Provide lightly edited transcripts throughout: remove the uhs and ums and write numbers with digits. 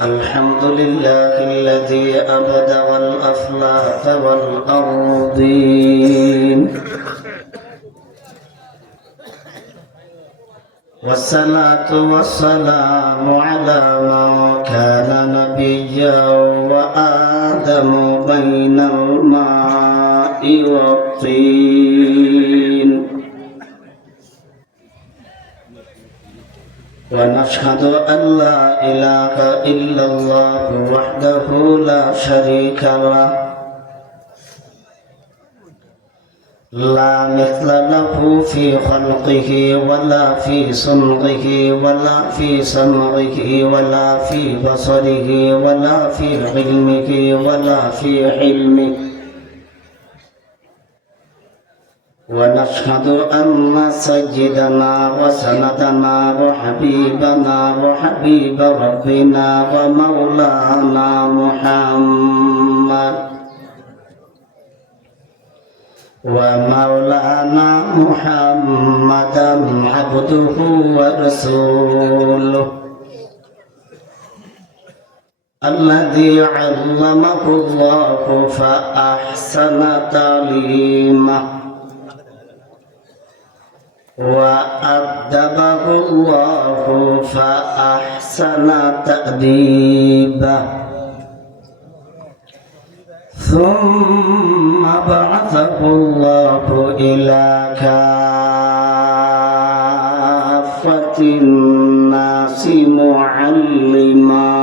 الحمد لله الذي أبدع الأفلاك والأرضين، والصلاة والسلام على من كان نبيا وآدم بين الماء والطين. ونشهد أن لا إله إلا الله وحده لا شريك له، لا مثل له في خلقه ولا في صنعه ولا في سمعه ولا في بصره ولا في علمه ولا في حلمه. ونشهد أن سيدنا وسندنا وحبيبنا وحبيب ربنا ومولانا محمدا عبده ورسوله الذي علمه الله فأحسن تعليمه وأدبه الله فأحسن تأديبه، ثم بعثه الله إلى كافة الناس معلما،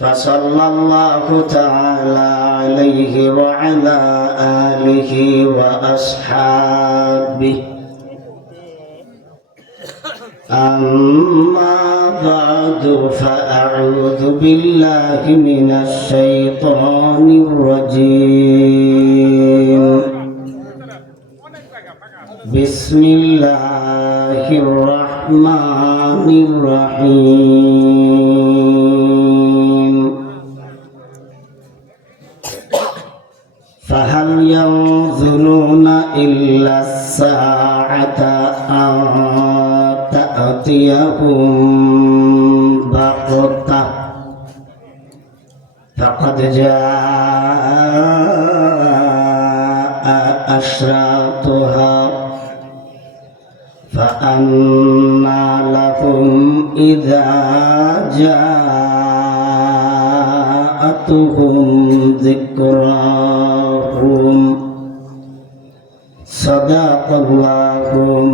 فصلى الله تعالى عليه وعلى آله وأصحابه. أما بعد، فأعوذ بالله من الشيطان الرجيم. بسم الله الرحمن الرحيم. فهل ينظرون إلا الساعة أن تأتيهم بغتة فقد جاء أشراطها، فأنى لهم إذا جاءتهم ذكراهم. صدق الله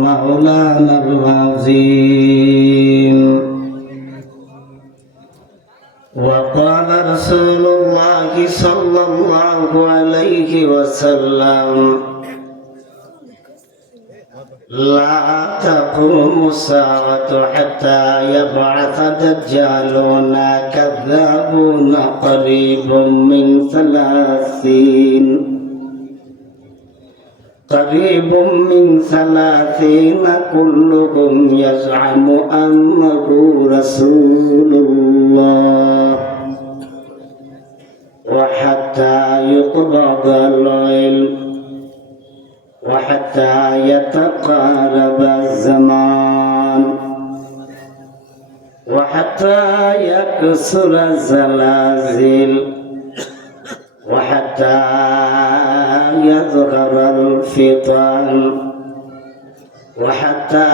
مولانا العظيم. وقال رسول الله صلى الله عليه وسلم: لا تقوم الساعة حتى يبعث دجالون كذابون قريب من 30 كلهم يزعم أنه رسول الله، وحتى يقبض العلم، وحتى يتقارب الزمان، وحتى يكسر الزلازل، وحتى يظهر الفتن، وحتى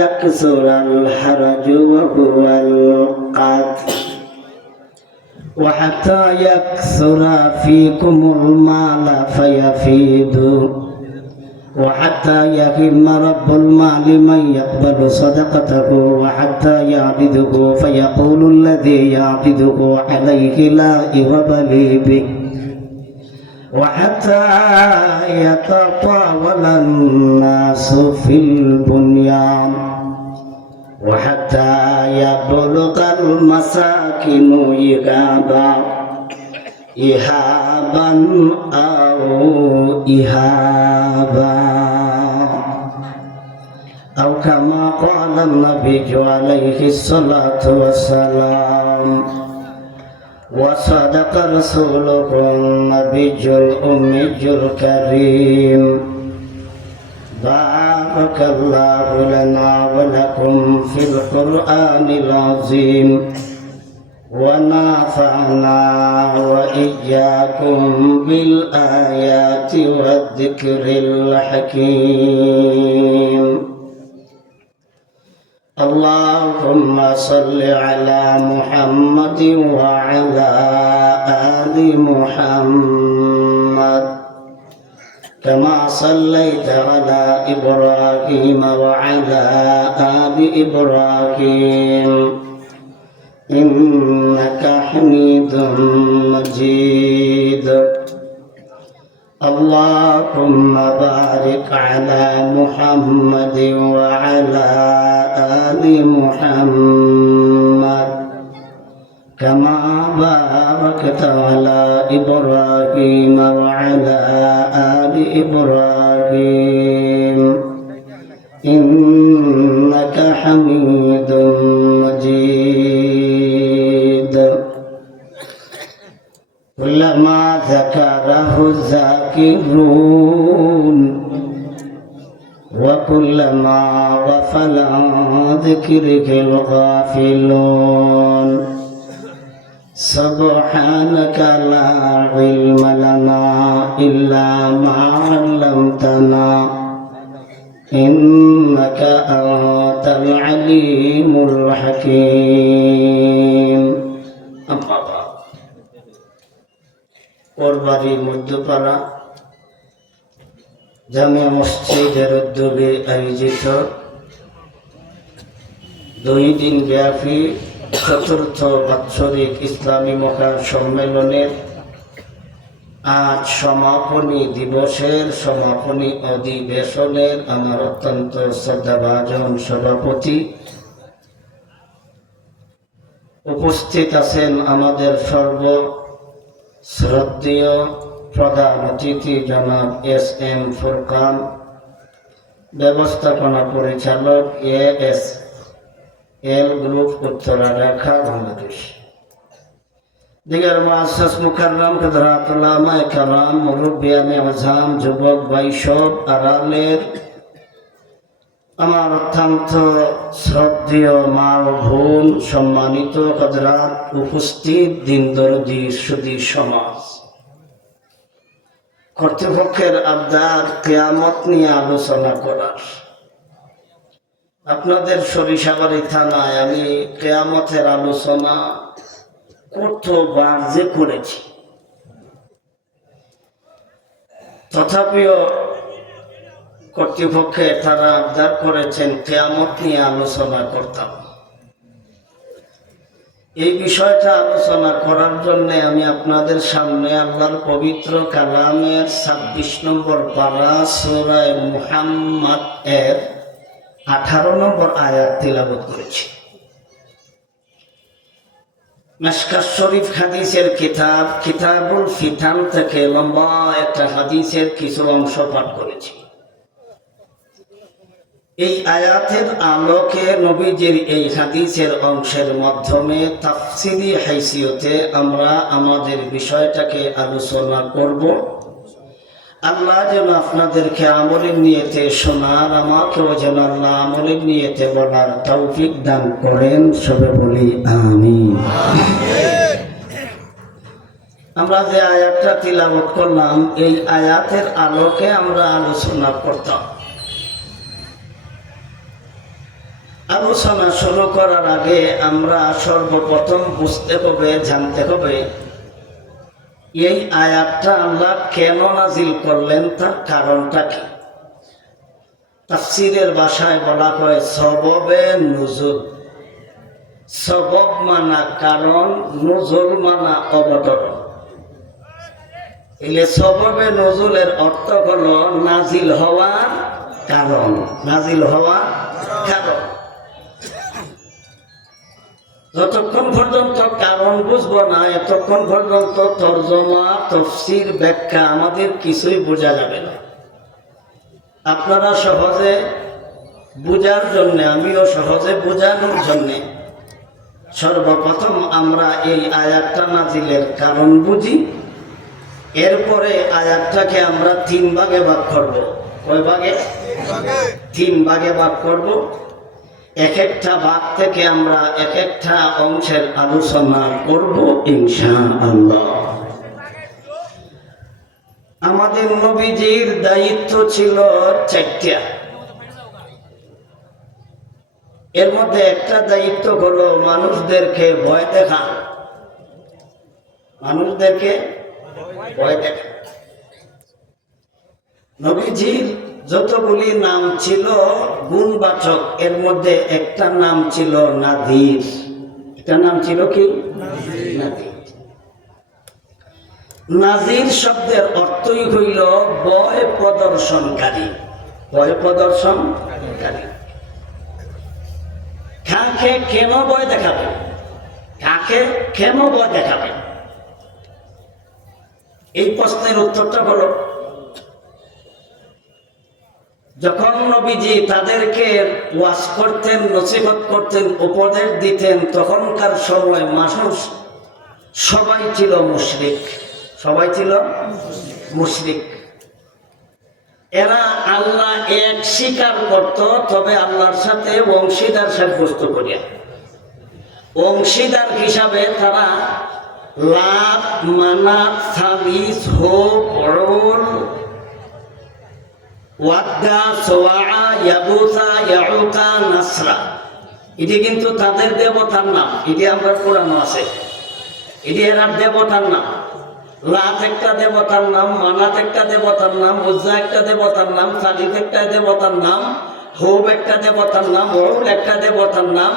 يكسر الحرج وهو القتل، وحتى يكثر فيكم المال فيفيد، وحتى يهم رب المال من يقبل صدقته، وحتى يعبده فيقول الذي يعبده عليه لا إرب لي به، وحتى يتطاول الناس في البنيان، وحتى يبلغ المساكن إهابا أو إهابا، أو كما قال النبي عليه الصلاة والسلام. وصدق رسوله النبي الأمي الكريم. بارك الله لنا ولكم في القرآن العظيم ونفعنا وإياكم بالآيات والذكر الحكيم. اللهم صل على محمد وعلى آل محمد كما صليت على إبراهيم وعلى آل إبراهيم إنك حميد مجيد. اللهم بارك على محمد وعلى آل محمد كما باركت على إبراهيم وعلى آل إبراهيم إنك حميد مجيد. كلما ذكره الذاكرون وكلما غفل عن ذكره الغافلون سبحانك لا علم لنا إلا ما علمتنا إنك أنت العليم الحكيم. أما بعد কোরবানি মধ্যপাড়া জামিয়া মসজিদের উদ্যোগে আয়োজিত 2 দিন ব্যাপী চতুর্থ বাৎসরিক ইসলামী মহা সম্মেলনের আজ সমাপনী দিবসের সমাপনী অধিবেশনের আমার অত্যন্ত শ্রদ্ধাভাজন সভাপতি, উপস্থিত আছেন আমাদের শ্রদ্ধেয় প্রধান অতিথি জনাব SM ফুরকান, ব্যবস্থাপনা পরিচালক ASL গ্রুপ উত্তরা ঢাকা বাংলাদেশ, দিগার মুআসসাস মুকাররম হযরত উলামায়ে কেরাম, মুরব্বিয়ানে আযম, যুবক ভাই সব, আড়ালের আমার অত্যন্ত শ্রদ্ধেয় মা ও বোন, সম্মানিত হযরত, উপস্থিত দিনদরদী সুধী সমাজ। কর্তৃপক্ষের আবদার কিয়ামত নিয়ে আলোচনা করার। আপনাদের সরিষাবাড়ি থানায় আমি কিয়ামতের আলোচনা কতবার যে করেছি, তথাপিও কর্তৃপক্ষে তারা আবদার করেছেন কিয়ামত নিয়ে আলোচনা করতাম। এই বিষয়টা আলোচনা করার জন্য আমি আপনাদের সামনে আল্লাহর পবিত্র কালামের 26 নম্বর পারা সূরা মুহাম্মদ এর 18 নম্বর আয়াত তিলাওয়াত করেছি। মিশকাত শরীফ হাদিসের কিতাবুল ফিতান থেকে লম্বা একটা হাদিসের কিছু অংশ পাঠ করেছি। এই আয়াতের আলোকে নবীজির এই হাদিসের অংশের মাধ্যমে তাফসিরি হাইসিয়তে আমরা আমাদের বিষয়টাকে আলোচনা করব। আল্লাহ যেন আপনাদেরকে আমলের নিয়তে শোনার, আমাকেও যেন আল্লাহ আমলের নিয়তে বলার তৌফিক দান করেন, সবে বলি আমিন। আমরা যে আয়াতটা তিলাওয়াত করলাম, এই আয়াতের আলোকে আমরা আলোচনা করতাম। আলোচনা শুরু করার আগে আমরা সর্বপ্রথম বুঝতে হবে, জানতে হবে এই আয়াতটা আল্লাহ কেন নাজিল করলেন, তার কারণটা কি। তাফসীরের ভাষায় বলা হয় সববে নুজুল। সবব মানা কারণ, নুজুল মানা অবতরণ। এলে সববে নজুলের অর্থ হলো নাজিল হওয়ার কারণ, নাজিল হওয়ার কারণ। যতক্ষণ পর্যন্ত কারণ বুঝবো না, এতক্ষণ পর্যন্ত তরজমা, তাফসীর, ব্যাখ্যা আমাদের কিছুই বোঝা যাবে না। আপনারা সহজে বোঝার জন্য, আমিও সহজে বোঝানোর জন্য সর্বপ্রথম আমরা এই আয়াতটা নাজিলের কারণ বুঝি। এরপরে আয়াতটাকে আমরা 3 ভাগে ভাগ করব। কয় ভাগে? 3 ভাগে ভাগ করব। এক একটা ভাগ থেকে আমরা এক একটা অংশের আলোচনা করব ইনশাআল্লাহ। আমাদের নবীজির দায়িত্ব ছিল 4টা। এর মধ্যে একটা দায়িত্ব হলো মানুষদেরকে ভয় দেখা, মানুষদেরকে ভয় দেখা। নবীজির যতগুলি নাম ছিল গুণবাচক, এর মধ্যে একটা নাম ছিল নাদির। একটা নাম ছিল কি? নাদির। নাজির শব্দের অর্থই হইল ভয় প্রদর্শনকারী। ভয় প্রদর্শনকারী। কাকে কেন ভয় দেখাবে? কাকে কেন ভয় দেখাবে? এই প্রশ্নের উত্তরটা হলো, যখন নবীজি তাদেরকে ওয়াজ করতেন, নসিহত করতেন, উপদেশ দিতেন, তখনকার সময় মানুষ সবাই ছিল মুশরিক। সবাই ছিল মুশরিক। এরা আল্লাহ এক স্বীকার করত, তবে আল্লাহর সাথে অংশীদার সাব্যস্ত করিয়া। অংশীদার হিসাবে তারা লাত, মানাত, সাবিস, হোপ, অরুল, ওয়াদ্দা, সোয়া, ইয়াবুসা, ইয়াউকা, নাসরা, এটি কিন্তু তাদের দেবতার নাম। এটি আমরা কোরআন আছে, এটি এরা দেবতার নাম। লাত একটা দেবতার নাম, মানাত একটা দেবতার নাম, উজ্জা একটা দেবতার নাম, সালিত একটা দেবতার নাম, হোব একটা দেবতার নাম, অরুল একটা দেবতার নাম,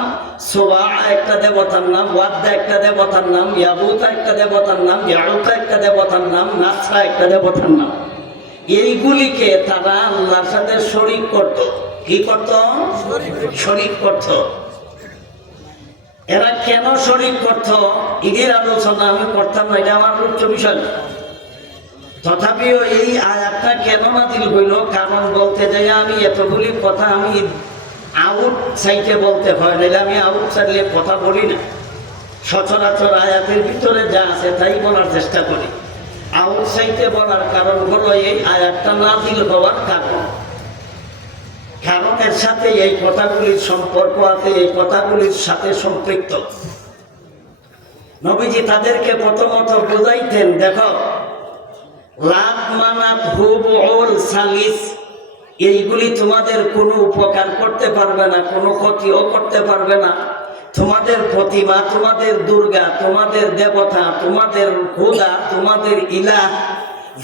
সোয়া একটা দেবতার নাম, ওয়াদ্দা একটা দেবতার নাম, ইয়াবুসা একটা দেবতার নাম, ইয়াউকা একটা দেবতার নাম, নাসরা একটা দেবতার নাম। এইগুলিকে তারা আল্লাহর সাথে শরীক করত। কি করত? শরীক করত। এরা কেন শরীক করত এদের আলোচনা আমি করতাম না, এটা আমার উচ্চ বিষয়। তথাপিও এই আয়াতটা কেন নাযিল হইল, কারণ বলতে যাই আমি এতগুলি কথা আমি আউট সাইডে বলতে হয়, নাহলে আমি আউট সাইডে কথা বলি না। সচরাচর আয়াতের ভিতরে যা আছে তাই বলার চেষ্টা করি। আউট সাইডে বলার কারণ হলো এই আয়াতটা নাযিল হওয়ার কারণ। কারণের সাথে এই কথাগুলির সম্পর্ক আছে, এই কথাগুলির সাথে সম্পৃক্ত। নবীজি তাদেরকে প্রথমত বুঝাইতেন, দেখো লাত, মানাত, হুবউল, সালিস এইগুলি তোমাদের কোনো উপকার করতে পারবে না, কোনো ক্ষতিও করতে পারবে না। তোমাদের প্রতিমা, তোমাদের দুর্গা, তোমাদের দেবতা, তোমাদের খোদা, তোমাদের ইলাহ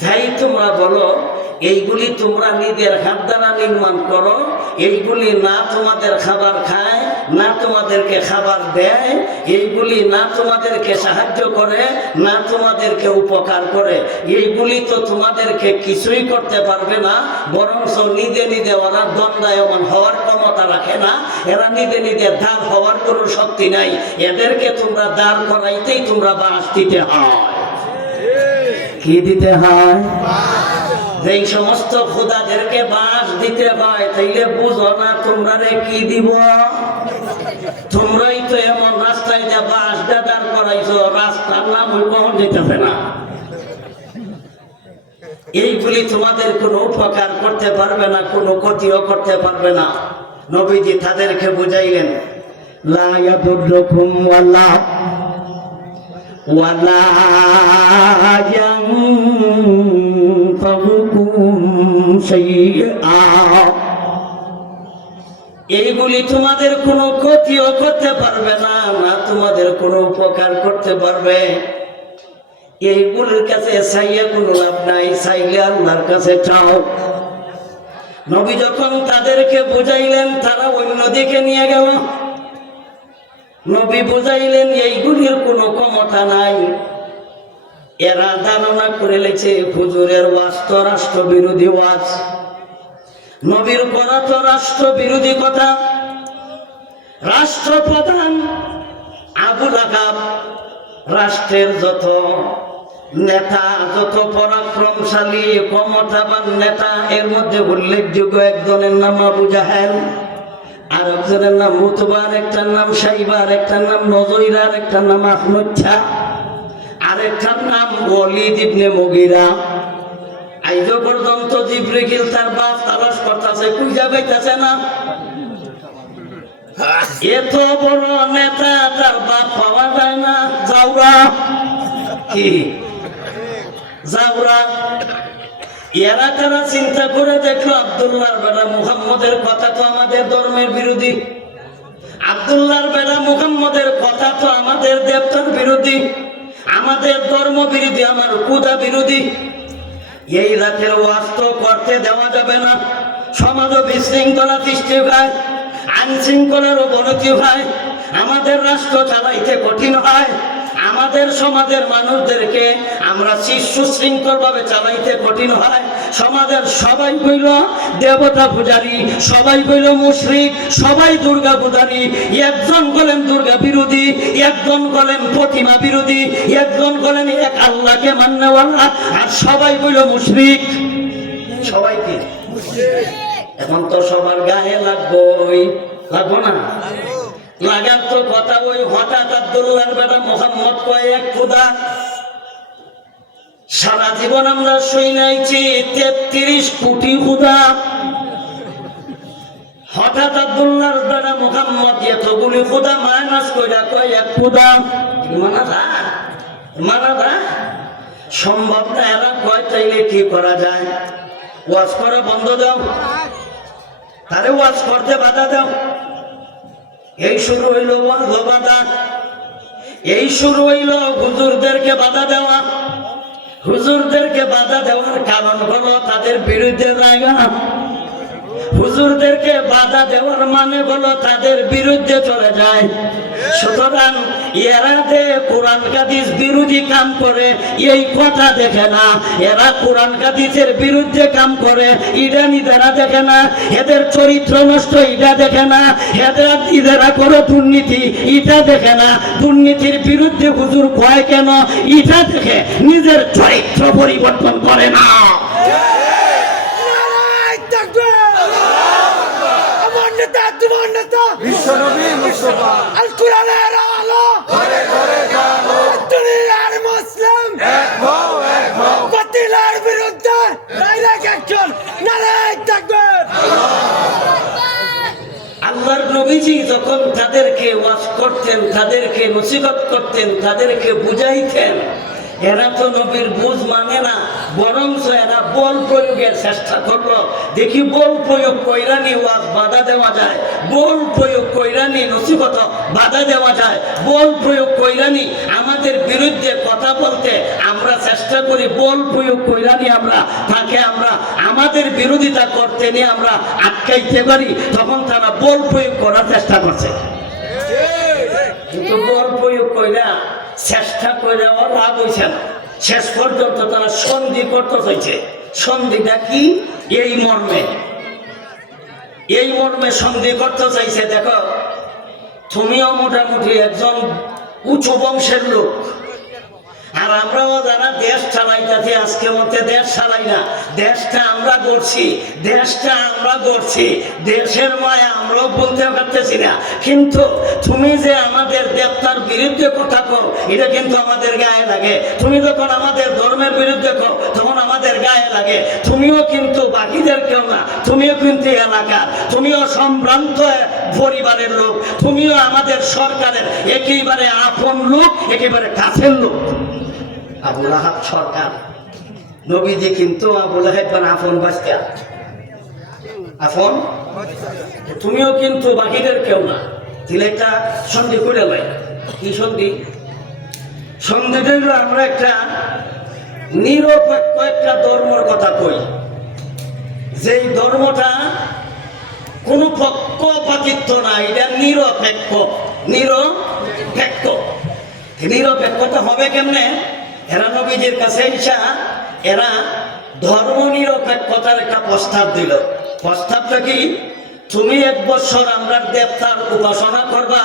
যাই তোমরা বলো, এইগুলি তোমরা নিজের হাত দ্বারা নির্মাণ করো। এইগুলি না তোমাদের খাবার খায়, না তোমাদেরকে খাবার দেয়, এইগুলি না তোমাদেরকে সাহায্য করে, না তোমাদেরকে উপকার করে। এইগুলি তো তোমাদেরকে কিছুই করতে পারবে না, বরঞ্চ নিজে নিজে ওরা দণ্ডায়মান হওয়ার ক্ষমতা রাখে না। এরা নিজে নিজে দাঁড় হওয়ার কোনো শক্তি নাই। এদেরকে তোমরা দাঁড় করাইতেই তোমরা বাঁশ দিতে হয়। কি দিতে হয়? যেই সমস্ত খোদাদেরকে বাঁশ দিতে হয়, তাইলে বুঝো না তোমরা রে কি দিব? তোমরাই তো এমন রাস্তায় যা বাঁশ দাঁড় করাইছো, রাস্তার নাম ওই কখন যেতেছে না। এইগুলি তোমাদের কোনো উপকার করতে পারবে না, কোনো ক্ষতিও করতে পারবে না। নবীজি তাদেরকে বুঝাইলেন, লা ইয়াদুররুকুম ওয়ালা এইগুলি তোমাদের কোনো ক্ষতিও করতে পারবে না, না তোমাদের কোনো উপকার করতে পারবে। এইগুলির কাছে চাইয়ে কোনো লাভ নাই, চাইলে আল্লাহর কাছে চাও। নবী যখন তাদেরকে বুঝাইলেন, তারা অন্যদিকে নিয়ে গেল। নবী বুঝাইলেন এইগুলির কোনো ক্ষমতা নাই। এরা ধারণা করে লেছে হুজুরের ওয়াজ তো রাষ্ট্র বিরোধী ওয়াজ, নবীর করা তো রাষ্ট্র বিরোধী কথা। রাষ্ট্রপ্রধান আবু লাহাব, রাষ্ট্রের যত নেতা, যত পরাক্রমশালী ক্ষমতাবান নেতা, এর মধ্যে উল্লেখযোগ্য একজনের নাম আবু জাহেল, আর একজনের নাম উতবা, একটার নাম সাইবা, একটার নাম নজইরা, একটার নাম আহমদা, আর একটার নাম ওয়ালিদ ইবনে মুগীরা। আজ পর্যন্ত জিবরিল তার বাপ তার সমাজে খুঁজে পাইতেছে না। এত বড় নেতা তার বাপ পাওয়া যায় না। জাউরা কি জাউরা এরা তারা চিন্তা করে দেখলো আব্দুল্লাহর বেটা মুহাম্মদের কথা তো আমাদের ধর্মের বিরোধী, আব্দুল্লাহর বেটা মুহাম্মদের কথা তো আমাদের দেবতার বিরোধী, আমাদের ধর্ম বিরোধী, আমার খুদা বিরোধী। এই রাতের ওয়াজ তো করতে দেওয়া যাবে না। সমাজ বিশৃঙ্খলা সৃষ্টি হয়, আইন শৃঙ্খলার অবনতি হয়, আমাদের রাষ্ট্র চালাইতে কঠিন হয়, আমাদের সমাজের মানুষদেরকে আমরা সুশৃঙ্খল ভাবে চালাইতে কঠিন হয়। সমাজের সবাই কইল দেবতা পূজারী, সবাই কইল মুশরিক, সবাই দুর্গা পূজারী। একজন বলেন দুর্গা বিরোধী, একজন বলেন প্রতিমা বিরোধী, একজন বলেন এক আল্লাহকে মান্যওয়ালা, আর সবাই কইল মুশরিক। সবাই কি এখন তো সবার গায়ে লাগবো, লাগবো না? লাগার তো কথা। ওই হঠাৎ আব্দুল্লাহর বেটা মুহাম্মদ কয় এক খোদা। সারা জীবন আমরা শুই নাইছি 33 কোটি খোদা। হঠাৎ আব্দুল্লাহর বেটা মুহাম্মদ এতগুলি খোদা মাইনাস কইরা কয় এক খোদা। মানা যায় সম্ভব না। এরা কয় চাইলে কি করা যায়? ওয়াজ করা বন্ধ দাও, তারে ওয়াজ করতে বাধা দাও। এই শুরু হইল বাধা, এই শুরু হইল হুজুরদেরকে বাধা দেওয়া। হুজুরদেরকে বাধা দেওয়ার কারণ হলো তাদের বিরুদ্ধে জায়গা। হুজুরদেরকে বাধা দেওয়ার মানে হলো তাদের বিরুদ্ধে চলে যায়। সুতরাং এরা যে কোরআন হাদিস বিরোধী কাম করে এই কথা দেখে না, এরা কোরআন হাদিসের বিরুদ্ধে কাম করে এটা নিজেরা দেখে না, এদের চরিত্র নষ্ট এটা দেখে না, এদের নিজেরা করে দুর্নীতি এটা দেখে না, দুর্নীতির বিরুদ্ধে হুজুর কয় কেন এটা দেখে নিজের চরিত্র পরিবর্তন করে না। আল্লাহর নবীজি যখন তাদেরকে ওয়াজ করতেন, তাদেরকে নসিহত করতেন, তাদেরকে বুঝাইতেন, এরা তো নবীর বুঝ মানে না, বরঞ্চ এরা বল প্রয়োগের চেষ্টা করলো। দেখি বল প্রয়োগ কইরানি ওয়াজ বাধা দেওয়া যায়, বল প্রয়োগ কইরানি নসিহত বাধা দেওয়া যায়, বল প্রয়োগ কইরানি আমাদের বিরুদ্ধে কথা বলতে আমরা চেষ্টা করি, বল প্রয়োগ কইরানি আমরা তাকে আমরা আমাদের বিরোধিতা করতে নিয়ে আমরা আটকাইতে পারি। তখন তারা বল প্রয়োগ করার চেষ্টা করছে, কিন্তু বল প্রয়োগ কইরা চেষ্টা করে যাওয়ার লাভ হয়েছে না। শেষ পর্যন্ত তারা সন্ধি করতে চাইছে। সন্ধিটা কি? এই মর্মে, এই মর্মে সন্ধি করতে চাইছে। দেখো, তুমিও মোটামুটি একজন উঁচু বংশের লোক, আর আমরাও যারা দেশ চালাইতেছি আজকে মতে দেশ চালাই না, দেশটা আমরা গড়ছি, দেশটা আমরা গড়ছি, দেশের মায়া আমরাও বলতে পারতেছি না। কিন্তু তুমি যে আমাদের দেবতার বিরুদ্ধে কথা কও এটা কিন্তু আমাদের গায়ে লাগে। তুমি যখন আমাদের ধর্মের বিরুদ্ধে কও তখন আমাদের গায়ে লাগে। তুমিও কিন্তু বাকিদের কেউ না, তুমিও কিন্তু এলাকা, তুমিও সম্ভ্রান্ত পরিবারের লোক, তুমিও আমাদের সরকারের একেবারে আপন লোক, একেবারে কাছের লোক। আবুল আহাব সরকার, নবীজি কিন্তু আবুল আহাব আপন বাচ্চা, আপন। তুমিও কিন্তু বাকিদের কেউ না। দিলে একটা সন্ধি করে লাই। কি সন্ধি? সন্ধিটা হলো আমরা একটা নিরপেক্ষ একটা ধর্মের কথা কই, যেই ধর্মটা কোনো পক্ষপাতিত্ব না, এটা নিরপেক্ষ। নিরপেক্ষ, নিরপেক্ষতা হবে কেমনে? এরা নবীজির কাছে ইচ্ছা, এরা ধর্ম নিরপেক্ষতার একটা প্রস্তাব দিল। প্রস্তাবটা কি? তুমি 1 বছর আমরা দেবতার উপাসনা করবা,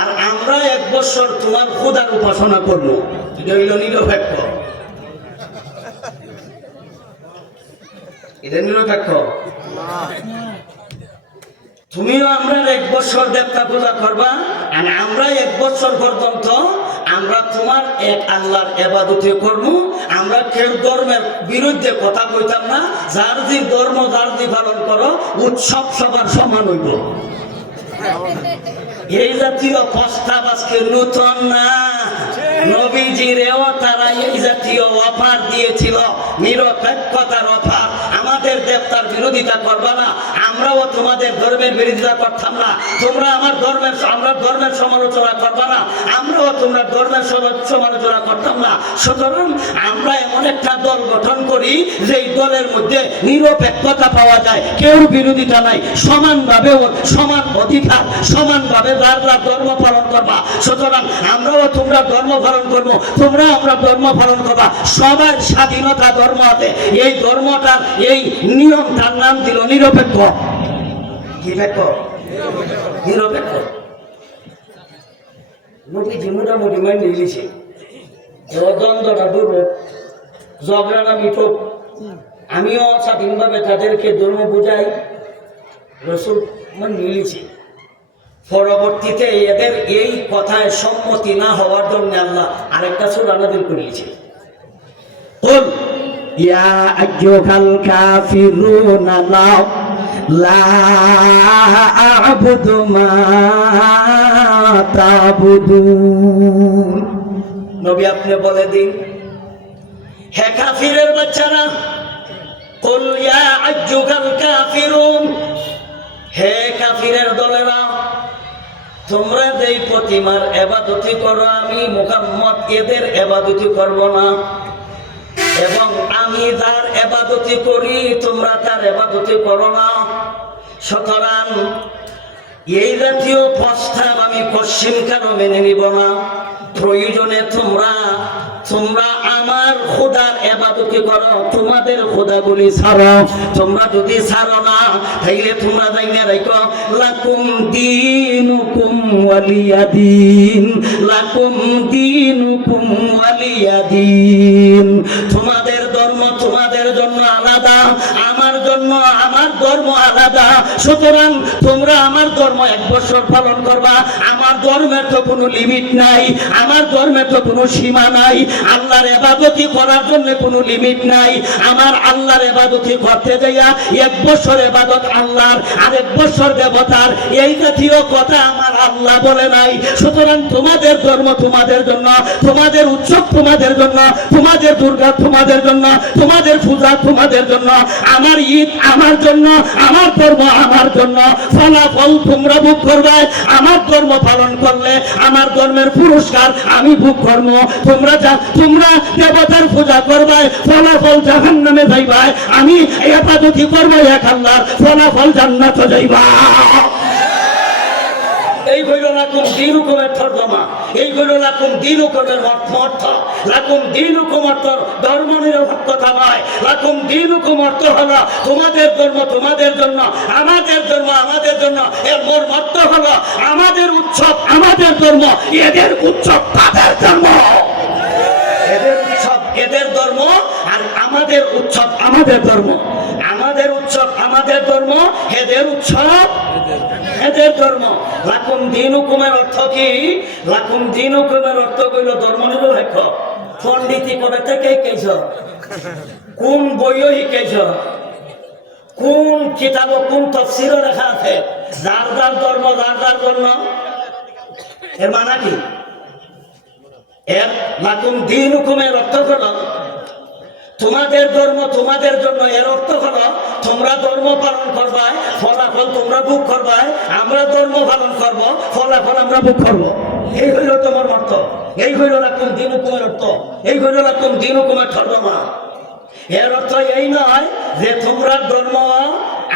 আর আমরা 1 বছর তোমার খোদার উপাসনা করবো। এটা হইল নিরপেক্ষ। এটা নিরপেক্ষ। তুমিও আমরা 1 বছর দেবতা পূজা করবা, আর আমরা 1 বছর পর্যন্ত আমরা তোমার এক আল্লাহর ইবাদতে করব, আমরা কেউ ধর্মের বিরুদ্ধে কথা কইতাম না, যার যে ধর্ম যার যে পালন করো, উৎসব সবার সমান হইব। এই জাতীয় প্রস্তাব আজকে নতুন না, নবীজিরেও তারা এই জাতীয় অফার দিয়েছিল, নিরপেক্ষতার অফার। আমাদের দেবতার বিরোধিতা করবা না, আমরাও তোমাদের ধর্মের বিরোধিতা করতাম না। তোমরা আমরা ধর্মের সমালোচনা করবা না, আমরাও তোমরা ধর্মের সমালোচনা করতাম না। সুতরাং আমরা এমন একটা দল গঠন করি যেই দলের মধ্যে নিরপেক্ষতা পাওয়া যায়, কেউ বিরোধিতা নাই, সমানভাবে সমান অধিকার, সমানভাবে যার যার ধর্ম পালন করবা। সুতরাং আমরাও তোমরা ধর্ম পালন করবো, তোমরা আমরা ধর্ম পালন করবা, সবার স্বাধীনতা ধর্ম আছে। এই ধর্মটার এই নিয়মটার নাম দিল নিরপেক্ষ। নিরপেক্ষ নবীজি মোটামুটি মাইনে নিয়েছে, দ্বন্দ্বটা দূর হোক, ঝগড়াটা মিটুক। আমিও স্বাধীনভাবে তাদেরকে ধর্ম বুঝাই, রসুল মাইনে নিয়েছি। পরবর্তীতে এদের এই কথায় সম্মতি না হওয়ার জন্য আল্লাহ আরেকটা সূরা নাযিল করেছে, কুল ইয়া আইয়ুহাল কাফিরুনা লা আ'বুদু মা তা'বুদুন। নবী আপনি বলে দিন, হে কাফিরের বাচ্চারা, কুল ইয়া আইয়ুহাল কাফিরুন, হে কাফিরের দলেরা, তোমরা যেই প্রতিমার ইবাদত করো, আমি মুহাম্মদ এদের ইবাদত করব না, এবং আমি যার ইবাদত করি তোমরা তার ইবাদত করো না। সুতরাং এই জাতীয় প্রস্তাব আমি পশ্চিমকালও মেনে নিব না। প্রয়োজনে তোমরা আমার খোদার ইবাদত করো, তোমাদের খোদাগুলি ছাড়ো। তোমরা যদি ছাড়ো না, তাইলে তোমরা জাইনা রাখো, লাকুম দীনুকুম ওয়ালিয়াদিন, লাকুম দীনুকুম ওয়ালিয়াদিন। তোমাদের ধর্ম তোমাদের জন্য আলাদা, আমার ধর্ম আলাদা। সুতরাং তোমরা আমার ধর্ম 1 বছর পালন করবা। আমার ধর্মের তো কোনো লিমিট নাই, আমার ধর্মের তো কোনো সীমা নাই। আল্লাহর ইবাদতি করার জন্য কোনো লিমিট নাই। আমার আল্লাহর ইবাদতি করতে যাইয়া 1 বছর ইবাদত আল্লাহর, আর 1 বছর দেবতার, এই জাতীয় কথা আমার আল্লাহ বলে নাই। সুতরাং তোমাদের ধর্ম তোমাদের জন্য, তোমাদের উৎসব তোমাদের জন্য, তোমাদের দুর্গা তোমাদের জন্য, তোমাদের পূজা তোমাদের জন্য, আমার ঈদ আমার জন্য, আমার ধর্ম আমার জন্য। ফলাফল তোমরা ভোগ করবে। আমার ধর্ম পালন করলে আমার ধর্মের পুরস্কার আমি ভোগ করব। তোমরা দেবতার পূজা করবে, ফলাফল জাহান্নামে যাইবা। আমি ইবাদতি করব এক আল্লাহর, ফলাফল জান্নাতে যাইবা। এই হইল লাকুম দীনুকুমের তর্জমা, এই হইল লাকুম দীনুকুমের অর্থ। লাকুম দীনুকুম অর্থ ধর্ম নিরপেক্ষতা নয়। লাকুম দীনুকুম অর্থ হলো তোমাদের ধর্ম তোমাদের জন্য, আমাদের ধর্ম আমাদের জন্য। এর মর্ম অর্থ হলো আমাদের উৎসব আমাদের ধর্ম, এদের উৎসব তাদের ধর্ম। এদের উৎসব এদের ধর্ম, আর আমাদের উৎসব আমাদের ধর্ম। আমাদের উৎসব আমাদের ধর্ম, এদের উৎসব এদের ধর্ম। লাকুম দীনুকুমের অর্থ কি? লাকুম দীনুকুমের অর্থ কইল ধর্ম নিরপেক্ষ। পণ্ডিতি করে থেকে শিখেছ, কোন বইও শিখেছ, কোন কিতাব কোন তাফসীরে লেখা আছে যার যার ধর্ম যার যার ধর্ম। এর মানে কি? এর লাকুম দীনুকুমের অর্থ হলো তোমাদের ধর্ম তোমাদের জন্য। এর অর্থ হলো তোমরা ধর্ম পালন করবা, ফলাফল তোমরা ভোগ করবা। আমরা ধর্ম পালন করব, ফলাফল আমরা ভোগ করব। এই হইল তোমার অর্থ, এই হইল লাকুম দীনুকুমের অর্থ, এই হইল লাকুম দীনুকুমের তর্জমা। এর অর্থ এই নয় যে তোমরা ধর্ম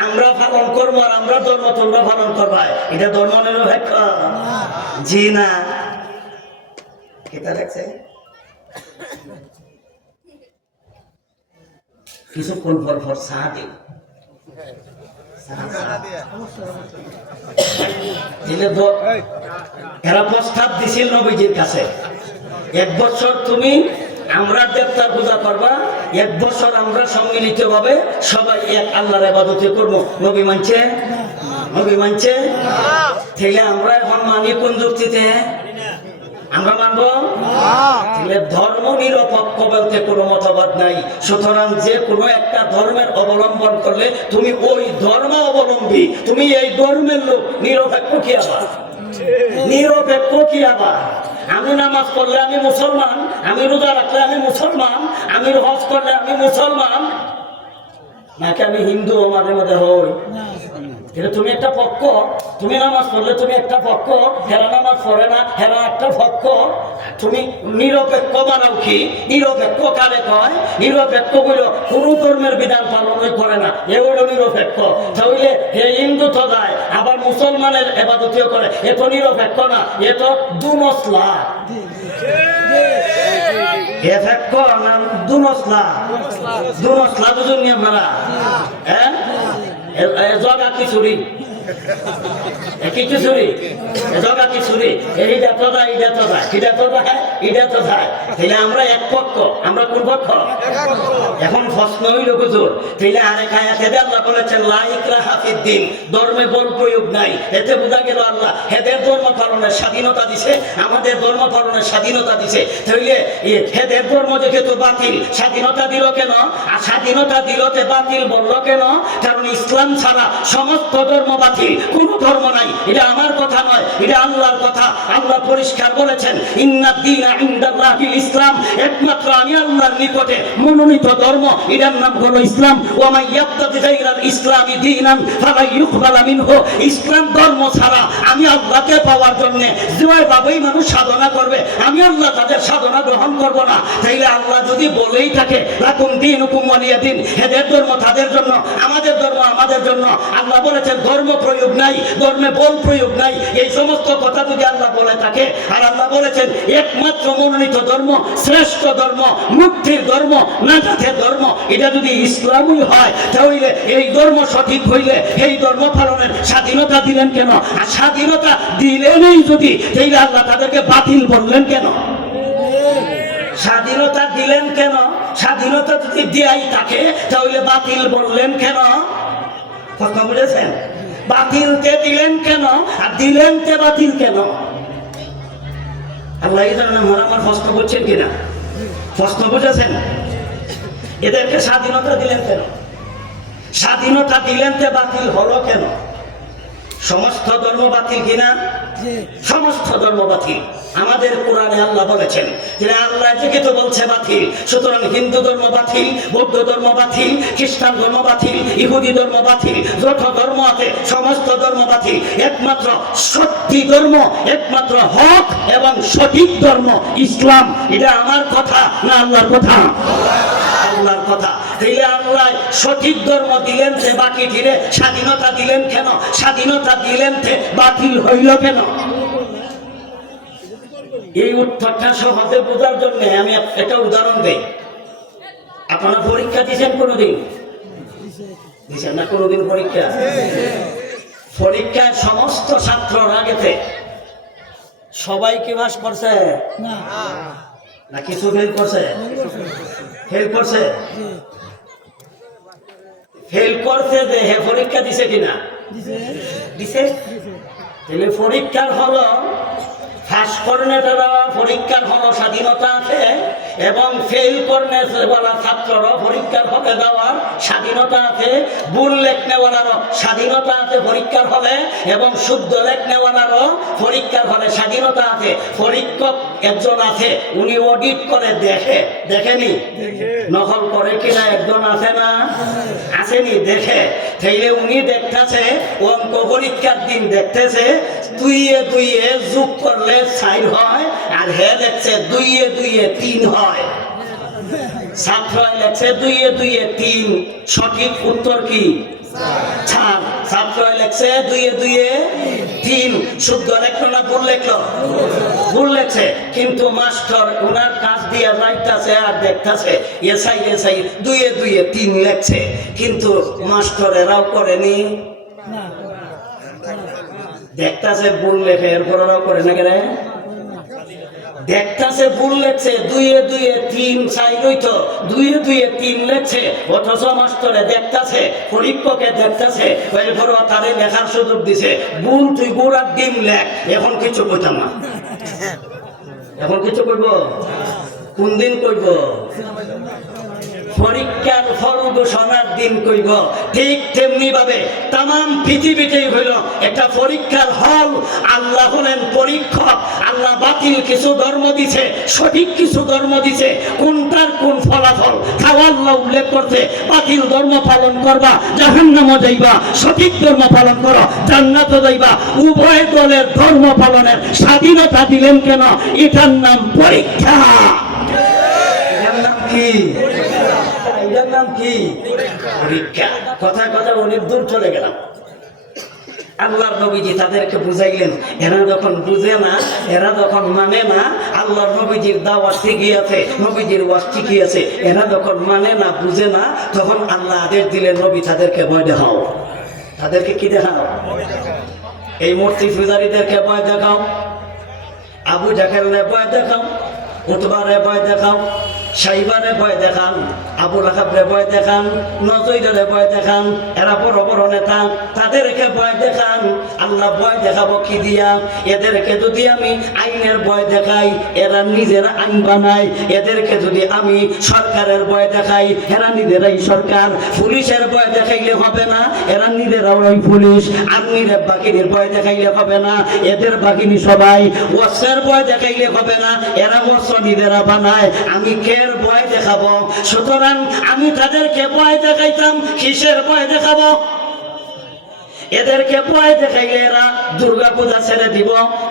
আমরা পালন করবো আর আমরা ধর্ম তোমরা পালন করবা। এটা ধর্ম নিরপেক্ষ জি না। এটা দেখছে কিছুক্ষণ পর চা দিই, এরা প্রস্তাব দিছিল নবীজির কাছে, 1 বছর তুমি আমরা দেবতার পূজা করবা, 1 বছর আমরা সম্মিলিত ভাবে সবাই এক আল্লাহর ইবাদত করব। নবী মানছে? নবী মানছে? তাহলে আমরা এখন মানি কোন যুক্তিতে? আমরা মানব তাহলে ধর্ম নিরপেক্ষ বলতে কোনো মতবাদ নাই। সুতরাং যে কোনো একটা ধর্মের অবলম্বন করলে তুমি ওই ধর্ম অবলম্বী, তুমি এই ধর্মের লোক। নিরপেক্ষ কি আবার? নিরপেক্ষ কি আবার? আমি নামাজ পড়লে আমি মুসলমান, আমি রোজা রাখলে আমি মুসলমান, আমি হজ করলে আমি মুসলমান, নাকি আমি হিন্দু মাঝে মাঝে হই? এটা তুমি একটা পক্ষ। তুমি নামাজ পড়লে তুমি একটা পক্ষ, হেরা নামাজ পড়ে না হেরা একটা পক্ষ। তুমি নিরপেক্ষ বানাও কি? নিরপেক্ষ কারে কয়? নিরপেক্ষ বইল কোন ধর্মের বিধান পালন করে না, এ হইল নিরপেক্ষ। তাহলে হে হিন্দু তো যায় আবার মুসলমানের এবাদতিও করে, এ তো নিরপেক্ষ না, এ তো দুমসলা। বুঝুন আপনারা? হ্যাঁ, জগা খিচুড়ি আমরা এক পক্ষ, আমরা কোন পক্ষ? এখন প্রশ্ন হইল হুজুর, তাইলে আরেক আয়াতে আল্লাহ বলেছেন লা ইকরাহা ফিদ্দিন, ধর্মে বল প্রয়োগ নাই। এতে বোঝা গেল আল্লাহ হেদের ধর্ম পালনের স্বাধীনতা দিছে, আমাদের ধর্ম পালনের স্বাধীনতা দিছে। তাইলে হেদের ধর্ম যেহেতু বাতিল, স্বাধীনতা দিল কেন? আর স্বাধীনতা দিলতে বাতিল বলল কেন? কারণ ইসলাম ছাড়া সমস্ত ধর্ম বাতিল, কোন ধর্ম নাই। এটা আমার কথা নয়, এটা আল্লাহর কথা। আল্লাহ পরিষ্কার বলেছেন ইন্নাদ দীনা ইনদাল্লাহিল ইসলাম, একমাত্র আমি আল্লাহর নিকটে মনোনীত ধর্ম, এটার নাম হলো ইসলাম। ওয়া মান ইয়াবতাগি গায়রাল ইসলামি দীনান ফালা ইউকবালা মিনহু, ইসলাম ধর্ম ছাড়া আমি আল্লাহকে পাওয়ার জন্য যেভাবেই মানুষ সাধনা করবে আমি আল্লাহ তাদের সাধনা গ্রহণ করব না। তাইলে আল্লাহ যদি বলেই থাকে লাকুম দীনুকুম ওয়ালিয়া দীন, এদের ধর্ম তাদের জন্য, আমাদের ধর্ম আমাদের জন্য, আল্লাহ বলেছেন ধর্ম প্রয়োগ নাই, ধর্মে বল প্রয়োগ নাই। এই সমস্ত কথা যদি আল্লাহ বলে থাকে, আর আল্লাহ বলেছেন একমাত্র মনোনীত ধর্ম, শ্রেষ্ঠ ধর্ম, মুক্তির ধর্ম, নাজাতের ধর্ম, এটা যদি ইসলামই হয়, তাহলে এই ধর্ম সঠিক হইলে এই ধর্ম পালনের স্বাধীনতা দিলেন কেন? আর স্বাধীনতা দিলেনই যদি, তাহলে আল্লাহ তাদেরকে বাতিল বললেন কেন? স্বাধীনতা দিলেন কেন? স্বাধীনতা যদি দেয়াই থাকে তাহলে বাতিল বললেন কেন? কথা বুঝেছেন? বাতিলতে দিলেন কেন আর দিলেনতে বাতিল কেন? আল্লাহ আমার প্রশ্ন করছেন কিনা? প্রশ্ন বুঝেছেন? এদেরকে স্বাধীনতা দিলেন কেন? স্বাধীনতা দিলেনতে বাতিল হলো কেন? সমস্ত ধর্ম বাতিল কিনা? সমস্ত ধর্ম বাতিল। আমাদের কোরআনে আল্লাহ বলেছেন যে আল্লাহ যেহেতু বলছে বাতিল, সুতরাং হিন্দু ধর্ম বাতিল, বৌদ্ধ ধর্ম বাতিল, খ্রিস্টান ধর্ম বাতিল, ইহুদি ধর্ম বাতিল, যত ধর্ম আছে সমস্ত ধর্ম বাতিল। একমাত্র সত্যি ধর্ম, একমাত্র হক এবং সঠিক ধর্ম ইসলাম। এটা আমার কথা না আল্লাহর কথা? আল্লাহর কথা। তাইলে আল্লাহ সঠিক ধর্ম দিলেন যে বাকি ধীরে স্বাধীনতা দিলেন কেন? স্বাধীনতা দিলেন যে বাতিল হইল কেন? এই উত্তরটা সহজে বোঝার জন্য আমি একটা উদাহরণ দেই। আপনারা পরীক্ষা দিয়েছেন কোনোদিন? দিয়েছেন না কোনোদিন পরীক্ষা? পরীক্ষায় সমস্ত ছাত্ররা গেছে, সবাই কি পাস করছে না কিছু ফেল করছে? ফেল করছে। ফেল করছে যে হে পরীক্ষা দিছে কিনা? দিছে। তাহলে পরীক্ষার হলো ফাঁস করনে দেওয়া, পরীক্ষার হলো স্বাধীনতা আছে, এবং ফেল করনে বলা ছাত্ররা পরীক্ষার হলে দেওয়ার স্বাধীনতা আছে, ভুল লেখনেওয়ালারও স্বাধীনতা আছে পরীক্ষার হলে, এবং শুদ্ধ লেখনেওয়ালারও পরীক্ষার হলে স্বাধীনতা আছে। পরীক্ষক একজন আছে, উনি অডিট করে দেখে, দেখেনি? নকল করে কিনা একজন আছে না? আসেনি? দেখে। তাইলে উনি দেখতেছে অঙ্ক পরীক্ষার দিন দেখতেছে দুইয়ে দুইয়ে যোগ করলে 4 হয়, আর হে দেখছে দুইয়ে দুইয়ে 3 হয়। ছাত্র লেখছে দুইয়ে দুইয়ে 3, সঠিক উত্তর কি? 4। ছাত্র লেখছে দুইয়ে দুইয়ে 3, শুদ্ধ লেখলো না ভুল লেখলো? ভুল লেখছে। কিন্তু মাস্টার ওনার কাজ দিয়ে যাইতেছে আর দেখতেছে এসাই এসাই দুইয়ে দুইয়ে 3 লেখছে, কিন্তু মাস্টার এরাও করেনি, দেখতেছে ভুল লেখে, এরপর ওরাও করে না কেন? দেখতেছে ভুল লেখছে, দুইয়ে দুইয়ে 3 চাইলই তো দুইয়ে দুইয়ে 3 লেখছে, অথচ মাস্টারে দেখতেছে, পরীক্ষকে দেখতেছে, এরপর তাদের লেখার সুযোগ দিছে, ভুল তুই গুড়ার ডিম লেখ, এখন কিছু কইতাম না। এখন কিছু করব? কোন দিন করব? পরীক্ষার ফল ঘোষণার দিন কইব। ঠিক তেমনি ভাবে তাম পৃথিবীতেই হইল একটা পরীক্ষার হল। আল্লাহ হলেন পরীক্ষক। আল্লাহ বাতিল কিছু ধর্ম দিছে, সঠিক কিছু ধর্ম দিছে, কোনটার কোন ফলাফল খাওয়া আল্লাহ উল্লেখ করছে। বাতিল ধর্ম পালন করবা জাহান্নামে যাইবা, সঠিক ধর্ম পালন করো জান্নাতে যাইবা। উভয় দলের ধর্ম পালনের স্বাধীনতা দিলেন কেন? এটার নাম পরীক্ষা। এটার নাম কি? এটার নাম কি? পরীক্ষা। কথায় কথা অনেক দূর চলে গেলাম। আল্লাহর নবীজি তাদেরকে বুঝাইলেন। এরা যখন বুঝে না, এরা যখন মানে না, আল্লাহর নবীজির দাওয়াত ঠিকই আছে, নবীজির ওয়াজ ঠিকই আছে, এরা যখন মানে না, বুঝে না, তখন আল্লাহ আদেশ দিলেন নবী তাদেরকে ভয় দেখাও। তাদেরকে কি দেখাও? এই মূর্তি পূজারীদেরকে ভয় দেখাও, আবু জাহেলরে ভয় দেখাও, উতবারে ভয় দেখাও, সাইবারে ভয় দেখান, আবু লাহাবরে ভয় দেখান, নজরুলের ভয় দেখান। এরা বড় বড় নেতা, তাদেরকে ভয় দেখান। আল্লাহ ভয় দেখাবো কি দিয়া? এদেরকে যদি আমি আইনের ভয় দেখাই, এরা নিজেরা আইন বানায়। এদেরকে যদি আমি সরকারের ভয় দেখাই, এরা নিজেরাই সরকার। পুলিশের ভয় দেখাইলে হবে না, এরা নিজেরাও ওই পুলিশ। আর্মির বাহিনীর ভয় দেখাইলে হবে না, এদের বাহিনী সবাই। অস্ত্রের ভয় দেখাইলে হবে না, এরা অস্ত্র নিজেরা বানায়। আমি কে ভয় দেখাবো? সুতরাং আমি তাদেরকে ভয় দেখাইতাম। কিসের ভয় দেখাবো? এদেরকে ভয় দেখাইলে এরা দুর্গা পূজা ছেড়ে দিব,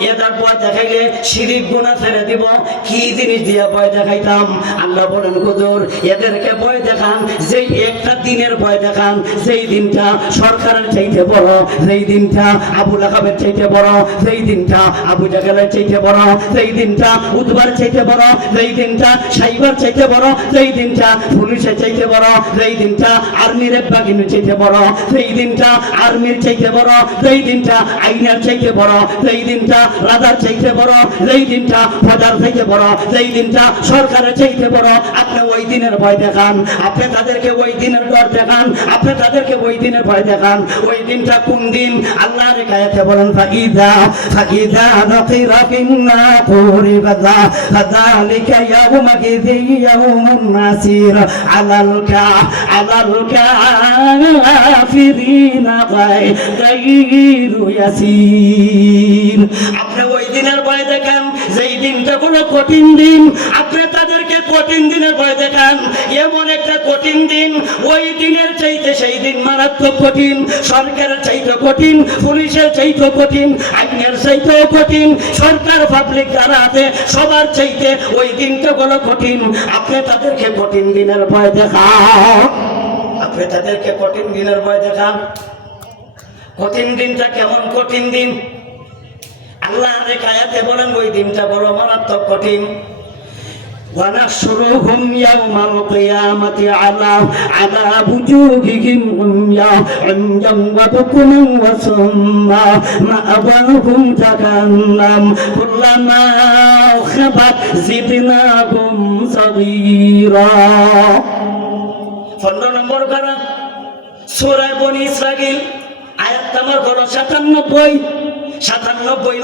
এদের ভয় দেখাইলে শিরিক গুনাহ ছেড়ে দিব। কি জিনিস দিয়ে ভয় দেখাইতাম? আল্লাহ বলেন হুজুর এদেরকে ভয় দেখান, যেই একটা দিনের ভয় দেখান, যেই দিনটা সরকারের চাইতে বড়, যেই দিনটা আবু লাহাবের চাইতে বড়, যেই দিনটা আবু জাহেলের চাইতে বড়, যেই দিনটা উতবার চাইতে বড়, যেই দিনটা সাইবার চাইতে বড়, যেই দিনটা পুলিশের চাইতে বড়, যেই দিনটা আর্মির বাহিনীর চাইতে বড়, যেই দিনটা আর্মির চাইতে বড়, যেই দিনটা আইনার চাইতে বড়, যেই দিনটা রাজার চাইতে বড়, যেই দিনটা প্রজার চাইতে বড়, যেই দিনটা সরকারের চাইতে বড়। আপনি ওই দিনের ভয় দেখান, আপনি তাদেরকে ওই দিনের ডর দেখান, আপনি তাদেরকে ওই দিনের ভয় দেখান। ওই দিনটা কোন দিন? আল্লাহ রেখায়াতে বলেন ফাকিদা ফাকিদা নাকিরা ফিন্নাকুরি ফাযা ফাযালিকা ইয়াউমাইযিন ইয়াউমুন নাসির আলাল কাফিরিনা গায়রু ইয়াসির। আপনি ওই দিনের ভয় দেখান, যেই দিনটা কোনো কঠিন দিন। আপনি তাদেরকে কঠিন দিনের ভয় দেখান, এমন একটা কঠিন দিন, ওই দিনের চাইতে সেই দিন মারাত্মক কঠিন। সরকারের চাইতে কঠিন, পুলিশের চাইতে কঠিন, আইনের চাইতেও কঠিন। সরকার পাবলিক যারা আছে সবার চাইতে ওই দিনটা হলো কঠিন। আপনি তাদেরকে কঠিন দিনের ভয় দেখান, আপনি তাদেরকে কঠিন দিনের ভয় দেখান। কঠিন দিনটা কেমন কঠিন দিন? আল্লাহ আয়াতে বলেন ওই দিনটা বড় মারাত্মক কঠিন। ونحشرهم يوم القيامة على وجوههم عميا وبكما وصما مأواهم جهنم كلما خبت زدناهم سعيرا। 15 নম্বর কারা সূরা বনী ইসরাঈল আয়াত নম্বর 97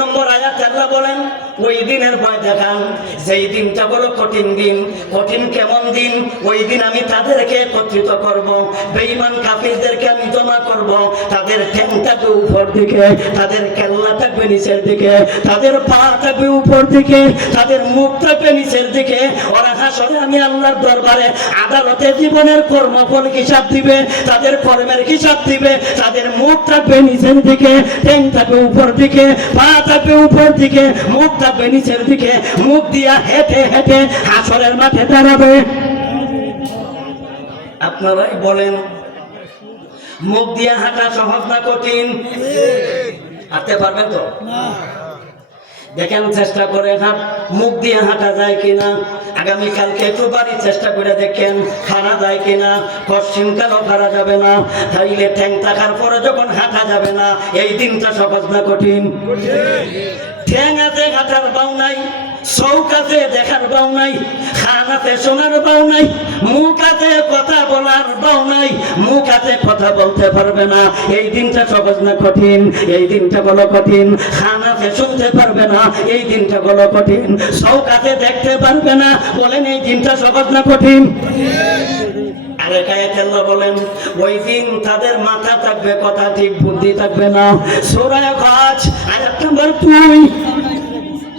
নম্বর আয়াত আল্লাহ বলেন ওই দিনের ভয় দেখান, যেই দিনটা বলো কঠিন দিন। কঠিন কেমন দিন? ওই দিন আমি তাদেরকে একত্রিত করব, বেঈমান কাফিরদেরকে আমি জমা করব। তাদের ঠ্যাং থাকবে উপর দিকে, তাদের কেল্লা থাকবে নিচের দিকে, তাদের পা থাকবে উপর দিকে, তাদের মুখ থাকবে নিচের দিকে। ওরা হাসরে আমি আল্লাহর দরবারে আদালতে জীবনের কর্মফল হিসাব দিবে, তাদের কর্মের হিসাব দিবে। তাদের মুখ থাকবে নিচের দিকে, ঠ্যাং থাকবে উপর দিকে, পা থাকবে উপর দিকে, মুখ থাকবে নিচের দিকে। মুখ দিয়া হেঁটে হেঁটে হাসরের মাঠে দাঁড়াবে। আপনারাই বলেন মুখ দিয়া হাঁটা সহজ না কঠিন? হাঁটতে পারবেন তো? দেখেন চেষ্টা করে হাঁট, মুখ দিয়ে হাঁটা যায় কিনা। আগামীকালকে একটু বাড়ির চেষ্টা করে দেখেন হারা যায় কিনা। পশ্চিমকালও হারা যাবে না, তাইলে ঠ্যাং থাকার পরে যখন হাঁটা যাবে না, এই দিনটা সহজ না কঠিন? ঠ্যাং আছে হাঁটার পাও নাই, চৌকাতে দেখার বাউ নাই, খানাতে শোনার বাউ নাই, মুখাতে কথা বলার বাউ নাই, মুখাতে কথা বলতে পারবে না। এই দিনটা সহজ না কঠিন? এই দিনটা বলো কঠিন। খানাতে শুনতে পারবে না, এই দিনটা বলো কঠিন। চৌকাতে দেখতে পারবে না, বলেন এই দিনটা সহজ না কঠিন? আরেক আয়াতে আল্লাহ বলেন ওই দিন তাদের মাথা থাকবে, কথা ঠিক, বুদ্ধি থাকবে না। সূরা হজ আয়াত নাম্বার 2।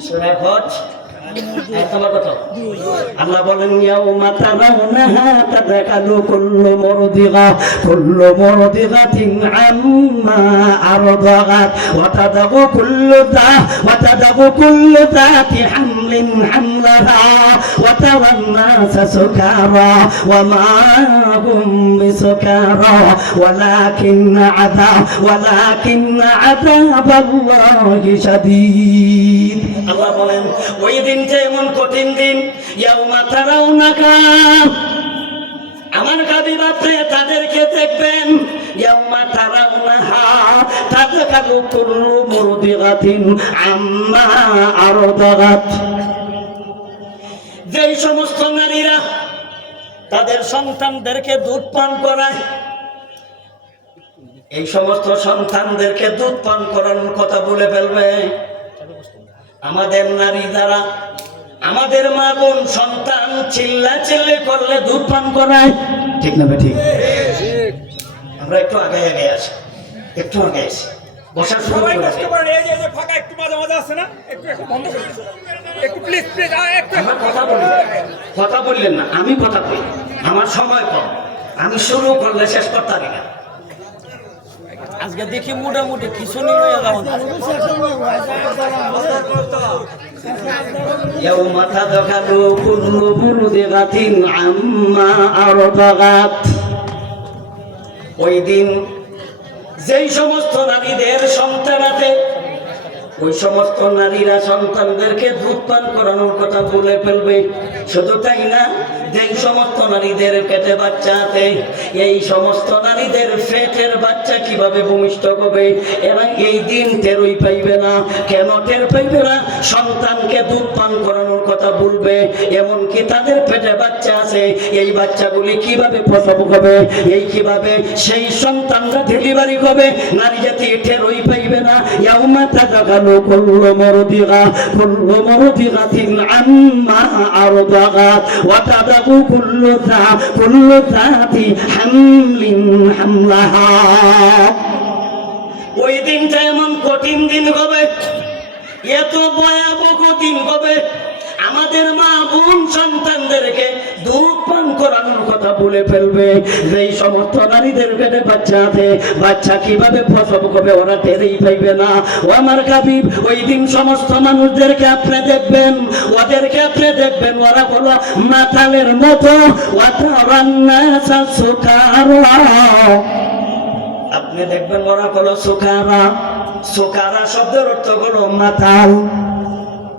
সূরা হজ আয়াত নাম্বার কত? আল্লাহ বলেন ইয়াউমা তারাউনাহা তাযাকালু কুল্লু মুরদিগাতিন আম্মা আরদাগাত ওয়া তাদাউ কুল্লু যাতি হামলিন হামলাহা ওয়া তারান নাসা সুকারা ওয়া মা হুম বিসুকারা ওয়ালাকিন্না আযাবাল্লাহি শাদীদ। আল্লাহ বলেন ওই দিনটা এমন কঠিন দিন, ইয়াউমা তারাউনাহা, আমার হাবিব আপনি তাদেরকে দেখবেন, ইয়াউমা তারাউনাহা তাযাকালু কুল্লু মুরদিগাতিন আম্মা আরদাগাত। যেই সমস্ত নারীরা তাদের সন্তানদেরকে দুধ পান করায়, এই সমস্ত সন্তানদেরকে দুধ পান করানোর কথা বলে ফেলবে। আমাদের নারী যারা, আমাদের মা বোন সন্তান চিল্লা করলে দুধ পান করায়, ঠিক না? ঠিক। আমরা একটু আগে আসি, একটু আগে আসি, বসার সময় কথা বললেন না, আমি কথা বলি, আমার সময় কম, আমি শুরু করলে শেষ করতে পারি না। আজকে দেখি মোটামুটি কিছু নিয়ে যাবো। ইয়াউমা তাযাকালু কুল্লু মুরদিগাতিন আম্মা আরদাগাত। ওই দিন যেই সমস্ত নারীদের সন্তান আছে, ওই সমস্ত নারীরা সন্তানদেরকে দুধ পান করানোর কথা বলে ফেলবে। শুধু তাই না, যেই সমস্ত নারীদের পেটে বাচ্চা আছে, এই সমস্ত নারীদের পেটের বাচ্চা কিভাবে ভূমিষ্ঠ হবে এবং এই দিন টেরই পাইবে না। কেন টের পাইবে না? সন্তানকে দুধ পান করানোর কথা বলবে, এমনকি তাদের পেটে বাচ্চা আছে, এই বাচ্চাগুলি কিভাবে প্রসব হবে, এই কিভাবে সেই সন্তানরা ডেলিভারি হবে, নারী জাতি টেরই পাইবে না। ইয়াউমা তাযাকালু কুল্লু মুরদিগাতিন আম্মা আরদাগাত ওয়া তাদাউ কুল্লু যাতি হামলিন হামলাহা। ওই দিনটা এমন কঠিন দিন হবে, এত ভয়াবহ দিন হবে, আমাদের মা বোন সন্তানদেরকে দুধ পান করানোর কথা বলে ফেলবে। যেই সমস্ত নারীদের পেটে বাচ্চা আছে, বাচ্চা কিভাবে প্রসব হবে ওরা টেরই পাইবে না। ও আমার হাবিব, ওই দিন সমস্ত মানুষদেরকে আপনি দেখবেন, ওদেরকে আপনি দেখবেন, ওরা হলো মাতালের মতো। ওয়া তারান নাসা সুকারা, আপনি দেখবেন ওরা হলো সুকারা। সুকারা শব্দের অর্থ হলো মাতাল।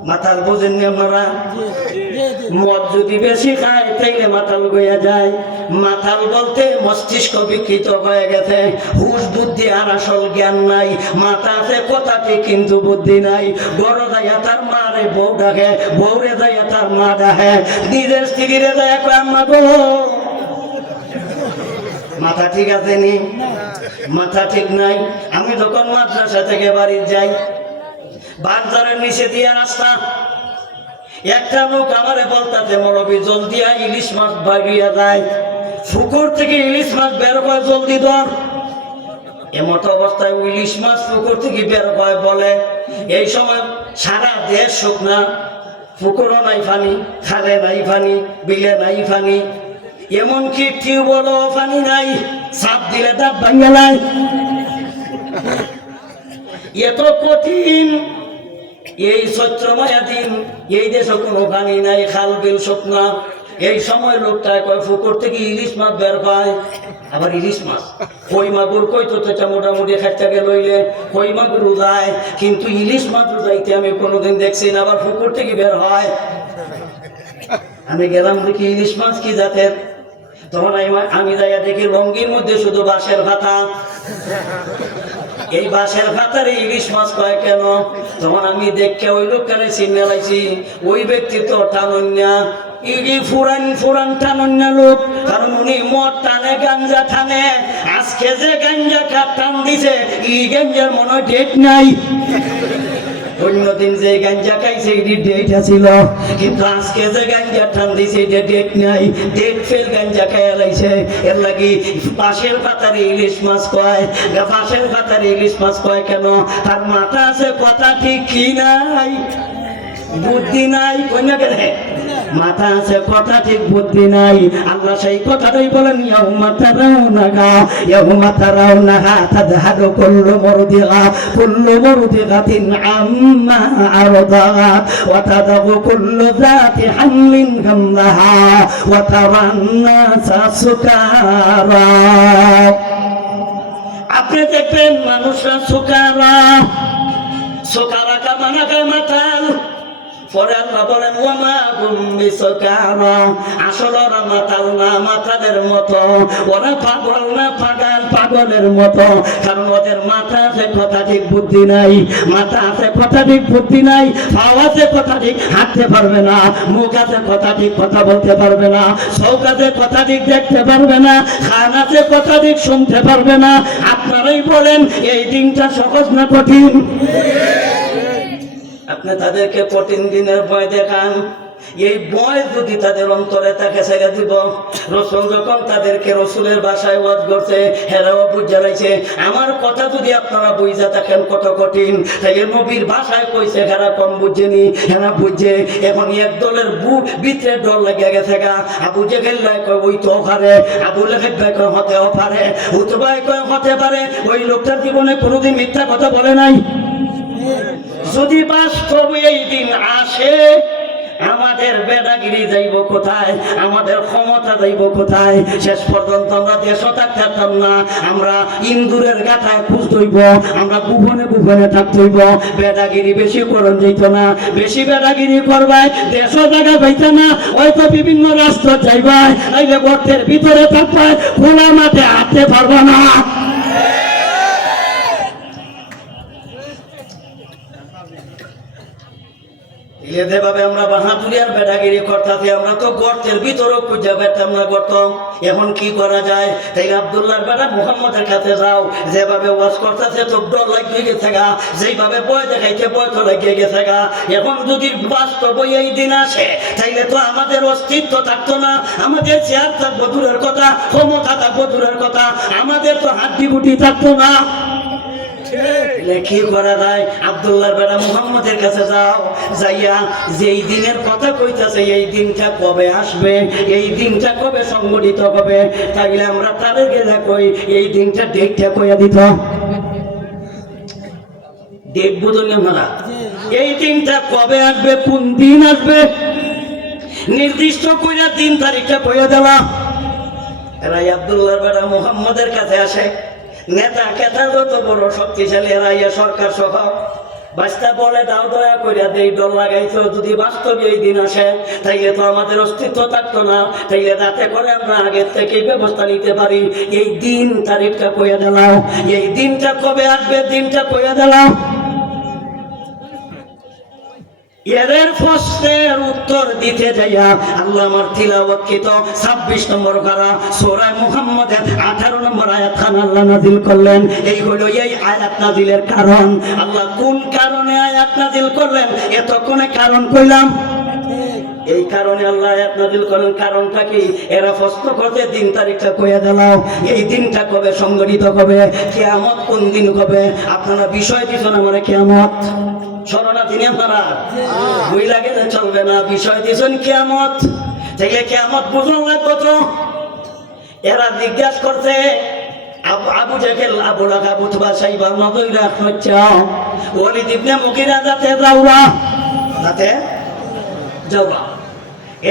মাতাল বোঝেননি আপনারা? মদ যদি বেশি খায় তাইলে মাতাল হয়ে যায়। মাতাল বলতে মস্তিষ্ক বিকৃত হয়ে গেছে, হুশ বুদ্ধি আর আসল জ্ঞান নাই। মাথা আছে কথাটি কিন্তু বুদ্ধি নাই। বড় যাইয়া তার মারে বউ ডাকে, বউরে যাইয়া তার মা ডাকে, নিজের স্ত্রীরে যায় আম্মা গো। মাথা ঠিক আছে নি? মাথা ঠিক নাই। আমি যখন মাদ্রাসা থেকে বাড়ি যাই, বাজারের নিচে দিয়ে রাস্তা, একটা লোক আমারে বলতাছে মৌলবী জলদি ইলিশ মাছ বাগিয়ে যায়, পুকুর থেকে ইলিশ মাছ বের হয়, জলদি ধর। এমত অবস্থায় ইলিশ মাছ পুকুর থেকে বের হয় বলে, এই সময় সারা দেশ শুকনা, পুকুরও নাই পানি, খালে নাই পানি, বিলে নাই পানি, এমনকি টিউবওয়েলও পানি নাই, চাপ দিলে দাঁত ভাঙে নাই। এত কঠিন এই চৈত্রমায়া দিন, এই দেশে কোনো পানি নাই, খাল বিল শুকনা। এই সময় লোকটা কয় পুকুর থেকে ইলিশ মাছ বের হয়। আবার ইলিশ মাছ, কই মাগুর কই তো মোটামুটি খাইটাকে লইলে কই মাগুর যায়, কিন্তু ইলিশ মাছ যাইতে আমি কোনোদিন দেখছি না। আবার পুকুর থেকে বের হয়। আমি গেলাম দেখি ইলিশ মাছ কি জাতের, তখন আমি যাইয়া দেখি লঙ্গির মধ্যে শুধু বাঁশের ভাতা। এই বাঁশের ভাতারে ইলিশ মাছ কয় কেন? তখন আমি দেখে ওই লোকখানে চিনে লাইছি, ওই ব্যক্তি তো টানন্যা, ইডি ফুরান টানন্যা লোক, কারণ উনি মদ টানে, গাঞ্জা টানে। আজকে যে গাঞ্জা টান দিছে, ই গাঞ্জার মনে হয় ডেট নাই। অন্যদিন যে গাঞ্জা খাইছে এটি ডেট আছিল, কিন্তু আজকে যে গাঞ্জা টান দিছে এটা ডেট নাই, ডেট ফেল গাঞ্জা খাইয়া লাইছে। এর লাগি পাশের পাতারে ইলিশ মাছ কয়। পাশের পাতারে ইলিশ মাছ কয় কেন? তার মাথা আছে, কথা ঠিক কি নাই, বুদ্ধি নাই। কন্যা কেন মাথা আছে, কথা ঠিক, বুদ্ধি নাই। আল্লাহ সেই কথাটাই বলেন, ইয়াউমা তারাউনাহা তাযহালু কুল্লু মুরদিআতিন আম্মা আরদাআত ওয়া তাদাউ কুল্লু যাতি হামলিন হামলাহা ওয়া তারান নাসা সুকারা। আপনি দেখবেন মানুষরা সুকারা, সুকারা কামানা কামাতাল। পরে আল্লাহ বলেন, ওয়ামা হুম বিসুকারা, আসলে ওরা মাতাল না, মাতালের মতো। ওরা পাগল না, পাগলের মতো। কারণ ওদের মাথা আছে, কথা ঠিক, বুদ্ধি নাই। মাথা আছে, কথা ঠিক, বুদ্ধি নাই। পাও আছে, কথা ঠিক, হাঁটতে পারবে না। মুখ আছে, কথা ঠিক, কথা বলতে পারবে না। চোখ আছে, কথা ঠিক, দেখতে পারবে না। কান আছে, কথা ঠিক, শুনতে পারবে না। আপনারাই বলেন, এই দিনটা সহজ না কঠিন? আপনি তাদেরকে কঠিন দিনের ভয় দেখান, এই ভয় যদি তাদের অন্তরে তাকে ছেড়ে দিব। রসুল যখন তাদেরকে রসুলের ভাষায় ওয়াজ করছে, হেরাও বুঝা লাইছে। আমার কথা যদি আপনারা বুঝা থাকেন কত কঠিন, তাই নবীর ভাষায় কইছে, হেরা কম বুঝেনি, হেরা বুঝে। এখন এক দলের ভিতরে ডর লাগিয়া গেছে গা। আবু জেহেল কয় ওই তো পারে, আবু লেহেব কয় হতেও পারে, উতবাই কয় হতে পারে। ওই লোকটার জীবনে কোনোদিন মিথ্যা কথা বলে নাই। যদি বাস্তব এই দিন আসে, আমাদের বেদাগিরি যাইব কোথায়, আমাদের ক্ষমতা যাইব কোথায়? শেষ পর্যন্ত আমরা দেশও থাকতে পারতাম না, আমরা ইন্দুরের গাথায় খুঁজ ধইব, আমরা গোপনে থাকতে হইব। বেদাগিরি বেশি করণ যেত না, বেশি বেদাগিরি করবাই দেশও জায়গা পাইতে না, হয়তো বিভিন্ন রাষ্ট্র যাইবাই, আইলে গর্তের ভিতরে থাকবাই, খোলা মাঠে হাঁটতে পারবা না। যেভাবে আমরা বাহাদুরি আর বেড়াগিরি করতাছি, আমরা তো গর্তের ভিতরেও খুঁজে পেতাম না গর্ত। এখন কি করা যায়? তাই আব্দুল্লাহর বেটা মুহাম্মদের কাছে যাও, যেভাবে ওয়াজ করতেছে তো ডর লাগিয়ে গেছে গা, যেভাবে বয় দেখাইছে বয় তো লাগিয়ে গেছে গা। এখন যদি বাস্তব এই দিন আসে, তাইলে তো আমাদের অস্তিত্ব থাকতো না, আমাদের চেয়ার থাকবো দূরের কথা, ক্ষমতা থাকবো দূরের কথা, আমাদের তো হাড্ডি গুটি থাকতো না। কি করা যায়? আব্দুল্লাহর বেটা মুহাম্মদের কাছে যাও, যাইয়া যেই দিনের কথা কইতাছে, এই দিনটা কবে আসবে, এই দিনটা কবে সংগঠিত হবে, তাইলে আমরা তাদের গেলে কই এই দিনটা ডেটটা কইয়া দিত। দেখবো তো আমরা এই দিনটা কবে আসবে, কোন দিন আসবে, নির্দিষ্ট কইরা দিন তারিখটা কইয়া দেওয়া। এরাই আব্দুল্লাহর বেটা মুহাম্মদের কাছে আসে। নেতা কেতা যত বড় শক্তিশালী এরাইয়া সরকার সহ বাস্তা বলে, দাও দয়া করিয়া দেই, ডর লাগাইছো। যদি বাস্তবে এই দিন আসে, তাইলে তো আমাদের অস্তিত্ব থাকতো না, তাইলে যাতে করে আমরা আগের থেকে ব্যবস্থা নিতে পারি। এই দিন তারিখটা কইয়া দিলাম, এই দিনটা কবে আসবে, দিনটা কইয়া দিলাম। এদের প্রশ্নের উত্তর দিতে যাইয়া আল্লাহ আমার তিলাওয়াতকৃত 26 নম্বর পারা সূরা মুহাম্মদের 18 নম্বর আয়াতখান আল্লাহ নাযিল করলেন। এই হলো এই আয়াত নাযিলের কারণ। আল্লাহ কোন কারণে আয়াত নাযিল করলেন, এতক্ষণে কারণ কইলাম। এই কারণে আল্লাহ আয়াত নাযিল করেন। কারণটা কি? এরা প্রশ্ন করতে দিন তারিখটা কইয়া দিলাম, এই দিনটা কবে সংগঠিত হবে, কিয়ামত কোন দিন হবে। আপনারা বিষয় দিছেন আমারে কিয়ামত, শরণার্থী আপনারা বই লাগে চলবে না, বিষয় দিয়েছেন কিয়ামত, তাইলে কিয়ামত বুঝন লাগবে তো। এরা জিজ্ঞাসা করছে আবু জেহেল, আবু লাহাব, উতবা, সাইবা, নজরুল আহমদ চাও, ওয়ালিদ ইবনে মুগিরা যাতে যাওয়া, যাতে যাওয়া।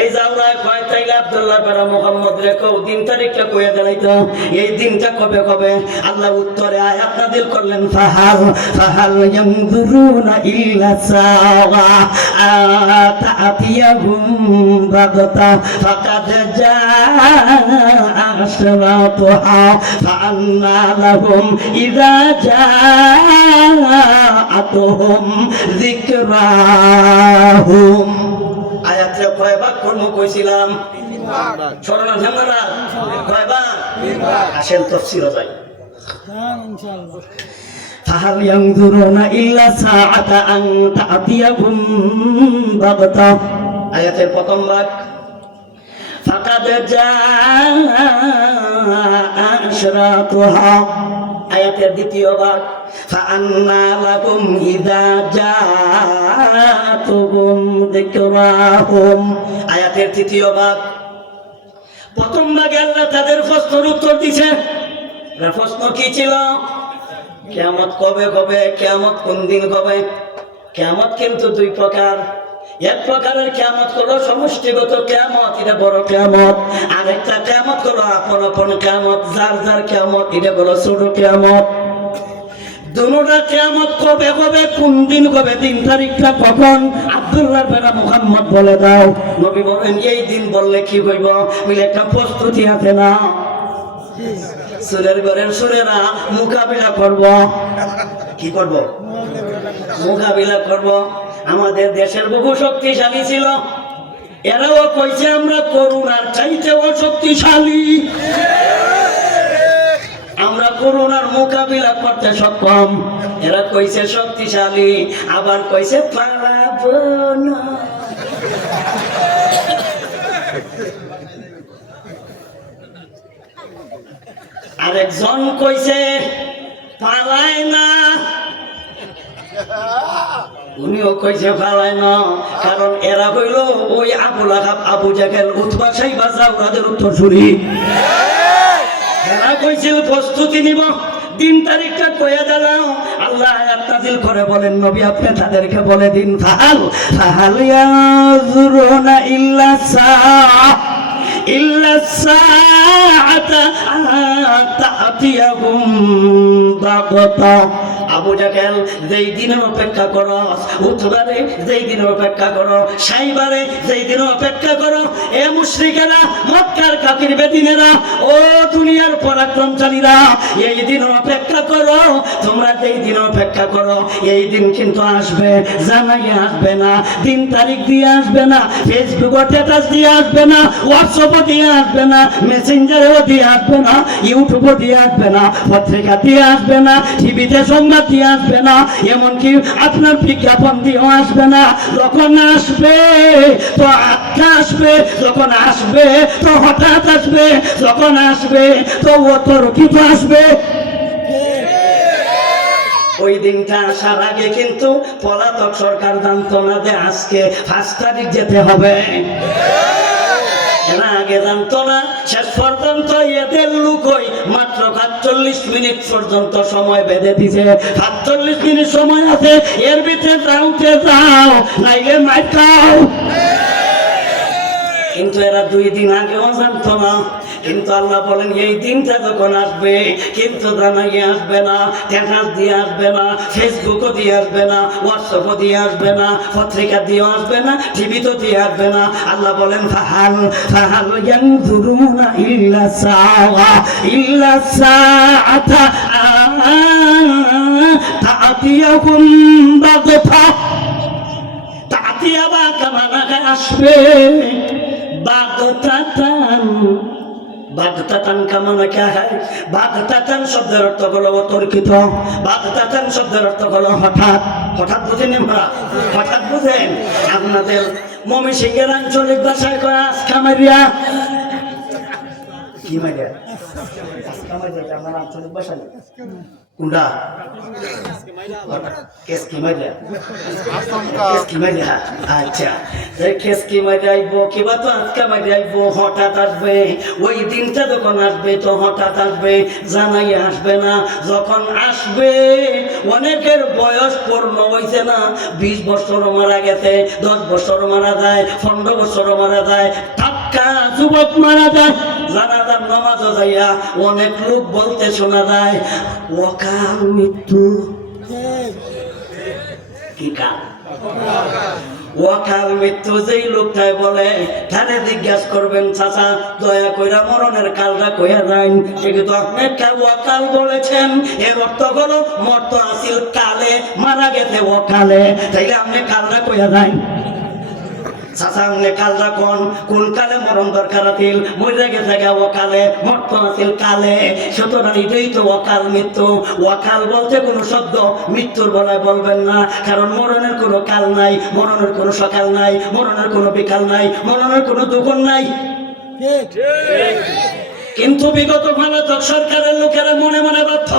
এই জাউরায় কয় তাইলে আব্দুল্লাহ বেড়া মোহাম্মদ রেখো দিন তারিখটা কয়ে দাঁড়াইতো এই দিনটা কবে কবে আল্লাহ উত্তরে আয়াত নাযিল করলেন ফাহাল ইয়ানজুরুনা ইল্লা সাওয়া আতাতিয়াহুম বাগতা ফাকাদ জাআ আশরাতুহা ফাআন্না লাহুম ইযা জাআতুহুম যিকরাহুম। আয়াতে কয়বার কর্ম কইছিলাম স্মরণ ঝামেলা কয়বার আসেন তাফসীরে যাই। ফাহাল ইয়ানজুরুনা ইল্লা সাআতা আন তা'তিয়াহুম বাগতা। আয়াতের প্রথম ভাগ ফাকাদ জাআ আশরাতুহা। আয়াতের দ্বিতীয় ভাগ ফাআন্না লাকুম ইযা জাআতুহুম যিকরাহুম। আয়াতের তৃতীয় ভাগ। প্রথম ভাগে আল্লাহ তাদের প্রশ্নের উত্তর দিয়েছে। প্রশ্ন কি ছিল? কিয়ামত কবে কবে, কিয়ামত কোন দিন কবে। কিয়ামত কিন্তু দুই প্রকার। এক প্রকারের কিয়ামত হলো সমষ্টিগত কিয়ামত, এটা বড় কিয়ামত। আরেকটা কিয়ামত হলো আপন আপন কিয়ামত, যার যার কিয়ামত, এটা হলো ছোট কিয়ামত। দুটোটা কিয়ামত কবে কবে, কোন দিন কবে, দিন তারিখটা কখন আব্দুল্লাহ বেড়া মুহাম্মদ বলে দাও। নবী বলেন এই দিন বললে কি হইব, বলে একটা প্রস্তুতি আছে না, সুরের ঘরের সুরেরা মোকাবিলা করব। কি করব? মোকাবিলা করব। আমাদের দেশের বহু শক্তিশালী ছিল, এরাও কইছে আমরা করোনার চাইতেও শক্তিশালী, আমরা করোনার মোকাবিলা করতে সক্ষম। এরা কইছে শক্তিশালী, আবার কইছে পালাবো না। আরেকজন কইছে পালায় না, উনিও কইছে পালায় না, কারণ এরা হইল ওই আবু লাহাব, আবু জাহেল, উতবা, সাইবা, জাওরাদের উত্তরসূরি। এরা কইছিল প্রস্তুতি নিব, দিন তারিখটা কয়ে দাঁড়াও। আল্লাহ আয়াত নাযিল করে বলেন নবী আপনি তাদেরকে বলে দিন ফাহাল ইয়াযুরুনা ইল্লা সাআতা তা'তিয়াহুম বাগতা। আবু জাহেল যেই দিনের অপেক্ষা করো, উতবারে যেই দিনের অপেক্ষা করো, সাইবারে যেই দিনের অপেক্ষা করো, এ মুশরিকেরা, মক্কার কাফির বেদিনেরা, ও দুনিয়ার পরাক্রমশালীরা, এই দিনের অপেক্ষা করো। তোমরা যেই দিন অপেক্ষা করো এই দিন কিন্তু আসবে, জানাই আসবে না, দিন তারিখ দিয়ে আসবে না, ফেসবুক স্ট্যাটাস দিয়ে আসবে না, হোয়াটসঅ্যাপও দিয়ে আসবে না, মেসেঞ্জারেও দিয়ে আসবে না, ইউটিউবও দিয়ে আসবে না, পত্রিকা দিয়ে আসবে না, টিভিতে সংবাদ দিয়ে আসবে না, এমনকি আপনার বিজ্ঞাপন দিয়েও আসবে না। যখন আসবে তো আটকা আসবে, যখন আসবে তো হঠাৎ আসবে, যখন আসবে তো অতর্কিত আসবে। ওই দিনটা আসার আগে কিন্তু পলাতক সরকার জানতো না যে আজকে 5 তারিখ যেতে হবে, এরা আগে জানতো না। শেষ পর্যন্ত এদের লুকোই মাত্র ৪৫ মিনিট পর্যন্ত সময় বেঁধে দিছে। ৪৫ মিনিট সময় আছে, এর ভিতরে যাওতে যাও, নাইলে মাইর খাও। কিন্তু এরা 2 দিন আগেও জানতো না। কিন্তু আল্লাহ বলেন এই দিনটা যখন আসবে কিন্তু জানাই আসবে না, স্ট্যাটাস দিয়ে আসবে না, ফেসবুকও দিয়ে আসবে না, হোয়াটসঅ্যাপও দিয়ে আসবে না, পত্রিকা দিয়েও আসবে না, টিভিতে দিয়ে আসবে না। আল্লাহ বলেন ফাহাল ইয়ানজুরুনা ইল্লা সাআতা তা'তিয়াহুম বাগতা। তা'তিয়া বা কামানা আসবে, বাগতাতান। বাগতাতান কামানা কে হয়? বাগতাতান শব্দের অর্থ হলো অতর্কিত, বাগতাতান শব্দের অর্থ হলো হঠাৎ। হঠাৎ বুঝেন আমরা? হঠাৎ বুঝেন? আপনাদের ময়মনসিংহের আঞ্চলিক ভাষায় কয় আজকা মারিয়া। কি মারিয়া? আজকা মারিয়া, আমার আঞ্চলিক ভাষা কোনটা কেসকি মাইরা কেসকি মাইরা আচ্ছা কেসকি মাইরা আইবো কিবা তো আজকে মাইরা আইবো হঠাৎ আসবে ওই দিনটা যখন আসবে তো হঠাৎ আসবে জানাই আসবে না যখন আসবে অনেকের বয়স পূর্ণ হইছে না 20 বছর মারা গেছে 10 বছর মারা যায় 15 বছর মারা যায় টাটকা যুবক মারা যায় জানাজার নামাজও যাইয়া অনেক লোক বলতে শোনা যায় অকাল মৃত্যু কি কাল ওয়াকাল মৃত্যু যেই লোকটাই বলে তারে জিজ্ঞাসা করবেন চাচা দয়া কইরা মরণের কালটা কইয়া যান কিন্তু আপনি ওয়াকাল বলেছেন এর অর্থ হলো মর্ত আসিল কালে মারা গেছে ওয়াকালে তাইলে আপনি কালটা কইয়া যান চাচা আপনি কালটা কোন কালে মরণ দরকার আছিল মরে গেছে ওয়াকালে মর্ত আসিল কালে সুতরাং এটাই তো ওয়াকাল মৃত্যু ওয়াকাল বলতে কোনো শব্দ মৃত্যুর বলায় বলবেন না কারণ মরণের কোনো কাল নাই মরণের কোনো সকাল নাই মরণের কোনো বিকাল নাই মরণের কোনো দুপুর নাই কিন্তু বিগত ভারত সরকারের লোকেরা মনে মনে বাধ্য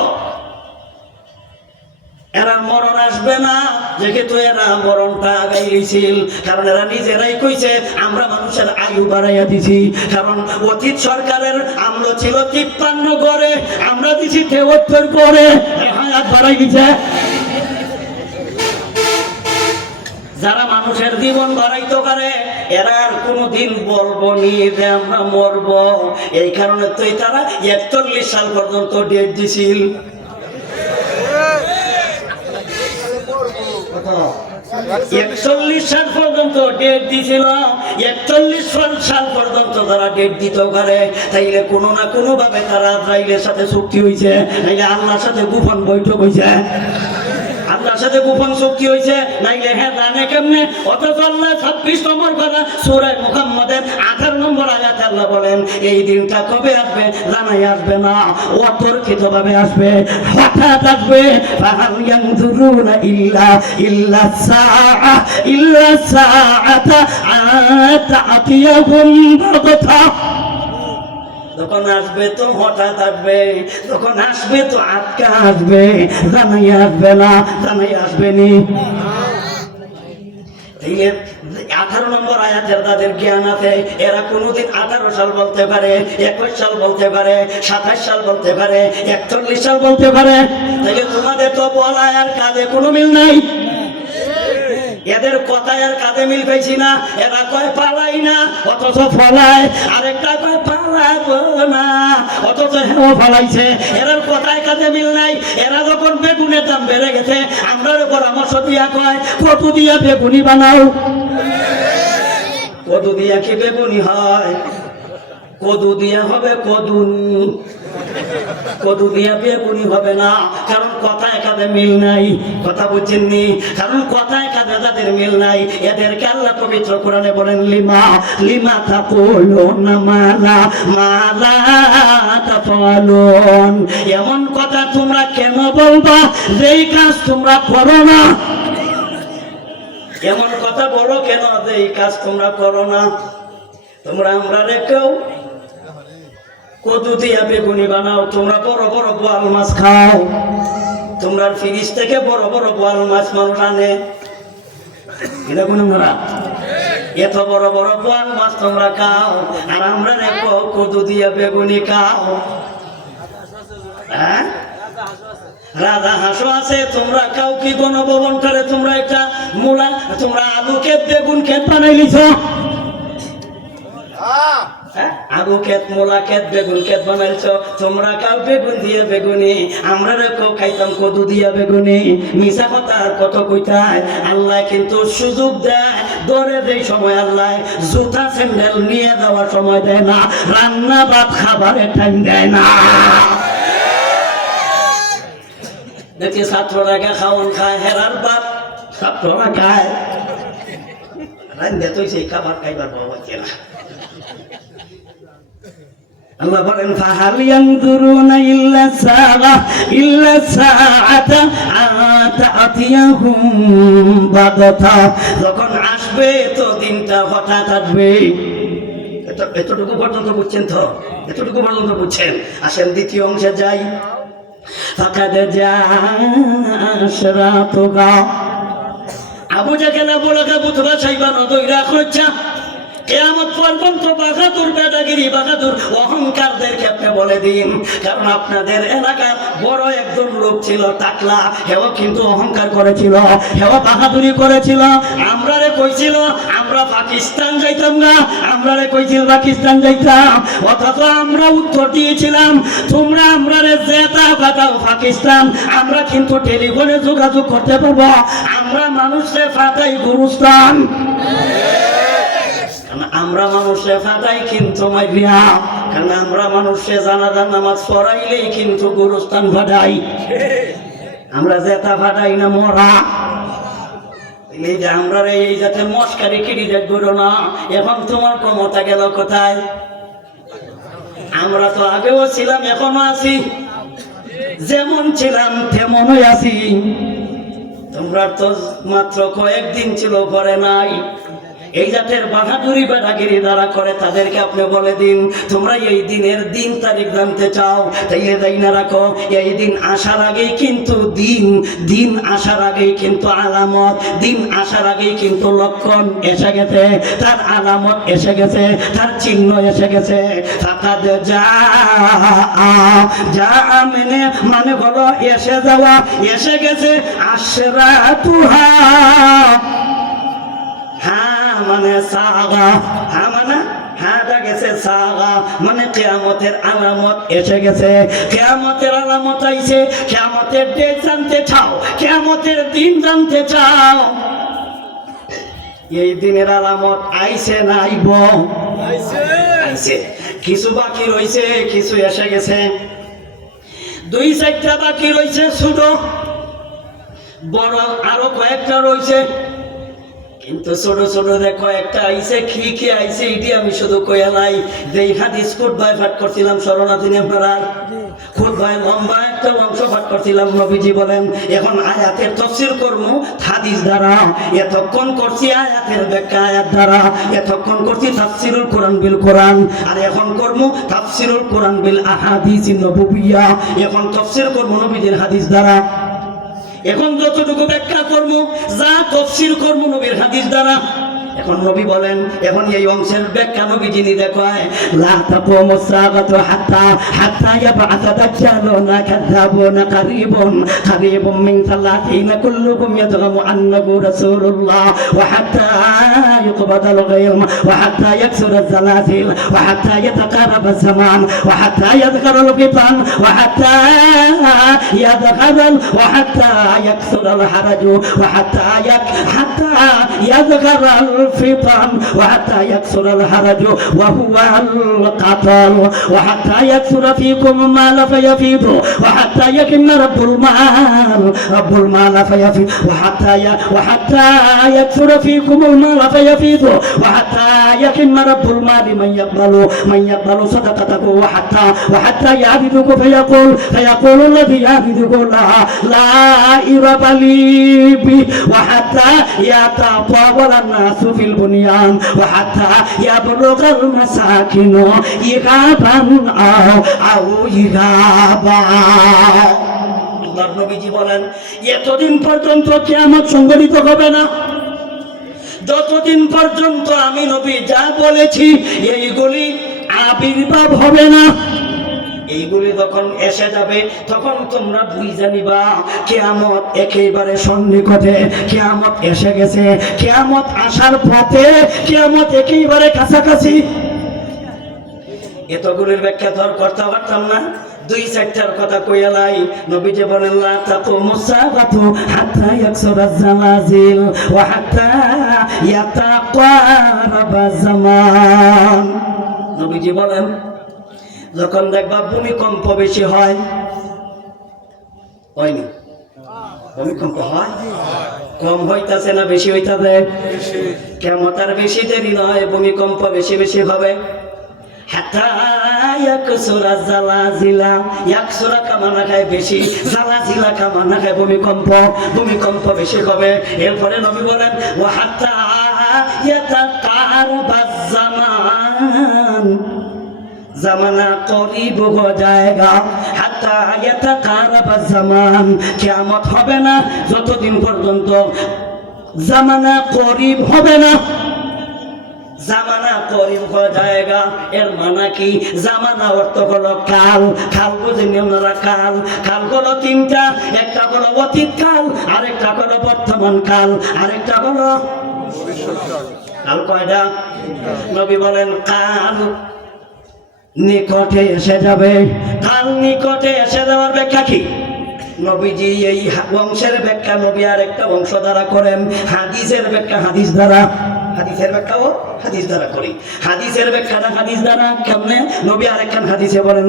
এরা মরণ আসবে না যেহেতু এরা মরণটা আগাই গেছিল কারণ এরা নিজেরাই কইছে আমরা মানুষের আয়ু বাড়াইয়া দিছি কারণ অতীত সরকারের আমল ছিল 53 গড়ে আমরা দিছি 73 গড়ে হায়াত বাড়াই দিছে যারা মানুষের জীবন বাড়াইতে পারে এরা আর কোনোদিন বলবো নি যে আমরা মরবো এই কারণে তো তারা 41 সাল পর্যন্ত ডেট দিছিল 41 সাল পর্যন্ত ডেট দিছিল 41 সাল পর্যন্ত তারা ডেট দিতে পারে তাইলে কোনো না কোনো ভাবে তারা আজরাইলের সাথে চুক্তি হয়েছে নাইলে আল্লাহর সাথে গোপন বৈঠক হয়েছে আল্লাহর সাথে গোপন চুক্তি হয়েছে নাইলে হ্যাঁ জানে কেমনে অথচ আল্লাহ 26 নম্বর পারা সূরা মুহাম্মদের 18 নম্বর আয়াতে আল্লাহ বলেন এই দিনটা কবে আসবে জানাই আসবে না অতর্কিত ভাবে আসবে হঠাৎ আসবে ফাহাল ইয়ানজুরুনা ইল্লা সাআতা আতাতিয়াহুম বাগতা যখন আসবে তো হঠাৎ আসবে যখন আসবে তো আটকা আসবে জানাই আসবে না জানাই আসবে নি 18 নম্বর আয়াতের তাদের জ্ঞান আছে এরা কোনোদিন 18 সাল বলতে পারে 21 সাল বলতে পারে 27 সাল বলতে পারে 41 সাল বলতে পারে তাহলে তোমাদের তো বলা আর কাজে কোনো মিল নাই এদের কথায় আর কাজে মিল পাইছি না এরা কয় পালাই না অথচ ফলায় আরেকটা কয় পালাবো না অথচ হেও ফলাইছে এরার কথায় কাজে মিল নাই এরা যখন বেগুনের দাম বেড়ে গেছে আমরা পরামর্শ দিয়া কয় কদু দিয়া বেগুনি বানাও কদু দিয়া কি বেগুনি হয় কদু দিয়া হবে কদুনি কদু দিয়া বেগুনি হবে না কারণ কথায় কাজে মিল নাই কথা বুঝছেননি কারণ কথায় কাজে যাদের মিল নাই এদেরকে আল্লাহ পবিত্র কোরআনে বলেন লিমা তাকুলুনা মালা তাফালুন এমন কথা তোমরা কেন বলবা যেই কাজ তোমরা করো না এমন কথা বলো কেন যেই কাজ তোমরা করো না তোমরা আমরা রেখেও কদু দিয়া বেগুনি বানাও তোমরা বড় বড় বোয়াল মাছ খাও তোমরা ফ্রিজ থেকে বড় বড় বোয়াল মাছ মানুষ আনে দেখুন আমরা এত বড় বড় বোয়াল মাছ তোমরা খাও আর আমরা রেখো কদু দিয়া বেগুনি খাও হ্যাঁ রাজা হাঁসও আছে তোমরা খাও কি গণভবন করে তোমরা একটা মূলা তোমরা আলু ক্ষেত বেগুন ক্ষেত বানাই লিছ আগু ক্ষেত মোলা ক্ষেত বেগুন ক্ষেত বানাইছ তোমরা খাও বেগুন দিয়ে বেগুনি আমরা রেখো খাইতাম কদু দিয়া বেগুনি মিশা কথা আর কত কইতায় আল্লাহ কিন্তু সুযোগ দেয় দরে যেই সময় আল্লাহ জুতা স্যান্ডেল নিয়ে যাওয়ার সময় দেয় না রান্না ভাত খাবারের টাইম দেয় না দেখি ছাত্ররা খাওয়ান খায় হেরার বাপ ছাত্ররা খায় রান্না তো সেই খাবার খাইবার বাবা কেনা আল্লাহ বলেন ফাহাল ইয়ানজুরুনা ইল্লা সাআতা আতাতিয়াহুম বাগতা যখন আসবে তো দিনটা হঠাৎ আসবে এতটুকু পর্যন্ত বুঝছেন তো এতটুকু পর্যন্ত বুঝছেন আসেন দ্বিতীয় অংশে যাই ফাকাদ জাশরাতুকা আবু জাহেল বলকে বুতবা চাইবানো দইরা খরচা কিয়ামত পর্যন্ত বাহাদুর বেদাগিরি বাহাদুর অহংকারদেরকে আপনি বলে দিন, কারণ আপনাদের এলাকার বড় একজন লোক ছিল টাকলা, হেও কিন্তু অহংকার করেছিল, হেও বাহাদুরি করেছিল। আমরারে কইছিল আমরা পাকিস্তান যাইতাম না, আমরারে কইছিল পাকিস্তান যাইতাম, অথচ আমরা উত্তর দিয়েছিলাম তোমরা আমরারে জেতা ফাটাও পাকিস্তান, আমরা কিন্তু টেলিফোনে যোগাযোগ করতে পারবো, আমরা মানুষে ফাটাই গুরুস্থান, আমরা মানুষে ফাটাই কিন্তু মাইরিয়া, কারণ আমরা মানুষে জানাজার নামাজ পড়াইলেই কিন্তু গুরুস্থান ফাটাই, আমরা জেতা ফাটাই না মরা। এই যে আমরা এই যাতে মস্কারি কিরি দেখ করো না, এখন তোমার ক্ষমতা গেল কোথায়? আমরা তো আগেও ছিলাম এখনো আছি, যেমন ছিলাম তেমনই আছি, তোমরা তো মাত্র কয়েকদিন ছিল করে নাই। এই জাতের বাহাদুরি বেদাগিরি দ্বারা করে তাদেরকে আপনি বলে দিন তোমরা এই দিনের দিন তারিখ জানতে চাও, তাইলে যাই না রাখো, এই দিন আসার আগেই কিন্তু দিন আসার আগেই কিন্তু আলামত, দিন আসার আগেই কিন্তু লক্ষণ এসে গেছে, তার আলামত এসে গেছে, তার চিহ্ন এসে গেছে। ফাকাদ যা মানে হলো এসে যাওয়া, এসে গেছে আশরাতুহা, মানে সাগা, মানে হাটা গেছে সাগা, মানে কিয়ামতের আলামত এসে গেছে। কিয়ামতের আলামত আইছে, কিয়ামতের ডেট জানতে চাও, কিয়ামতের দিন জানতে চাও, এই দিনের আলামত আইছে না আইব? আইছে। কিছু বাকি রইছে, কিছু এসে গেছে, 2-4টা বাকি রইছে, ছোট বড় আরো কয়েকটা রইছে, কিন্তু ছোট ছোট দেখো একটা আইছে, কি আইছে এটি আমি শুধু কইয়া নাই। যে হাদিস খুতবাই পাঠ করছিলাম শরণার্থী আপনারা, খুতবাই লম্বা একটা অংশ পাঠ করছিলাম, নবীজি বলেন এখন আয়াতের তাফসীর করব হাদিস দ্বারা, এতক্ষণ করছি আয়াতের ব্যাখ্যা আয়াত দ্বারা, এতক্ষণ করছি তাফসীরুল কোরআন বিল কোরআন, আর এখন করব তাফসীরুল কোরআন বিল আহাদিস নবুবিয়া, এখন তাফসীর করব নবীজির হাদিস দ্বারা। এখন যতটুকু ব্যাখ্যা করব, যা তাফসীর করব নবীর হাদিস দ্বারা। এখন নবী বলেন, এখন এই অংশের ব্যাখ্যা নবী যিনি দেখায়, লা তাকুমুস সাআতু হাত্তা ইয়াবআসা দাজ্জালুনা কাযাবুনা কারীবুম মিন 30 কুল্লুকুম ইয়াদগামু আন্নাহু রাসূলুল্লাহ ওয়া হাত্তা ইউকবাদাল গায়ম ওয়া হাত্তা ইয়াকসুরা যালাজিল ওয়া হাত্তা ইয়াতাকারাবা যামান ওয়া হাত্তা ইয়াযকারুল ফিতান ওয়া হাত্তা ইয়াকসুরাল হারাজু ওয়া হাত্তা ইয়াযকারাল الفتن وحتى يكثر الحرج وهو القتل وحتى يكثر فيكم المال فيفيض وحتى يكن رب المال فيفيض وحتى يكثر فيكم المال فيفيض وحتى يكن رب المال من يقبل صدقته وحتى يعبدك فيقول الذي يعبدك لا إرب لي به وحتى يتطاول الناس في البنيان وحتى يبلغ المساكن إغابا أو إغابا। নবীজি বলেন এতদিন পর্যন্ত কিয়ামত সংঘটিত হবে না, যতদিন পর্যন্ত আমি নবী যা বলেছি এইগুলি আবির্ভাব হবে না। এইগুলি যখন এসে যাবে তখন তোমরা বুঝে নিবা কিয়ামত একেবারে সন্নিকটে, কিয়ামত এসে গেছে, কিয়ামত আসার পথে, কিয়ামত একেবারে কাছাকাছি। এতগুলির ব্যাখ্যা তো আর করতে পারতাম না, 2-4টার কথা কইয়ালাই। নবীজি বলেন লা তাকুমুস সাআতু হাত্তা ইয়াকসুরাজ জালাজিল ওয়া হাত্তা ইয়াতাকারাবা যামান। নবীজি বলেন যখন দেখবা ভূমিকম্প বেশি হয়, হয়নি ভূমিকম্প হয়, কম হইতাছে না বেশি হইতাছে? কিয়ামত আর বেশি দেরি নয়, ভূমিকম্প বেশি বেশি হবে। হাত্তা ইয়াকসুরা জালাজিলা, ইয়াকসুরা কামানা খায় বেশি, জালাজিলা কামানা খায় ভূমিকম্প বেশি হবে। এরপরে নবী বলেন ওয়া হাত্তা ইয়াতাকারাবা যামান, জামানা করিব हो जाएगा হাত্তা ইয়াতাকারাবা জামান কিয়ামত হবে না যতদিন পর্যন্ত জামানা করিব হবে না জামানা করিব हो जाएगा এর মানে কি জামানা অর্থ হলো কাল কাল বুঝেন আপনারা কাল কাল হলো তিনটা একটা হলো অতীত কাল আরেকটা হলো বর্তমান কাল আরেকটা হলো ভবিষ্যৎ কাল কাল কয়টা নবী বলেন কাল নিকটে এসে যাবে কাল নিকটে এসে যাওয়ার ব্যাখ্যা কি নবীজি এই বংশের ব্যাখ্যা নবী আর একটা বংশ দ্বারা করেন হাদিসের ব্যাখ্যা হাদিস দ্বারা হাদিসের ব্যাখ্যাও হাদিস দ্বারা করি হাদিসের ব্যাখ্যাটা হাদিস দ্বারা কেমনে নবী আরেকখান হাদিসে বলেন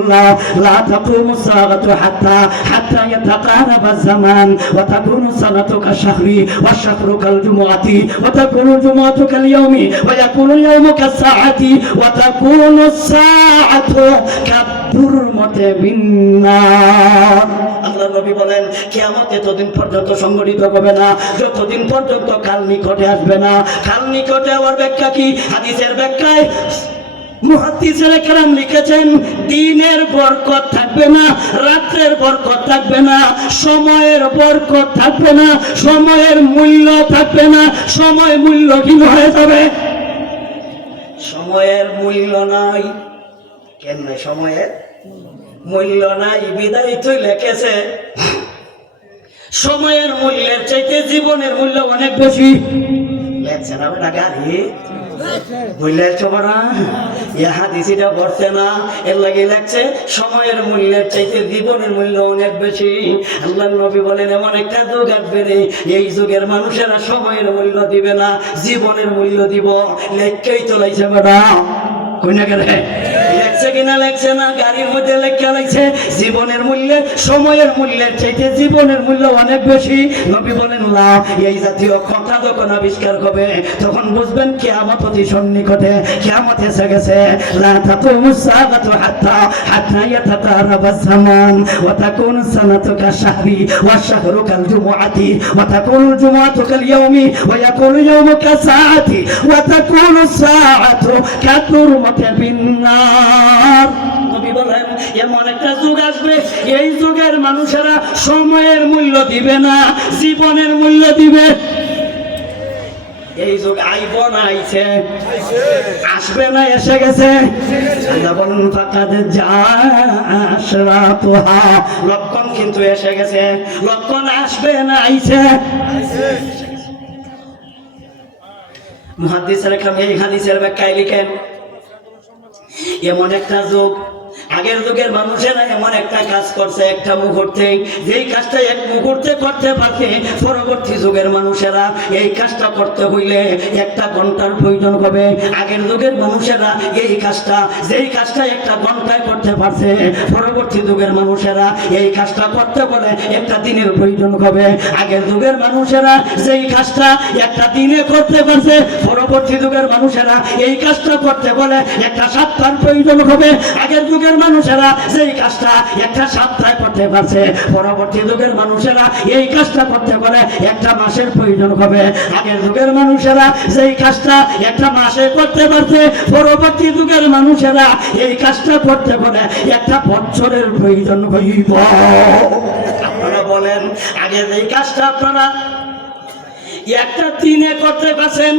লা তাকুমুস সাআতু হাত্তা ইয়াতাকারাবা জামান ওয়া তাকুনু সালাতু কাশহরি ওয়া শাহরু কাল জুমআতি ওয়া তাকুনু জুমআতু কাল ইয়াউমি ওয়া ইয়াকুনু ইয়াউমু কাসসাআতি ওয়া তাকুনু সাআতু কাবুরমাতি বিন্নার আল্লাহ নবী বলেন কিয়ামত এতদিন পর্যন্ত সংঘটিত হবে না যতদিন পর্যন্ত কাল নিকটে আসবে না কাল নিকটে হওয়ার ব্যাখ্যা কি হাদিসের ব্যাখ্যায় মুহাদ্দিসেরা কেরাম লিখেছেন দিনের বরকত থাকবে না রাতের বরকত থাকবে না সময়ের বরকত থাকবে না সময়ের মূল্য থাকবে না সময় মূল্যহীন হয়ে যাবে সময়ের মূল্য নাই কেন সময়ের মূল্য নাই বিদায় তুই লিখেছে সময়ের মূল্যের চাইতে জীবনের মূল্য অনেক বেশি লেখছে না বেটা গাড়ি বুঝলে ছোবরা ইহা দিছিটা পড়ছে না এর লাগে লাগছে সময়ের মূল্যের চাইতে জীবনের মূল্য অনেক বেশি আল্লাহ নবী বলেন এমন একটা যুগ আসবে রে এই যুগের মানুষেরা সময়ের মূল্য দিবে না জীবনের মূল্য দিব লেখকেই চলাইছে বেটা কইনা গেলে লেখছে কিনা লেখছে না গাড়ির মধ্যে লেখা লাগছে জীবনের মূল্যে সময়ের মূল্যের চাইতে জীবনের মূল্য অনেক বেশি নবী বলেন না এই জাতীয় কথা যখন আবিষ্কার হবে তখন বুঝবেন কিয়ামত অতি সন্নিকটে কিয়ামত এসে গেছে লা তাকুমুস সাআতু হাত্তা ইয়াতাকারাবা জামান ওয়া তাকুনু সানাতু কাশহরি ওয়া শাহরু কাল জুমআতি ওয়া তাকুনু জুমআতু কাল ইয়াউমি ওয়া ইয়াকুনু ইয়াউমু কাসসাআতি ওয়া তাকুনু সাআতু কাতুরমাতি বিন্নার নবী বলেন এমন একটা যুগ আসবে এই যুগের মানুষেরা সময়ের মূল্য দিবে না জীবনের মূল্য দিবে এই যুগ আইব না আইছে আসবে না এসে গেছে আল্লাহ বলেন ফাকাদ জাআশরাতুহা লক্ষণ কিন্তু এসে গেছে লক্ষণ আসবে না আইছে মুহাদ্দিসরা কেরাম এই হাদিসের ব্যাখ্যায় লিখেন এমন একটা যুগ আগের যুগের মানুষেরা এমন একটা কাজ করছে একটা মুহূর্তে যেই কাজটা এক মুহূর্তে করতে পারছে পরবর্তী যুগের মানুষেরা এই কাজটা করতে হইলে একটা ঘন্টার প্রয়োজন হবে আগের যুগের মানুষেরা এই কাজটা যেই কাজটা একটা ঘন্টায় করতে পারছে পরবর্তী যুগের মানুষেরা এই কাজটা করতে বলে একটা দিনের প্রয়োজন হবে আগের যুগের মানুষেরা যেই কাজটা একটা দিনে করতে পারছে পরবর্তী যুগের মানুষেরা এই কাজটা করতে বলে একটা সপ্তাহের প্রয়োজন হবে আগের যুগের মানুষেরা যেই কাজটা একটা সপ্তাহে করতে পারছে পরবর্তী যুগের মানুষেরা এই কাজটা করতে পারে একটা মাসের প্রয়োজন হবে আগের যুগের মানুষেরা যেই কাজটা একটা মাসে করতে পারছে পরবর্তী যুগের মানুষেরা এই কাজটা করতে পারে একটা বছরের প্রয়োজন হইব আপনারা বলেন আগে যেই কাজটা আপনারা একটা দিনে করতে পারছেন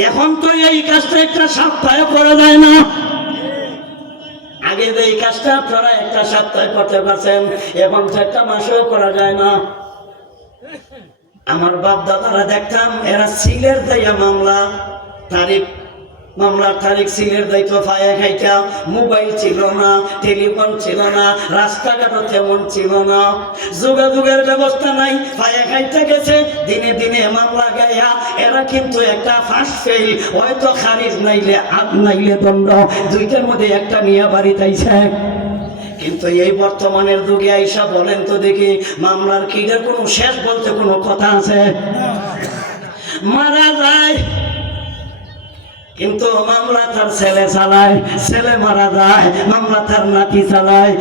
এখন তো এই কাজটা একটা সপ্তাহে করা যায় না আগে যে এই কাজটা আপনারা একটা সপ্তাহে করতে পারছেন এখন একটা মাসেও করা যায় না আমার বাপ দাদারা দেখতাম এরা সিলের দেয়া মামলার তারিখ সিলের দায়িত্ব ফায়া খাইতা মোবাইল ছিল না টেলিফোন ছিল না রাস্তাঘাটও তেমন ছিল না যোগাযোগের ব্যবস্থা নাই ফায়া খাইতে গেছে দিনে দিনে মামলা গায়া এরা কিন্তু একটা ফার্স্ট ফেল হয়তো খারিজ নাইলে দণ্ড দুইটার মধ্যে একটা নিয়ে বাড়িতে আইছে কিন্তু এই বর্তমানের যুগে আইসা বলেন তো দেখি মামলার কিটার কোনো শেষ বলতে কোনো কথা আছে মারা যায় কিন্তু মামলা তার ছেলে চালায়, ছেলে মারা যায়, মামলা তার নাতি চালায়,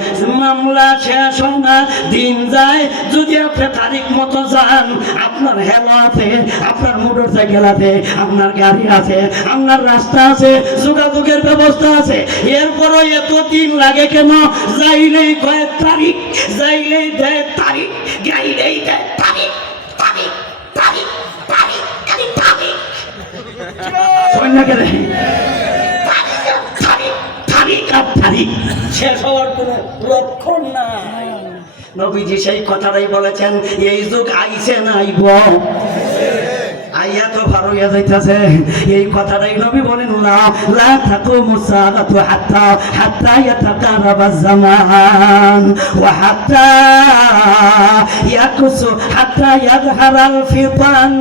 মামলা শেষ হয় না, দিন যায়। যদি আপনি তারিখ মতো যান, আপনার হেলো আছে, আপনার মোটর সাইকেল আছে, আপনার গাড়ি আছে, আপনার রাস্তা আছে, যোগাযোগের ব্যবস্থা আছে, এরপরও এত দিন লাগে কেন? যাইলেই কয়েক তারিখ, যাইলেই দেয় তারিখ, গাইলেই দেয় তারিখ, তারিখ, তারিখ, তারিখ, তারিখ, তারিখ। শেষ হওয়ার কোন লক্ষণ নাই। নবীজি সেই কথাটাই বলেছেন, এই যুগ আইছে না আইব, আইয়া তো ভালো হইয়া যাইতেছে। এই কথাটাই নবী বলেন, লা তাকুমু সাআতু হাত্তা ইয়াতাকারাবা যামান ওয়া হাত্তা ইয়াযহারাল ফিতান।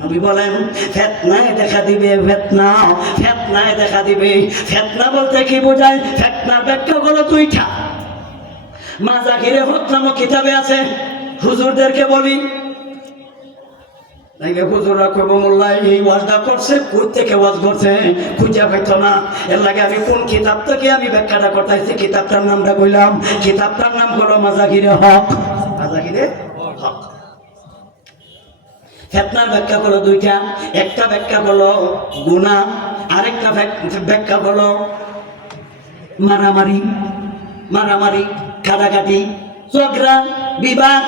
নবী বলেন, ফিতনায় দেখা দিবে, ফিতনায় দেখা দিবে। ফিতনা বলতে কি বোঝায়? ফিতনার ব্যাখ্যা হলো দুইটা। মাজাহিরে হক নামক কিতাবে আছে, হুজুরদেরকে বলি, হুজুররা কইব মোল্লা এই ওয়াজটা করছে, কই থেকে ওয়াজ করছে খুঁজে পাইতো না। এর লাগে আমি কোন কিতাব থেকে আমি ব্যাখ্যাটা করতেছি, কিতাবটার নামটা কইলাম। কিতাবটার নাম হলো মাজাহিরে হক। মাজাহিরে হক। ফিতনার ব্যাখ্যা হলো দুইটা, একটা ব্যাখ্যা হলো গুনাহ, আরেকটা ব্যাখ্যা হলো মারামারি, কাটাকাটি, ঝগড়া, বিবাদ।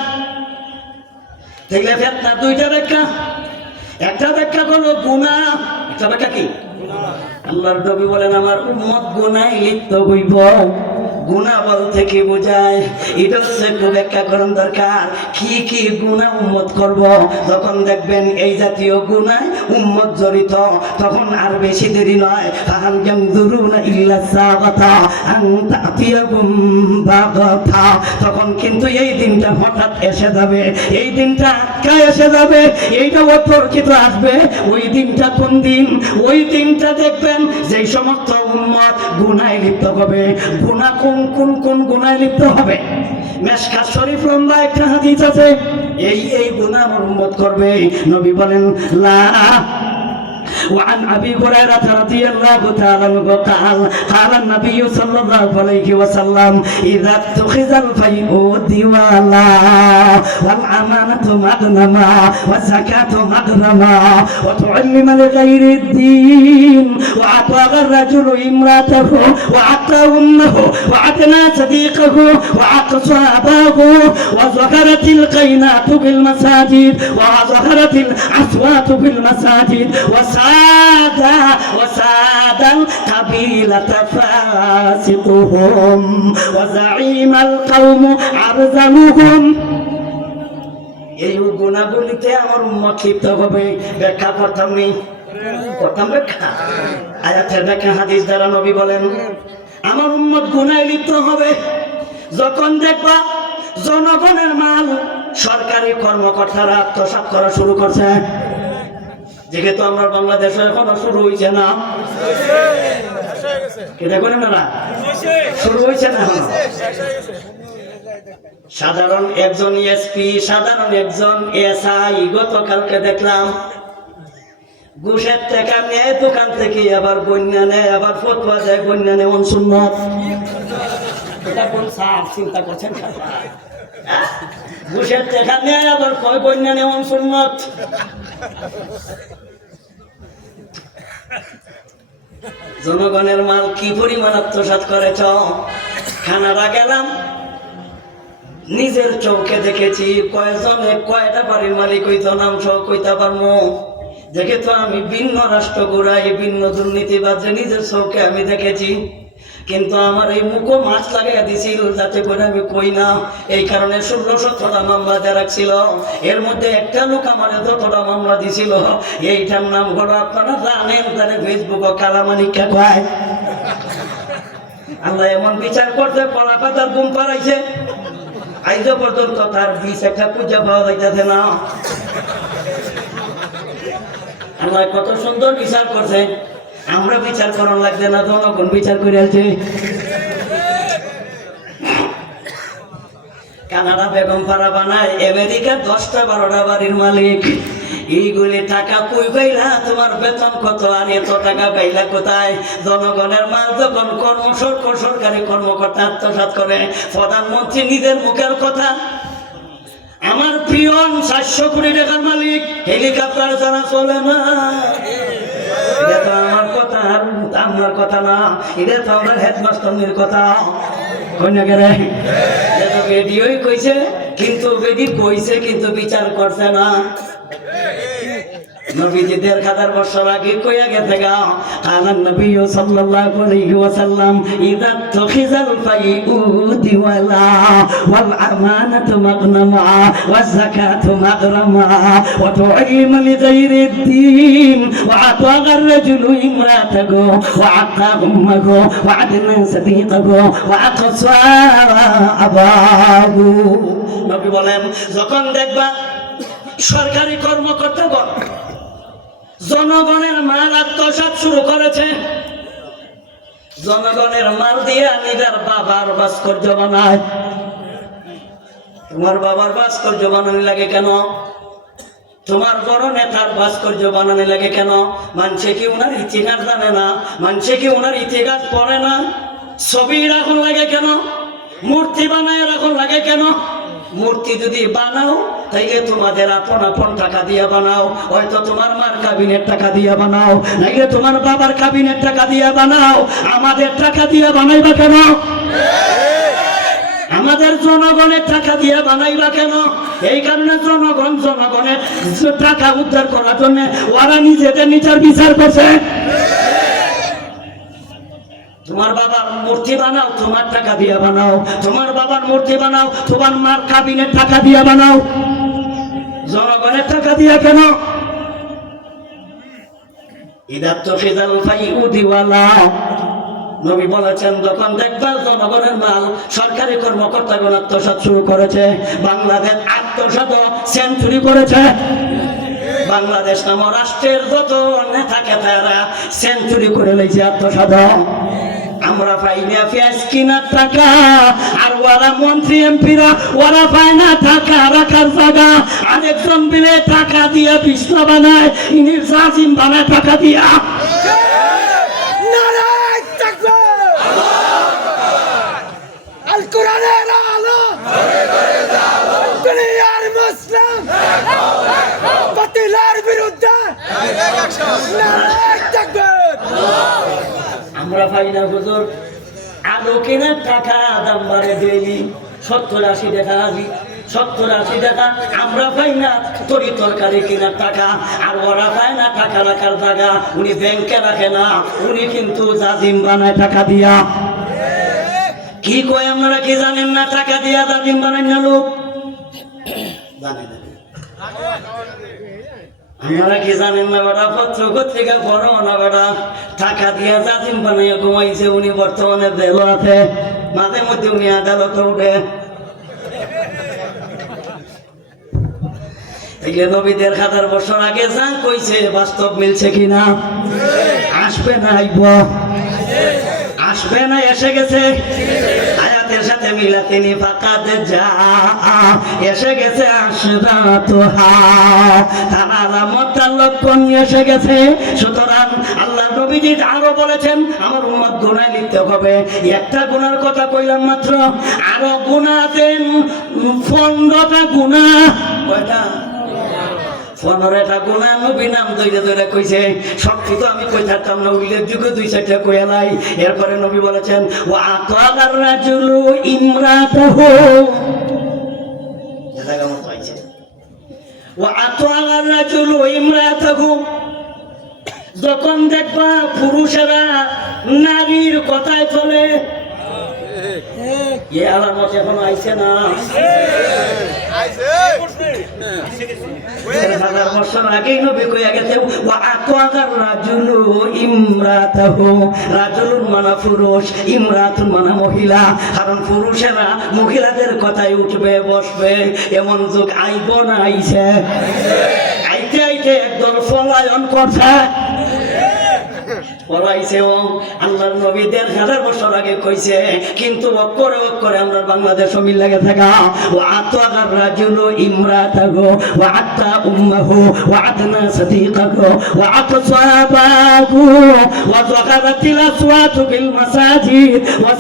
দেখলে ফিতনার দুইটা ব্যাখ্যা। একটা ব্যাখ্যা হলো গুনাহ, একটা ব্যাখ্যা কি? আল্লাহর নবী বলেন, আমার উম্মত গুনাহে লিপ্ত হইব। গুনাহ বলতে কি বোঝায়? এটা হচ্ছে একটু ব্যাখ্যা করার দরকার। কি কি গুনাহ উম্মত করব? যখন দেখবেন এই জাতীয় গুনায় উম্মত জড়িত, তখন আর বেশি দেরি নয়। ফাহাল ইয়ানজুরুনা ইল্লা সাআতা আন তাতিয়াকুম বাগাতা। তখন কিন্তু এই দিনটা হঠাৎ এসে যাবে, এই দিনটা আটকা এসে যাবে, এইটা অতর্কিত আসবে। ওই দিনটা কোন দিন? ওই দিনটা দেখবেন যেই সমস্ত উম্মত গুনাহে লিপ্ত হবে। গুনাহ কোন গুনাহে লিপ্ত হবে? মেশকাত শরীফ লম্বা একটা হাদিস আছে, এই গুনাহ আমার উম্মত করবে। নবী বলেন, লা। وعن أبي هريرة رضي الله تعالى عنه قال النبي صلى الله عليه وسلم إذا اتخذ الفيء ديوالا والأمانة مغنما والزكاة مغرما وتعلم لغير الدين وأطاع الرجل امرأته وعقى أمه وعدنا صديقه وعقصى أباه وظهرت القينات بالمساجد وظهرت الأصوات بالمساجد وساد القبيلة فاسقهم وزعيم القوم عرزمهم। এই গুণাগুলিতে আমার উম্মত লিপ্ত হবে। ব্যাখ্যা করতাম ব্যাখ্যা, আয়াতের ব্যাখ্যা হাদিস দ্বারা নবী বলেন, আমার উম্মত গুনাহে লিপ্ত হবে যখন দেখবা জনগণের মাল সরকারি কর্মকর্তারা আত্মসাৎ করা শুরু করছে। যেহেতু আমরা বাংলাদেশে এখনো শুরু হয়েছে না, শুরু হয়েছে না। সাধারণ একজন এসপি, সাধারণ একজন এসআই গতকালকে দেখলাম ঘুষের টাকা নেয় দোকান থেকে, আবার বন্যা নেয়, আবার ফতোয়া দেয় বন্যা নেওয়ান সুন্নাত। এটা কোন স্যার চিন্তা করছেন? ঘুষের টাকা নেয় আবার কয় বন্যা নেওয়ান সুন্নাত। জনগণের মাল কি পরিমাণ আত্মসাৎ করেছ। খানারা গেলাম, নিজের চৌকে দেখেছি কয়জনে কয়টা বাড়ির মালিক হইতো, নাম সহ কইতে পারবো। দেখে তো আমি ভিন্ন রাষ্ট্র ঘুরাই, ভিন্ন দুর্নীতিবাদ যে নিজের চৌকে আমি দেখেছি, কিন্তু আমার এই মুখও মাছ লাগাইয়া দিছিল যাতে করে আমি কই না। এই কারণে 16-17টা মামলা দেওয়া রাখছিল। এর মধ্যে একটা লোক আমার যতটা মামলা দিছিল, এইটার নাম হলো, আপনারা জানেন, তাহলে ফেসবুকে কালামানিকা কয়। আল্লাহ এমন বিচার করতে, কলা পাতার ঘুম পাড়াইছে, আইজ পর্যন্ত তার বিষ একটা পূজা পাওয়া যাইতেছে না। আল্লাহ কত সুন্দর বিচার করছে। আমরা বিচার করার লাগছে না, জনগণ বিচার করে আছে। কানাডা বেগম পাড়া বানায়, আমেরিকা 10টা-12টা বাড়ির মালিক। এইগুলি টাকা কই পাইলা, তোমার বেতন কত, আর এত টাকা পাইলা কোথায়? জনগণের মাল যখন সরকারি কর্মকর্তা আত্মসাৎ করে, প্রধানমন্ত্রী নিজের মুখের কথা, আমার পিয়ন 400 কোটি টাকার মালিক, হেলিকপ্টার ছাড়া চলে না। এটা তো আমার কথা, আর আপনার কথা না, এটা তো আমার হেডমাস্টারের কথা। বেডিওই কইছে, কিন্তু বেডি কইছে কিন্তু বিচার করছে না। নবীজি 1000 বছর আগে কইয়া গেছে গা, কালান নবী সাল্লাল্লাহু আলাইহি ওয়াসাল্লাম, ইযা তুখিজাল ফাইউ দিওয়ালা ওয়াল আমানাতু মাগনামা ওয়াজ যাকাতু মাগরামা ওয়া তুইমা লিগাইরি দ্দীন ওয়া আতাগার রাজুলু ইমরাতাহু ওয়া আতা উম্মাহু ওয়া আদনা সাদিকাহু ওয়া আকসা আবাহু। নবী বলেন, যখন দেখবা সরকারি কর্মকর্তাগণ জনগণের মাল আত্মসাৎ শুরু করেছে, জনগণের মাল দিয়ে নিজের বাবার ভাস্কর্য বানায়। তোমার বাবার ভাস্কর্য বানানো লাগে কেন? তোমার বড় নেতার ভাস্কর্য বানানো লাগে কেন? মানুষে কি ওনার ইতিহাস জানে না? মানুষে কি ওনার ইতিহাস পড়ে না? ছবি রাখন লাগে কেন? মূর্তি বানায় রাখন লাগে কেন? মূর্তি যদি বানাও তাইলে তোমাদের আপন আপন টাকা দিয়ে বানাও, হয়তো তোমার মার কাবিনের টাকা দিয়ে বানাও, নাইলে তোমার বাবার কাবিনের টাকা দিয়ে বানাও। আমাদের টাকা দিয়ে বানাইবা কেন? আমাদের জনগণের টাকা দিয়ে বানাইবা কেন? এই কারণে জনগণের টাকা উদ্ধার করার জন্য ওরা নিজেদের নিজের বিচার করছে। তোমার বাবার মূর্তি বানাও, তোমার টাকা দিয়ে বানাও। তোমার বাবার মূর্তি বানাও, তোমার মার কাবিনের টাকা দিয়ে বানাও, জনগণের টাকা দিয়ে কেন? নবী বলেছেন, যখন দেখবা জনগণের মাল সরকারি কর্মকর্তাগণ আত্মসাৎ শুরু করেছে, বাংলাদেশ আত্মসাৎ সেঞ্চুরি করেছে। বাংলাদেশ নাম রাষ্ট্রের যত নেতা কেতারা সেঞ্চুরি করে লেছে আত্মসাৎ। আমরা পাই না পেঁয়াজ কিনার টাকা, আর ওরা মন্ত্রী এমপিরা ওরা পায় না টাকা রাখার জায়গা। আরেকজন মিলে টাকা দিয়ে বিষ্ণু বানায়, ইনি জাজিম বানায় টাকা দিয়া। আমরা পাই না হুজুর, আলু কেনার টাকা দাম বাড়ে ডেইলি 70-80 টাকা, 70-80 টাকা। আমরা পাই না তরি তরকারি কেনার টাকা, আর ওরা পায় না টাকা রাখার জায়গা। উনি ব্যাংকে রাখে না, উনি কিন্তু জাজিম বানায় টাকা দিয়া। কি কয় আপনারা কি জানেন না? টাকা দিয়া জাজিম বানায় না লোক, জানেন না? আপনারা কি জানেন না? বেটা পত্র পত্রিকা পড়ো না বেটা, টাকা দিয়া জাজিম বানাইয়া ঘুমাইছে। উনি বর্তমানে জেল আছে, মাঝে মধ্যে উনি আদালতে উঠে। নবীদের 1000 বছর আগে যা কইছে বাস্তব মিলছে কিনা? আসবে না, আইব, আসবে না, এসে গেছে। আয়াতের সাথে মিলা তিনি ফাকাদ যা এসে গেছে, আশরাতুহা তার আলামত লক্ষণ এসে গেছে। সুতরাং আল্লাহ নবীজি আরো বলেছেন, আমার উম্মত গুনাহ লিপ্ত হবে। একটা গুনার কথা কইলাম মাত্র, আরো গুনাহ দেন 15টা গুনাহ। কয়টা? 15টা গুনাহ নবী নাম ধরে ধরে কইছে। সব কিছু আমি কই থাকতাম না, উল্লেখযোগ্য 2-4টা কইয়া নাই। এরপরে নবী বলেছেন, ওয়া আতাগার রাজুলু ইমরাতাহু, জায়গা মতো আইছে, ওয়া আতাগার রাজুলু ইমরাতাহু। যখন দেখবা পুরুষেরা নারীর কথায় চলে, এ আলামত এখন আইছে না? আগেই নবী কইয়া গেছে, ওয়া আতাগার রাজুলু ইমরাতাহু। রাজুলুন মানে পুরুষ, ইমরাতুন মানে মহিলা। কারণ পুরুষেরা মহিলাদের কথায় উঠবে বসবে, এমন যুগ আইব না আইছে? আইতে আইতে একদল পলায়ন করছে। পড়াইছেও আল্লাহর নবী ১,৫০০ বছর আগে কইছে, কিন্তু অক্ষরে অক্ষরে আমরা বাংলাদেশ মিল লাগে থাকা। ও আতাগার রাজুলু ইমরাতাহু ওয়া আতা উম্মাহু ওয়া আদনা সাদিকাহু ওয়া আতসাবাহু ওয়া যাকারাতিল আসওয়াতু বিল মাসাজিদ ওয়া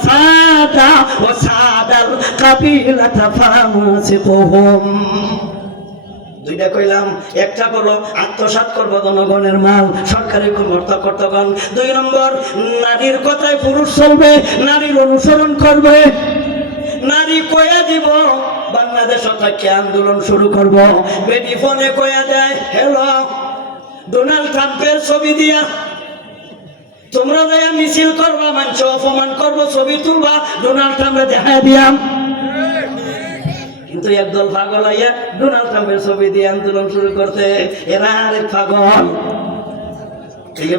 সাদাল কাবিলাতা ফামাসিকুহুম। দুইটা কইলাম, একটা হলো আত্মসাৎ করবো জনগণের মাল, সরকারি কর্মকর্তাগণ। ২ নম্বর, নারীর কথায় পুরুষ চলবে, নারীর অনুসরণ করবে। নারী কয়া দিব বাংলাদেশ থেকে আন্দোলন শুরু করব। বেটি ফোনে কয়া দেয়, হ্যালো ডোনাল্ড ট্রাম্পের ছবি দিয়া তোমরা যাইয়া মিছিল করবা, মানুষ অপমান করবো, ছবি তুলবা, ডোনাল্ড ট্রাম্পে দেখা দিয়াম। কিন্তু একদল পাগল আইয়া ডোনাল্ড ট্রাম্পের ছবি দিয়ে আন্দোলন শুরু করতে, এরা আরেক পাগল।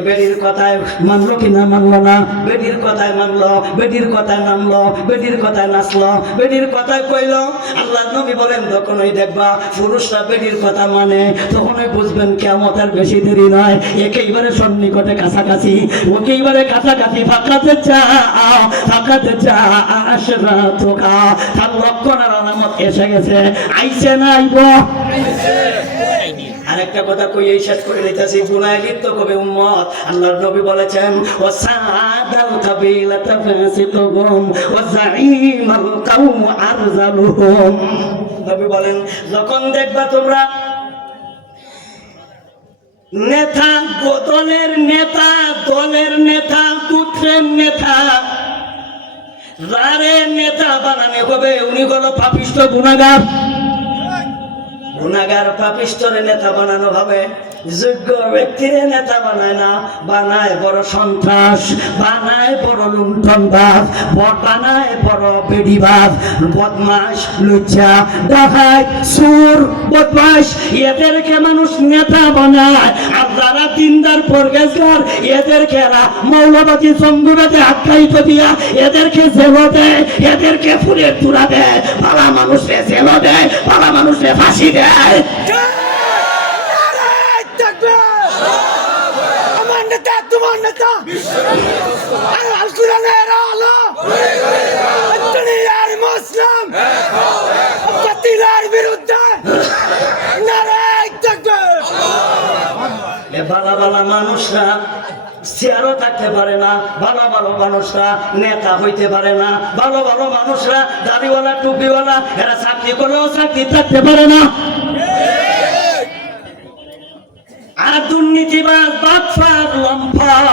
বেটির কথায় মানলো কিনা মানলো না, বেটির কথায় মানলো, বেটির কথায় নামলো, বেটির কথায় নাচলো, বেটির কথায় কইলো। আল্লাহ নবী বলেন, যখনই দেখবা পুরুষরা বেটির কথা মানে, তখনই বুঝবেন কিয়ামতের বেশি দেরি নয়, একেবারে সন্নিকটে কাছাকাছি, ওকেবারে কাছাকাছি। ফাঁকাতে চা আশরাতুকা, তার লক্ষণ আর আলামত এসে গেছে। আইছে না আইব? আরেকটা কথা কইয়ে শেষ করে দিতেছি, গুনাহে লিপ্ত কবে উম্মত। আল্লাহর নবী বলেছেন, ওয়াসাদাল কাবিলাতা ফাসিকুহুম ওয়া যাঈমাল কওম আরযালুহুম। নবী বলেন, যখন দেখবা তোমরা নেতা, দলের নেতা, গোত্রের নেতা, যারে নেতা বানানো হবে উনি হলো পাপিষ্ঠ গুনাহগার, পাপিষ্ঠরে নেতা বানানো হবে। যোগ্য ব্যক্তিরে নেতা বানায় না, বানায় বড় সন্ত্রাস, বানায় বড় লুণ্ঠনবাজ, বানায় বড় বেডিবাজ, বদমাশ, লুচ্চা, ডাকাত, চোর, বদমাশ, এদেরকে মানুষ নেতা বানায়। আর যারা দিনদার পরহেজগার, এদেরকে এরা মৌলবাদী জঙ্গিবাদে আখ্যায়িত দিয়া এদেরকে জেল দেয়, এদেরকে ফুলের তুলা দেয়, ভালো মানুষে জেল দেয়, ভালো মানুষে ফাঁসি দেয়। আমার নেতা, তোমার নেতা, আল কোরআনের আলো, দুনিয়ার মুসলিম বাতিলের বিরুদ্ধে নারায়ে তাকবীর। ভালো ভালো মানুষরা চেয়ারও থাকতে পারে না, ভালো ভালো মানুষরা নেতা হইতে পারে না, ভালো ভালো মানুষরা দাড়িওয়ালা টুপিওয়ালা এরা চাকরি করলেও চাকরি থাকতে পারে না। আর দুর্নীতিবাজ, বাটপার, লম্পট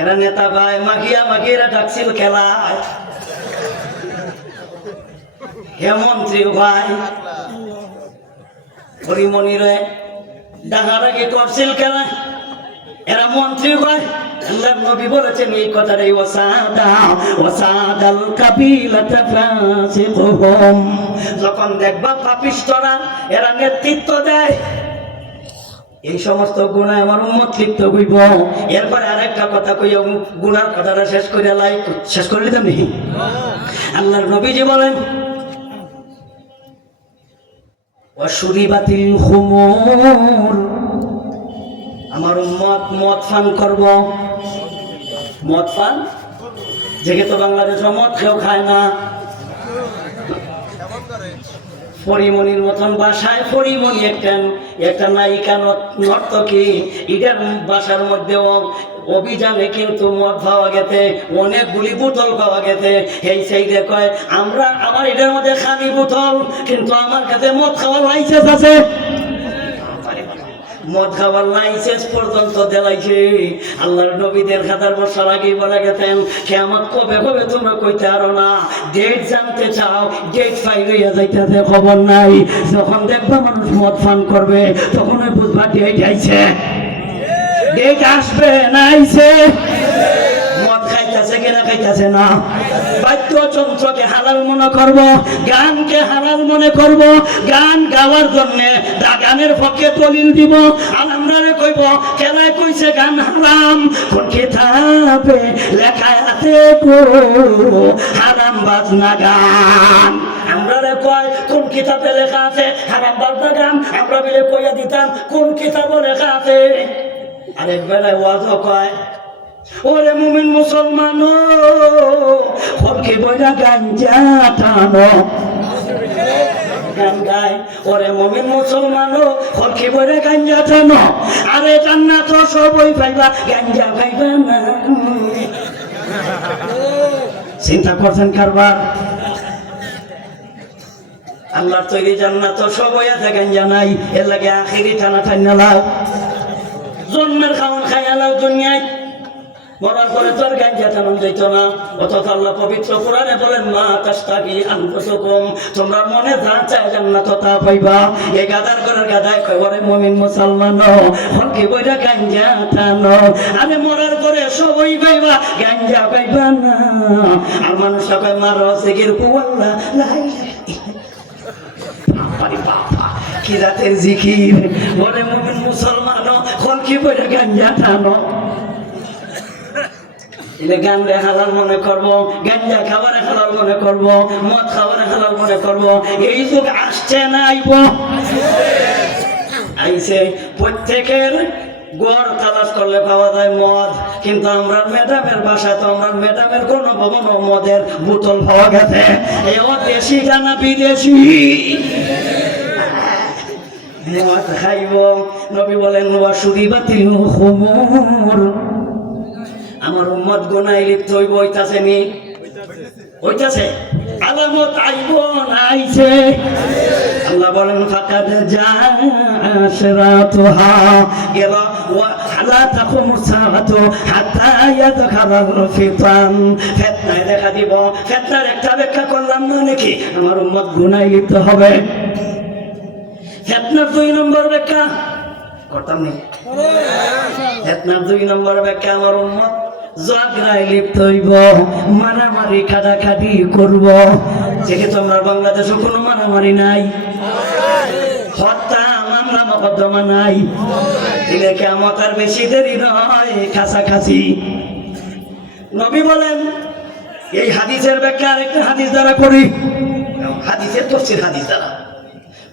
এরা নেতা ভাই মাগিয়া ডাকছিল খেলায়। হেমন্ত্রী ভাই হরিমনিরে ডাকাডাকি করছিল খেলায়, এরা মন্ত্রী ভাই। আল্লাহ নবী বলেছেন এই কথাটাই, ওয়াসাদাল কাবিলাতা ফাসিকুহুম। যখন দেখবা পাপিষ্ঠরা এরা নেতৃত্ব দেয়, এই সমস্ত গুনাহ আমার উম্মত লিপ্ত হইব। এরপরে আরেকটা কথা কইয়া গুনার কথাটা শেষ করে দিতাম নি। আল্লাহর নবীজি বলেন, ওয়াশুরিবাতিল খুমুর, আমার উম্মত মদ পান করব। মদ পান যেহেতু বাংলাদেশে মদ কেউ খায় না, পরিমণির মতন বাসায়, পরিমণি একটা নায়িকা নর্তকী, এটার বাসার মধ্যেও অভিযানে কিন্তু মদ পাওয়া গেছে, অনেকগুলি বোতল পাওয়া গেছে। এই সাইডে কয় আমার এটার মধ্যে খালি বোতল, কিন্তু আমার কাছে মদ খাওয়ার লাইসেন্স আছে। মদ খাওয়ার লাইসেন্স পর্যন্ত দেলাইছে। আল্লাহর নবীদের ১,০০০ বছর আগে বলে গেছেন, কিয়ামত কবে কবে তোমরা কইতে পারো না। ডেট জানতে চাও, ডেট ফাইল যাইতেছে, খবর নাই। যখন দেখবা মানুষ মদ পান করবে, তখনই বুঝবা ডেট আইছে। ডেট আসবে না আইছে? মদ খাইতেছে কিনা খাইতেছে না? বাদ্যযন্ত্রকে হালাল মনে করব, গানকে হালাল মনে করব, গান গাওয়ার জন্য গানের পক্ষে দলিল দিব। আর আমরা কইব কেন কইছে গান হারাম? কোন কিতাবে লেখা আছে গো হারাম বাজনা গান? আমরা কয় কোন কিতাবে লেখা আছে হারাম বাজনা গান? আমরা বলে কইয়া দিতাম কোন কিতাবে লেখা আছে। আরেক বেলায় ওয়াজও কয়, ওরে মুমিন মুসলমান হলকি বইরা গাঞ্জা টানো, গান গায়, ওরে মুমিন মুসলমান হলকি বইরা গাঞ্জা টানো, আরে জান্নাত সবই পাইবা গাঞ্জা পাইবা না। চিন্তা করছেন কারবার? আল্লাহর তৈরি জান্নাত সবই আছে, গাঞ্জা নাই। এর লাগে আখিরি টানা টান্না লাও, জন্মের খাওয়ান খাইয়ালাও দুনিয়ায়, মরার পরে তোর গাঞ্জা টানান যাইত না। অথচ আল্লাহ পবিত্র কোরআনে বলেন, মা তাশতাহি আনফুসুকুম, তোমরা মনে যা চায় জান্নাত তা পাইবা। এই গাদার ঘরের গাদায় কয়, ওরে মুমিন মুসলমান হলকি বইরা গাঞ্জা টানো, আরে মরার পরে সবই পাইবা গাঞ্জা পাইবা না। আর মানুষ কয় মারো সিগির কুয়াল্লা লা ইলাহা ইল্লাল্লাহ, কি রাতের জিকির। ওরে মুমিন মুসলমান হলকি বইরা গাঞ্জা টানো, গান রে হালাল মনে করবো, গাঞ্জা খাবারে হালাল মনে করবো, মদ খাবারে হালাল মনে করবো। এই যুগ আসছে না আইব? আইছে। প্রত্যেকের গড় তালাশ করলে পাওয়া যায় মদ, কিন্তু আমরা ম্যাডামের বাসায় তো আমরা ম্যাডামের কোন ভবন মদের বোতল পাওয়া গেছে। এও দেশি জানা বিদেশি মদ খাইব। নবী বলেন, ওয়াশুরিবাতিল খুমুর, আমার উম্মত গুনায় লিপ্ত হইব। হইতাছে নি? হইতাছে। আলামত আইব না আইছে? আল্লাহ বলেন, ফাকাদ জাআশরাতুহা ইলা ওয়া লা তাকুমু সাআতু হাত্তা ইয়াযকারাল ফিতান। ফিতনা দেখা দিব। ফিতনার একটা ব্যাখ্যা করলাম না নাকি? আমার উম্মত গুনায় লিপ্ত হবে। ফিতনার 2 নম্বর ব্যাখ্যা করতাম নি? ফিতনার 2 নম্বর ব্যাখ্যা, আমার উম্মত ঝগড়ায় লিপ্ত হইব, মারামারি কাটাকাটি করব। যেহেতু আমরা বাংলাদেশে কোনো মারামারি নাই, হত্যা মামলা মোকদ্দমা নাই, দিলে কিয়ামত আর বেশি দেরি নয়, কাছাকাছি। নবী বলেন, এই হাদিসের ব্যাখ্যা আরেকটা হাদিস দ্বারা করি। হাদিসের তাফসীর হাদিস দ্বারা,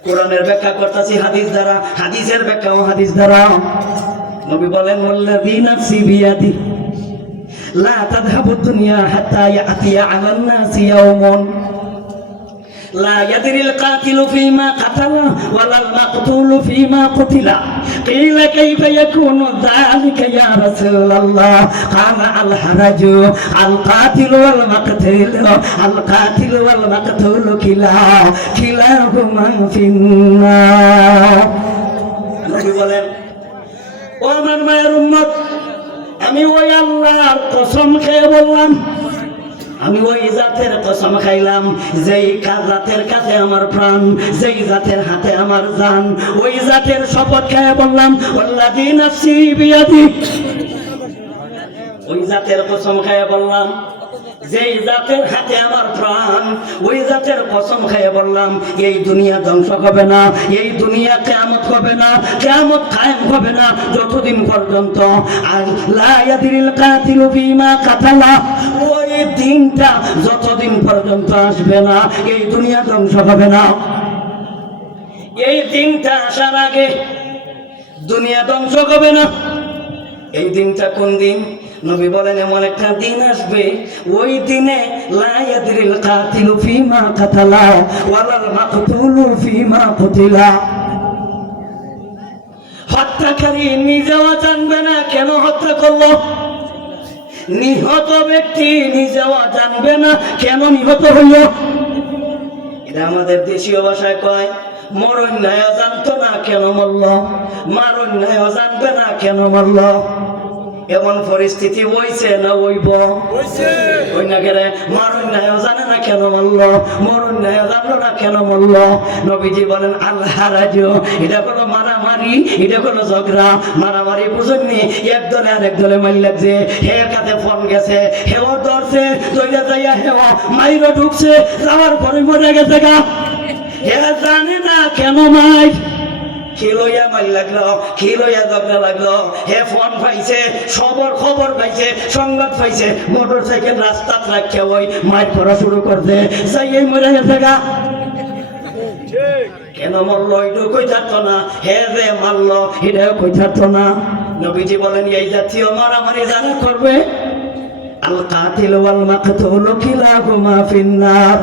কোরআনের ব্যাখ্যা করতেছি হাদিস দ্বারা, হাদিসের ব্যাখ্যাও হাদিস দ্বারা। নবী বলেন, ওয়াল্লাযী নাফসি বিয়াদি লা তাযহাবু দুনিয়া হাত্তা ইয়াতিয়া আলান নাসি ইয়াওমুন লা ইয়াদরিল কাতিলু ফীমা কাতালা ওয়ালাল মাকতুলু ফীমা কুতিলা। কিলা কাইফা ইয়াকুনু যালিকা ইয়া রাসূলুল্লাহ? ক্বালা আল হারাজু আল কাতিলু ওয়াল মাকতুলু আল কাতিলু ওয়াল মাকতুলু কিলাহুমা ফিন্নার। নবী বলেন, ও আমার মায়ের উম্মত, আমি ওই আল্লাহর কসম খেয়ে বললাম, আমি ওই জাতের কসম খাইলাম যেই জাতের কাছে আমার প্রাণ, যেই জাতের হাতে আমার জান, ওই জাতের শপথ খেয়ে বললাম, ওয়াল্লাযী নাফসি বিয়াদি, ওই জাতের কসম খেয়ে বললাম, যেই জাতের হাতে আমার প্রাণ, ওই জাতের কসম খেয়ে বললাম, এই দুনিয়া ধ্বংস হবে না, এই দুনিয়া কিয়ামত হবে না, কিয়ামত কায়েম হবে না যতদিন পর্যন্ত লা ইয়াদরিল কাতিলু ফীমা কাতালা, ওই দিনটা যতদিন পর্যন্ত আসবে না, এই দুনিয়া ধ্বংস হবে না। এই দিনটা আসার আগে দুনিয়া ধ্বংস হবে না। এই দিনটা কোন দিন? নবী বলেন, এমন একটা দিন আসবে, ওই দিনে লা ইয়াদরিল কাতিলু ফীমা কাতালা ওয়ালাল মাকতুলু ফীমা কুতিলা। হত্যাকারী নিজেও জানবে না কেন হত্যা করলো, নিহত ব্যক্তি নিজেও জানবে না কেন নিহত হইল। এটা আমাদের দেশীয় ভাষায় কয়, মরণ্যায় জানতো না কেন মরল, মারণ্যায় জানবে না কেন মরল। এমন পরিস্থিতি হইছে না হইব? ওই না গেলে মারণ্যায় জানে না কেন মরল, মরণ্যায় জানলো না কেন মরল। নবীজি বলেন, আল্লাহ রাজু, এটা কোনো মারামারি, এটা কোনো ঝগড়া। মারামারি বুঝুননি, এক দলে আর এক দলে মাইল লাগছে, হে কাছে ফোন গেছে, হেও ধরছে, দইরা যাইয়া হেও মাইরও ঢুকছে, যাওয়ার পরে মরে গেছে গা। হে জানে না কেন মাই, কি লইয়া মাইল লাগলো, কি লইয়া ঝগড়া লাগলো। হে ফোন পাইছে, খবর পাইছে, সংবাদ পাইছে, মোটর সাইকেল রাস্তাত রাখিয়া ওই মাইর করা শুরু করছে, যাইয়াই মরে গেছে গা। কেন মরলো এটাও কই থাকতো না, হে যে মারলো এটাও কই থাকতো না। নবীজি বলেন এই জাতীয় মারামারি যারা করবে আল কাতিল ওয়াল মাকতুল কিলাহুমা ফিন্নার,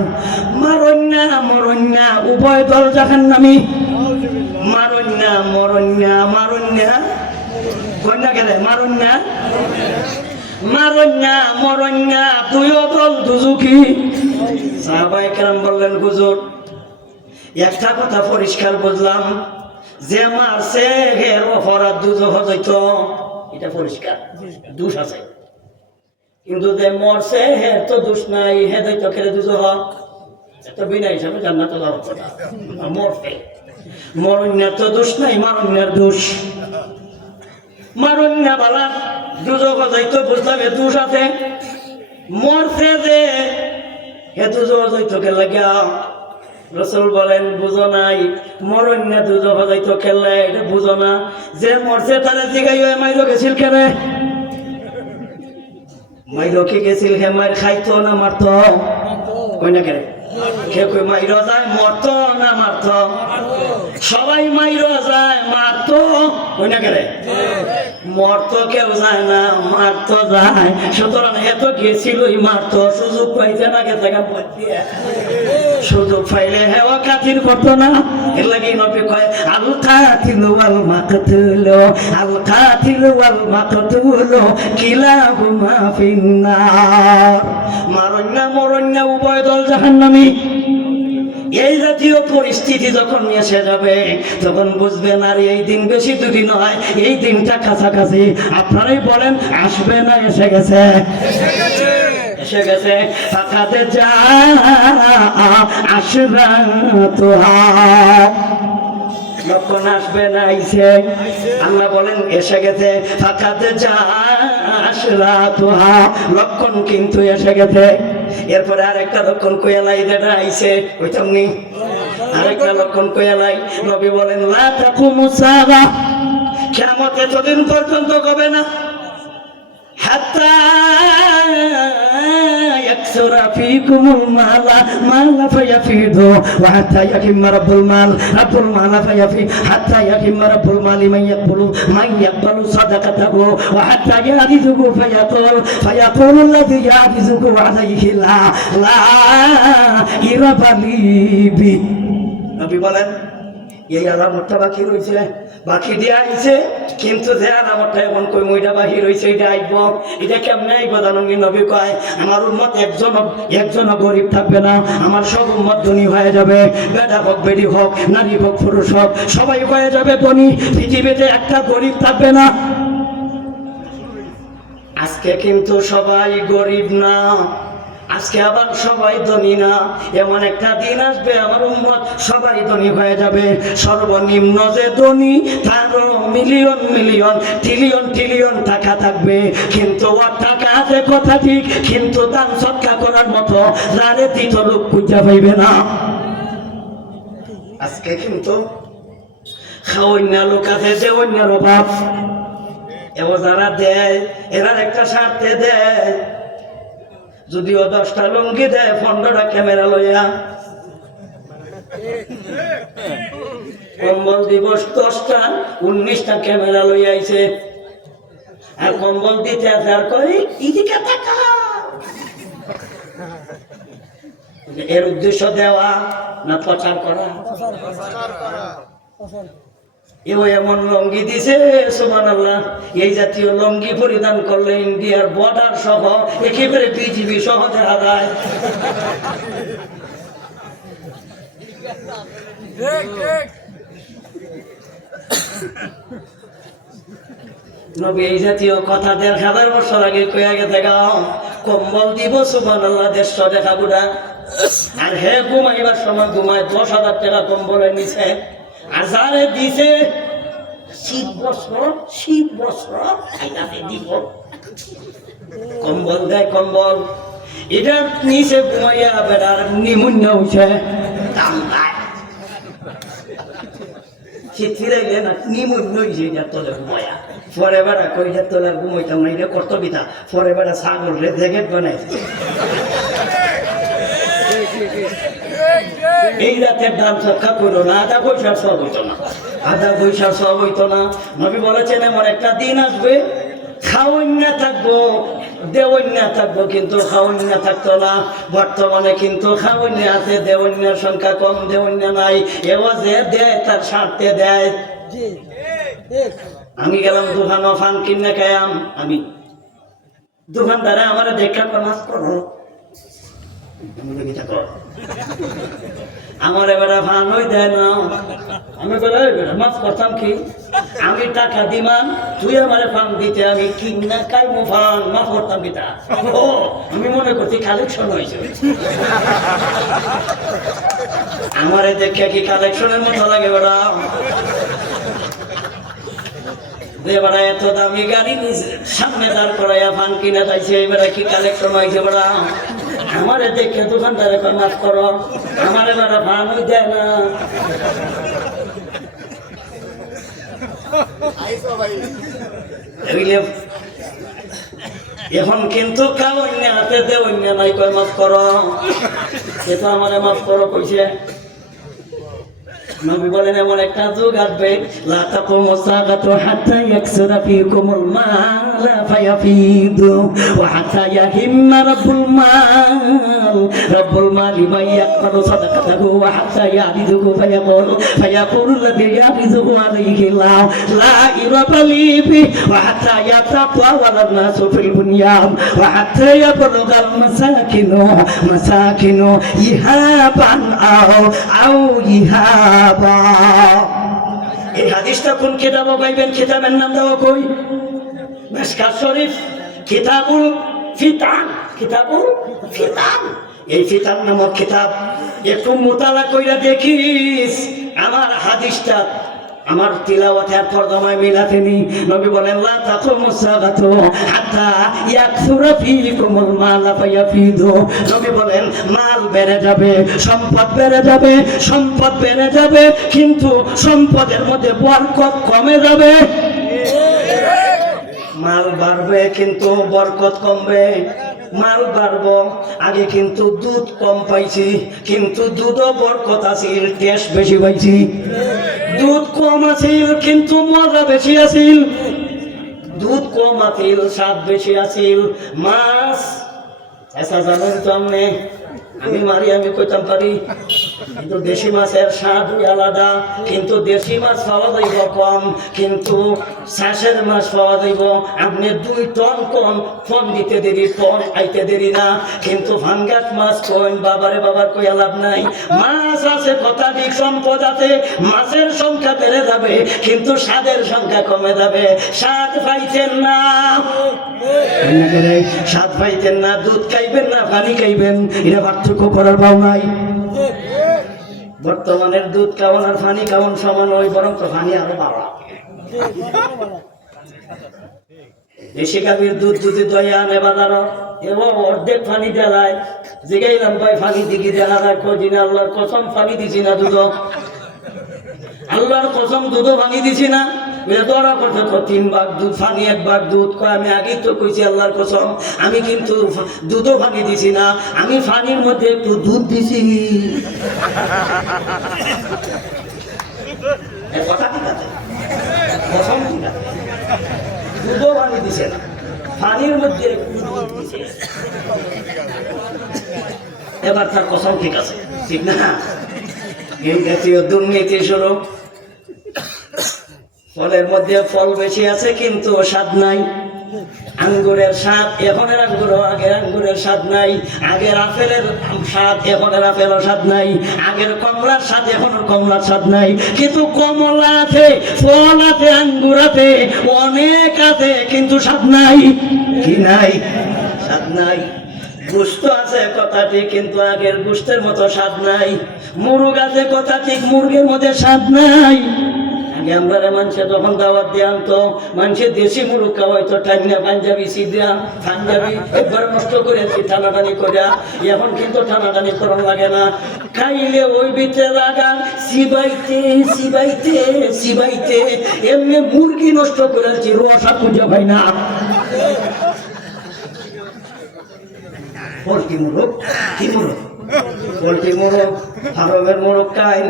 মারন্না মরন্না উভয় দল জাহান্নামী। মারন্না মরন্না মারন্না কন্যা গেলে মারন্না মারন্না মরন্না দুই দল দুজুকি। সাহাবায়ে কেরাম বললেন হুজুর একটা কথা পরিষ্কার বুঝলাম, যে মারছে এর অপরাধ দুজক হইত, এটা পরিষ্কার দোষ আছে, কিন্তু যে মরছে হের তো দোষ নাই, হে দায়িত্ব খেলে দুজক তো বিনা হিসাবে জান্নাতে যাওয়ার কথা। মরছে মরণ্যের তো দোষ নাই, মারণ্যের দোষ। মারণ্যা বালা দুজক হইতো বুঝলাম এ দোষ আছে, মরছে যে হে দুজক হইতো কে লাগিয়া। রাসূল বলেন বুঝো নাই, মরণ্যা দুজক হইতো খেললে এটা বুঝো না, যে মরছে তারা জিগাই মাইরো গেছিল কেনে, মাইরো কি গেছিল হে মাইর খাইতো না মারতো কই না কেন, কে কই মাইরো যায় মরতো না মারতো, সবাই মাইরো যায় মারতো কই না কেন, মরতো কেউ যায় না মারতো যায়। সুতরাং এত গেছিলই মারতো, সুযোগ পাইছে না গেছে সুযোগ পাইলে হেওয়া খাতির করতো না। এর লাগি নবী কয় আল কাতিল ওয়াল মাকতুল, আল কাতিল ওয়াল মাকতুল কিলাহুমা ফিন্নার, মারন্না মরন্না উভয় দল জাহান্নামী। এই জাতীয় পরিস্থিতি যখন এসে যাবে তখন বুঝবেন আর এই দিন বেশি দূরে নয়, এই দিনটা কাছাকাছি। আপনারাই বলেন আসবে না এসে গেছে? এসে গেছে। ফাকাতে যা আশরাতুহা, লক্ষণ আসবে না আইছে। আল্লাহ বলেন এসে গেছে। ফাকাতে যা আশরাতুহা, লক্ষণ কিন্তু এসে গেছে। এরপরে আরেকটা লক্ষণ কইয়ালাই যেটা আইছে ওইটাও নেই, আরেকটা লক্ষণ কইয়ালাই নবী বলেন লা তাকুমুস সাআহ, কিয়ামত এতদিন পর্যন্ত হবে না হাত্তা ইয়াকসুরা ফীকুমুল মাল ফায়াফিদু ওয়া হাত্তা ইয়াকিমা রাব্বুল মাল ফায়াফি হাত্তা ইয়াকিমা রাব্বুল মাল মান ইয়াকবালু সাদাকাতাহু ওয়া হাত্তা ইয়াদিযুহু ফায়াকুলু আল্লাযী ইয়াদিযুহু আলাইহি লা ইরাবালি। নবী বলেন এই আলামতটা বাকি রয়েছে, বাকি দিয়ে আইছে, কিন্তু যে আলামতটা এখন কই মইটা বাকি রয়েছে এটা আইব, এটা কেমনে আইব জানি? নবী কয় আমার উম্মত একজন গরিব থাকবে না, আমার সব উম্মত ধনী হয়ে যাবে। বেটা হোক বেটি হোক নারী হোক পুরুষ হোক সবাই হয়ে যাবে ধনী, পৃথিবীতে একটা গরিব থাকবে না। আজকে কিন্তু সবাই গরিব না, আজকে আবার সবাই ধনী না। এমন একটা দিন আসবে আমার উম্মত সবাই ধনী হয়ে যাবে। সর্বনিম্ন যে ধনী তারও মিলিয়ন মিলিয়ন ট্রিলিয়ন ট্রিলিয়ন টাকা থাকবে, কিন্তু ওর টাকা আছে কথা ঠিক, কিন্তু দান সৎকার করার মতো যারে দিত লোক খুঁজে পাইবে না। আজকে কিন্তু অন্য লোক আছে যে অন্যের অভাব, এবার যারা দেয় এরা একটা স্বার্থে দেয়, যদিও 10টা লুঙ্গি দেয় 15টা ক্যামেরা লইয়া। কম্বল দিবস 10টা 19টা ক্যামেরা লইয়া আইছে, আর কম্বল দিতে আছে আর কই এদিকে তাকা। এর উদ্দেশ্য দেওয়া না প্রচার করা? এমন লঙ্গি দিছে সুবহানাল্লাহ, এই জাতীয় লঙ্গি পরিধান করলে ইন্ডিয়ার বর্ডার সহ একেবারে বিজিবি সহ দেখা যায়। নবী এই জাতীয় কথা 1000 বছর আগে কইয়া গেছে গাও, কম্বল দিব সুবহানাল্লাহ 150 টাকা গুড়া, আর হে ঘুমাইবার সময় ঘুমায় 10,000 টাকা কম্বলের নিচে, আর যারে দিছে শীত বস্ত্র দিব, কম্বল দেয় কম্বল, এটার নিচে ঘুমাইয়া বেড়ার নিমুন্যা হইছে শীত ফিরাইলে না নিমুন্য হইছে এটার তলে ঘুমাইয়া। পরে বেড়া কইটার তলে ঘুমাইতাম না, এটা কর্তবিতা। পরে বেড়া ছাগল রে জ্যাকেট বানাইছে। এই রাতের দাম সৎকার করো না, আদা পয়সার সব হইতো না। আধা পয়সা সব হইতো না। নবী বলেছেন এমন একটা দিন আসবে খাওয়ান্যা থাকবো দেওয়ান্যা থাকবো, কিন্তু খাওয়ান্যা থাকতো না। বর্তমানে কিন্তু খাওয়ান্যা আছে, দেওয়ান্যার সংখ্যা কম, দেওয়ান্যা নাই। এবার যে দেয় তার স্বার্থে দেয়। আমি গেলাম দোকানে ফান কিনে খাইলাম, আমি দোকানদারে আমার দেখা মাছ করো আমার এবার ফান হয়ে দেয় না। আমি বলে মাছ করতাম কি, আমি টাকা দিমান তুই আমার ফান দিতে, আমি কিনা খাইমো ফান মাছ করতাম কিতা। ও আমি মনে করছি কালেকশন হয়েছে। আমারে দেখে কি কালেকশনের মতো লাগে বেড়া? এবারে এত দামি গাড়ি সামনে দাঁড় করাইয়া ফান কিনে যাইছে, এবারে কি কালেকশন হয়েছে বেড়া? আমারে দেখে দোকানদারে মাছ করো, আমার এবারে ফান হয়ে দেয় না। এখন কিন্তু খাওয়ান্য হাতে দেওয়ান্য নাই, কয় মাছ করো, এটা আমারে মাছ করো কইছে। নবী বলেন এমন একটা যুগ আসবে লা তাকুমু সাআতু হাত্তা ইয়াকসুরা ফীকুমুল মাল ফায়াফিদু ওয়া হাত্তা ইয়াহিম্মা রাব্বুল মাল লিমান ইয়াকবালু সাদাকাতাহু ওয়া হাত্তা ইয়াবিদুহু ফায়াকুলু আল্লাযী ইয়াবিদুহু আলাইহি লা ইরাবা লি ফি ওয়া হাত্তা ইয়াতাতাওয়ালা নাসু ফিল বুনয়ান ওয়া হাত্তা ইয়াবলুগাল মাসাকিনু ইহাবান আও ইহা। এই হাদিসটা কোন কিতাবে পাইবেন? কিতাবের নাম দাও কই? মিশকাত শরীফ কিতাবুল ফিতান। কিতাবুল ফিতান, এই ফিতান নামক কিতাব একটু মুতালা কইরা দেখিস। আমার হাদিসটা আমার তিলাওয়াতে আর তরজমায় মিলাতেনি। নবী বলেন লা তাকুমু সাআতু হাত্তা ইয়াকসুরা ফীকুমুল মাল ফায়াফিদু। নবী বলেন মাল বেড়ে যাবে, সম্পদ বেড়ে যাবে, সম্পদ বেড়ে যাবে, কিন্তু সম্পদের মধ্যে বরকত কমে যাবে। মাল বাড়বে কিন্তু বরকত কমবে। মাল বাড়বো, আগে কিন্তু দুধ কম পাইছি, কিন্তু দুধও বরকত আছিল, টেস্ট বেশি পাইছি। দুধ কম আছিল কিন্তু মজা বেশি আছিল। দুধ কম আছিল, স্বাদ বেশি আছিল। মাছ এসা জানেন তো আমি মারি, আমি কইতাম পারি, কিন্তু দেশি মাছের স্বাদ আলাদা। কিন্তু দেশি মাছ পাওয়া যাইব কম, কিন্তু শ্বাসের মাছ পাওয়া যাইব আপনি 2 টন কম। ফোন দিতে দেরি, ফোন আইতে দেরি না। কিন্তু ফাঙ্গাস মাছ কইন বাবারে বাবার কইয়া লাভ নাই। মাছ আছে কথা ঠিক, সম্পদ আছে, মাছের সংখ্যা বেড়ে যাবে কিন্তু স্বাদের সংখ্যা কমে যাবে। স্বাদ পাইতেন না, স্বাদ পাইতেন না, দুধ খাইবেন না পানি খাইবেন, এটা পার্থক্য করার পাও নাই। বর্তমানের দুধ খাওয়ান আর পানি খাওয়ান সমান ওই, বরং তো পানি আরো বাড়া। দেশি গাভীর দুধ যদি দয়া আনে বাজার, এবং অর্ধেক পানি দেয়। জিগাইলাম ভাই পানি দিকে দেখা যায়, কদিন আল্লাহর কসম পানি দিছি না দুধ, আল্লাহর কসম দুধও পানি দিছি না। ধরা করতে 3 ভাগ দুধ পানি 1 ভাগ দুধ। আমি আগেই তো কইছি আল্লাহর কসম আমি কিন্তু দুধও পানি দিছি না, আমি পানির মধ্যে একটু দুধ দিছি। কথা ঠিক আছে, কসম ঠিক আছে, দুধও পানি দিছে না, পানির মধ্যে একটু দুধ দিছে। এবার তার কসম ঠিক আছে, ঠিক না? এই জাতীয় দুর্নীতি শুরু। ফলের মধ্যে ফল বেশি আছে কিন্তু স্বাদ নাই। আঙ্গুরের স্বাদ এখনের আঙ্গুর, আগের আঙ্গুরের স্বাদ নাই। আগের আপেলের স্বাদ এখনের আপেলের স্বাদ নাই। আগের কমলার স্বাদ এখনের কমলার স্বাদ নাই। কিন্তু কমলা আছে, ফল আছে, আঙ্গুর আছে, অনেক আছে, কিন্তু স্বাদ নাই। কি নাই? স্বাদ নাই। গোস্ত আছে কথা ঠিক, কিন্তু আগের গোস্তের মতো স্বাদ নাই। মুরগ আছে কথা ঠিক, মুরগের মধ্যে স্বাদ নাই। আগে আমরা মানুষে যখন দাওয়াত দিয়ে আনতো, মানুষের দেশি মুরগ খাওয়াইতো, টাইনা পাঞ্জাবি সিদ্ধা পাঞ্জাবি একবার নষ্ট করেছি টানাটানি করে। এখন কিন্তু টানাটানি করার লাগে না, খাইলে ওই ভিতরে লাগা সিবাইতে সিবাইতে সিবাইতে এমনি মুরগি নষ্ট করেছি, রসা খুঁজে পাই না। পোল্ট্রি মোরগ, কি মোরগ? পোল্ট্রি মোরগ, ফার্মের মোরগ খাই,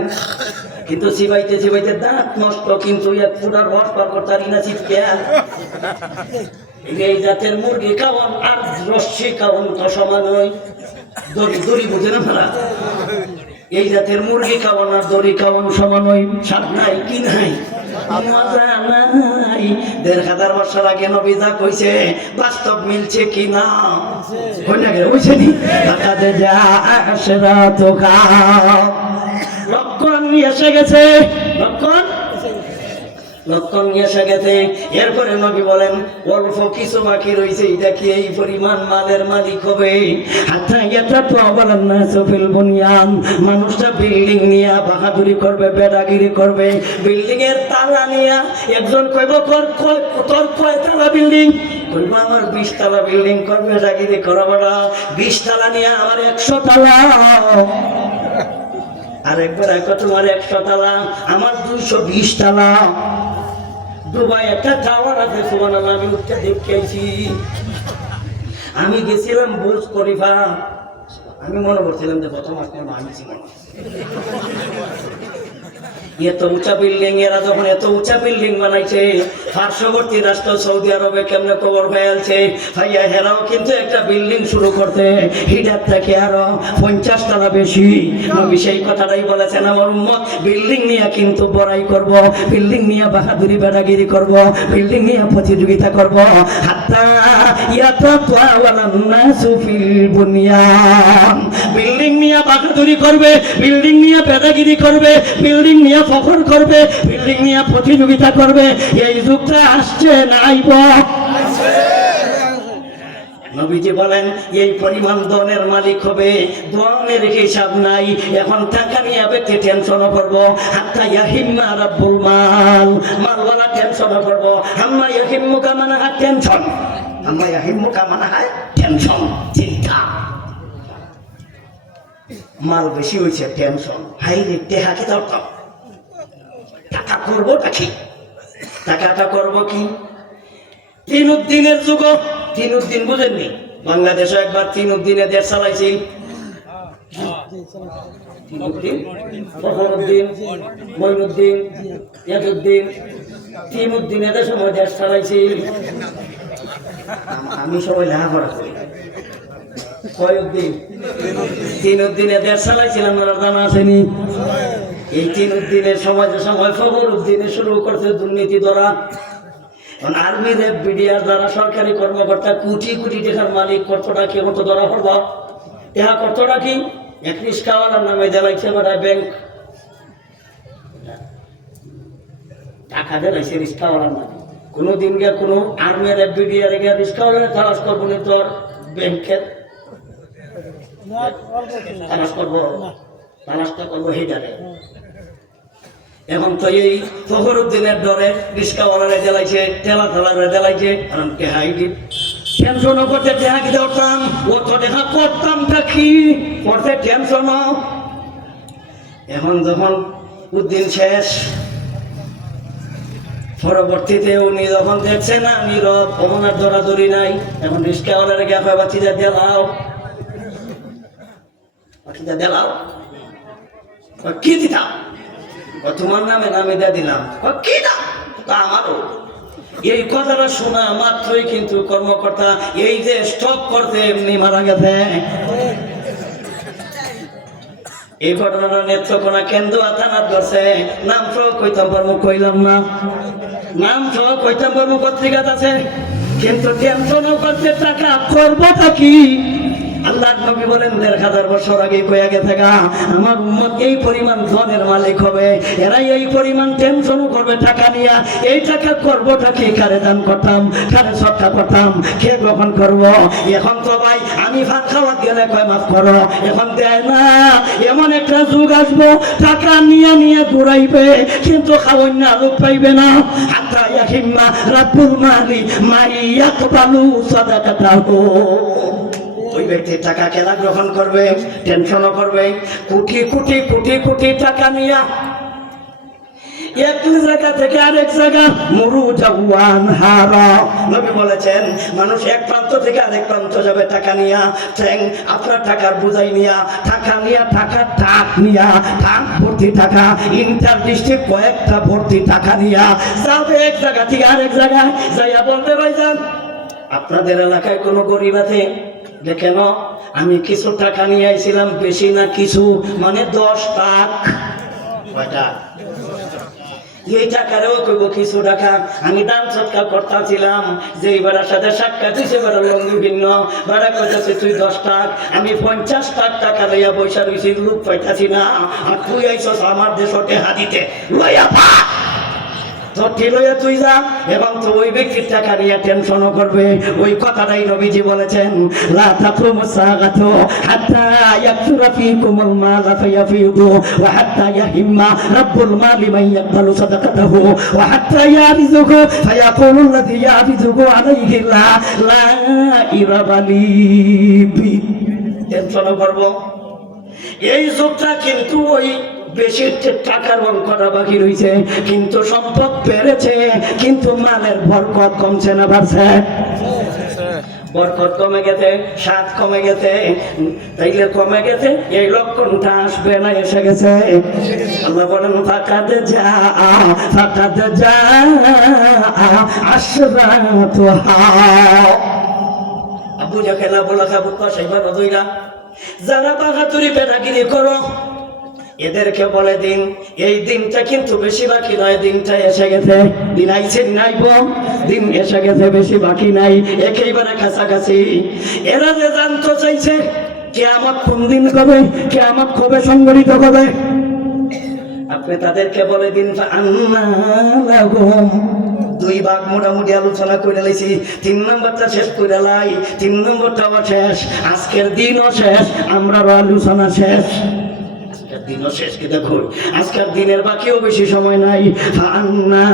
কিন্তু চিবাইতে চিবাইতে দাঁত নষ্ট, কিন্তু এক ফুটার রস পার করতারি না চিপকে। এই জাতের মুরগি খাওয়ান আর রশ্মি খাওয়ান তো সমান নয়। দড়ি দড়ি বুঝে না তারা? এই জাতের মুরগি খাওয়ান আর দড়ি খাওয়ান সমান নয়। স্বাদ নাই কি নাই, মজা নাই। ১,৫০০ বছর আগে নবী যা কইছে বাস্তব মিলছে কি না? হইছে নি? লক্ষণ এসে গেছে, লক্ষণ এসে গেছে। এরপরে নবী বলেন অল্প কিছু বাকি রয়েছে, এটা কি এই পরিমাণ মালের মালিক হবে? মানুষটা বিল্ডিং নিয়ে বাহাদুরি করবে, বেড়াগিরি করবে। বিল্ডিং এর তালা নিয়ে একজন কইব তোর কয় তালা বিল্ডিং? কইব আমার ২০ তালা বিল্ডিং করবে, বেড়াগিরি করবে না। ২০ তালা নিয়ে আমার ১০০ তালা। আরেকবার এক তোমার ১০০ তালা, আমার ২২০ তালা। দুবাই একটা টাওয়ার আছে, সুবহানাল্লাহ, আমি উঠতে দেখেছি। আমি গেছিলাম বুর্জ খলিফা, আমি মনে করছিলাম যে প্রথম আসলে মানছি মনে এত উঁচা বিল্ডিং। এরা যখন এত উঁচা বিল্ডিং বানাইছে, পার্শ্ববর্তী রাষ্ট্র সৌদি আরবে কেমনে খবর ফেলছে, ভাইয়া হেরাও কিন্তু একটা বিল্ডিং শুরু করতে হিডার থেকে আরো ৫০ তলা বেশি। নবী সেই কথাটাই বলেছেন, আমার উম্মত বিল্ডিং নিয়ে কিন্তু বড়াই করব, বিল্ডিং নিয়ে বাহাদুরি বেড়াগিরি করব, বিল্ডিং নিয়ে প্রতিযোগিতা করব। হাত্তা ইয়াতাওয়ালান নাসু ফিল বুনিয়ান। বিল্ডিং নিয়ে বাহাদুরি করবে, বিল্ডিং নিয়ে বেড়াগিরি করবে, বিল্ডিং নিয়ে ফখর করবে, বিল্ডিং নিয়ে প্রতিযোগিতা করবে। এই যুগটা আসছে না আইব? নবীজি বলেন এই পরিমাণ ধনের মালিক হবে, ধনের হিসাব নাই। এখন টাকা নিয়ে ব্যক্তি টেনশনও করবো, হাত্তা ইয়াহিম্মা রাব্বুল মাল, মালওয়ালা টেনশনও করবো। আম্মা ইয়াহিম্মুকা মানে হয় টেনশন, আম্মা ইয়াহিম্মুকা মানে হয় টেনশন, চিন্তা। মাল বেশি হয়েছে টেনশন, হাই রে টেহা কি দরকার? টাকা করবো নাকি? টাকাটা করবো কি? তিনউদ্দিনের যুগ, তিনউদ্দিন বুঝেননি? বাংলাদেশে একবার তিনউদ্দিনে দেশ চালাইছিল। তিনউদ্দিন, ফখরউদ্দিন, মঈনুদ্দিন, ইয়াজউদ্দিন, তিনউদ্দিনে সময় দেশ চালাইছিল। আমি সবাই লেখাপড়া করি। কয়উদ্দিন? তিনউদ্দিনে দেশ চালাইছিলাম, জানা আসেনি? এই তিনউদ্দিনের সময় ফখরউদ্দিনে শুরু করছে দুর্নীতি ধরা। আর্মি র্যাব বিডিআর দ্বারা সরকারি কর্মকর্তা কোটি কোটি টাকার মালিক কতটা কি মতো ধরা পড়ব। ইহা কতটা কি? এক রিস্কাওয়ালার নামে দেলাইছে বেটা ব্যাংক, টাকা দেলাইছে রিস্কাওয়ালার নামে। কোনোদিন গিয়া কোনো আর্মি র্যাব বিডিআর গিয়া রিস্কাওয়ালার তালাশ করবো না, তোর ব্যাংকের তালাশ করবো, তালাশটা করবো হেডারে। এখন তো এই ফখরউদ্দিনের ডরে রিস্কাওয়ালারে জ্বালাইছে, ঠেলা ঠেলারে জ্বালাইছে, কারণ টেহাই দিন টেনশনও করতে টেহা কি ধরতাম, ও তো দেখা করতাম থাকি করতে টেনশনও। এখন যখন উদ্দিন শেষ, পরবর্তীতে উনি যখন দেখছে না নীরব, ওনার দৌড়াদৌড়ি নাই, এখন রিস্কাওয়ালারে গিয়া কয় বাচ্চিটা দেলাও, বাচ্চিটা দেলাও। কি দিতাম? তোমার নামে নামে দিয়ে দিলাম। কি দাম? আমারও। এই কথাটা শোনা মাত্রই কিন্তু কর্মকর্তা এই যে স্টপ করতে এমনি মারা গেছে। এই ঘটনাটা নেত্রকোনা কেন্দুয়া থানার ধরছে। নাম সহ কইতাম পারবো, কইলাম না, নাম সহ কইতাম পারবো, পত্রিকাত আছে। কিন্তু টেনশনও করতে টাকা করবোটা কি? আল্লাহর নবী বলেন ১,৫০০ বছর আগে কইয়া গেছে গা, আমার উম্মত এই পরিমাণ ধনের মালিক হবে, এরাই এই পরিমাণ টেনশনও করবে টাকা নিয়া। এই টাকা করবোটা কি? কারে দান করতাম, কারে সৎকা করতাম, কে গ্রহণ করব? এখন তো ভাই আমি ভাত খাওয়া গেলে কয় মাফ করো, এখন দেয় না। এমন একটা যুগ আসবো টাকা নিয়ে নিয়ে দৌড়াইবে, কিন্তু খাওয়াই না, লোক পাইবে না। হাত্তা ইয়াহিম্মা রাব্বুল মালি মাই ইয়াকবালু সাদাকাতাহু। ওই ব্যক্তি টাকা কেনা গ্রহণ করবে, টেনশনও করবে, কোটি কোটি কোটি কোটি টাকা নিয়া এক জায়গা থেকে আরেক জায়গা মুরুজাওয়ান হারা। নবী বলেছেন মানুষ এক প্রান্ত থেকে আরেক প্রান্ত যাবে টাকা নিয়া, ঠ্যাং আপনার টাকার বোঝাই নিয়া, টাকা নিয়া, টাকা টাক নিয়া, টাক ভর্তি টাকা, ইন্টার ডিস্ট্রিক্ট কয়েকটা ভর্তি টাকা নিয়া যাবে এক জায়গা থেকে আরেক জায়গায়। যাইয়া বলতে ভাইজান আপনাদের এলাকায় কোনো গরিব আছে? কেন? আমি কিছু টাকা নিয়ে আইছিলাম, বেশি না কিছু, মানে 10 টাকা। কয়টা? এই টাকারও কইব কিছু টাকা। আমি দান সৎকার করতেছিলাম, যে বেড়ার সাথে সাক্ষাৎ হয়েছে, বেড়ার লঙ্গি ভিন্ন, বেড়া করতেছে তুই 10 টাকা, আমি 50 টাকা লইয়া পয়সা রয়েছি, লোক পাইতাছি না, আর তুই আইসস আমার দেশে হাদিতে লইয়া পা তোটি লইয়া তুই যা, এবং তো ওই ব্যক্তির টাকা নিয়ে টেনশনও করবে। ওই কথাটাই নবীজি বলেছেন, লা তাকুমু সাআতু হাত্তা ইয়াকসুরা ফীকুমুল মাল ফায়াফিদু ওয়া হাত্তা ইয়াহিম্মা রাব্বুল মালি মান ইয়াকবালু সাদাকাতাহু ওয়া হাত্তা ইয়ারিযুহু ফায়াকুলু আল্লাযী ইয়ারিযুহু আলাইহি লা ইরাবালি। টেনশনও করব। এই যুগটা কিন্তু ওই বেশি টাকার অঙ্কটা বাকি রয়েছে, কিন্তু সম্পদ বেড়েছে, কিন্তু মালের বরকত কমছে না বাড়ছে? বরকত কমে গেছে, স্বাদ কমে গেছে। তাইলে কমে গেছে, এই লক্ষণটা আসবে না এসে গেছে? আল্লাহ বলেন ফাকাদে যা আশরাতুহা। আবু জাহেল বলা আবু সাইবার রদইরা, যারা বাহাদুরি বেদাগিরি করো এদেরকে বলে দিন এই দিনটা কিন্তু বেশি বাকি নয়, দিনটা এসে গেছে। দিন আইছে, দিন আইব, দিন এসে গেছে, বেশি বাকি নাই, একেবারে কাছাকাছি। এরা যে জানতে চাইছে কিয়ামত কোন দিন কবে, কিয়ামত কবে সংঘটিত হবে, আপনি তাদেরকে বলে দিন আন্না লাহুম। 2 ভাগ মোটামুটি আলোচনা করে লাইছি, 3 নম্বরটা শেষ করে লাই। 3 নম্বরটাও শেষ, আজকের দিনও শেষ, আমরাও আলোচনা শেষ, দিনও শেষ। কি দেখুন আজকের দিনের বাকিও বেশি সময় নাই। ফাআন্না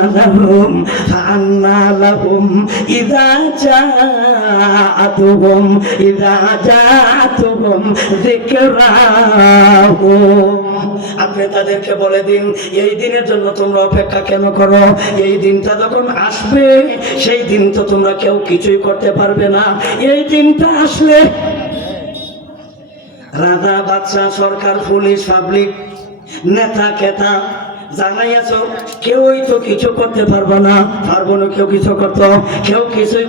লাহুম ইযা জাআতুহুম যিকরাহুম। আপনি তাদেরকে বলে দিন এই দিনের জন্য তোমরা অপেক্ষা কেন করো? এই দিনটা যখন আসবে সেই দিন তো তোমরা কেউ কিছুই করতে পারবে না। এই দিনটা আসলে রাজা, বাদশা, সরকার, পুলিশ, পাবলিক, নেতা, কেতা জানাই আছো, কেউই তো কিছু করতে পারবে না। পারবো না কেউ কিছু করতো? কেউ কিছুই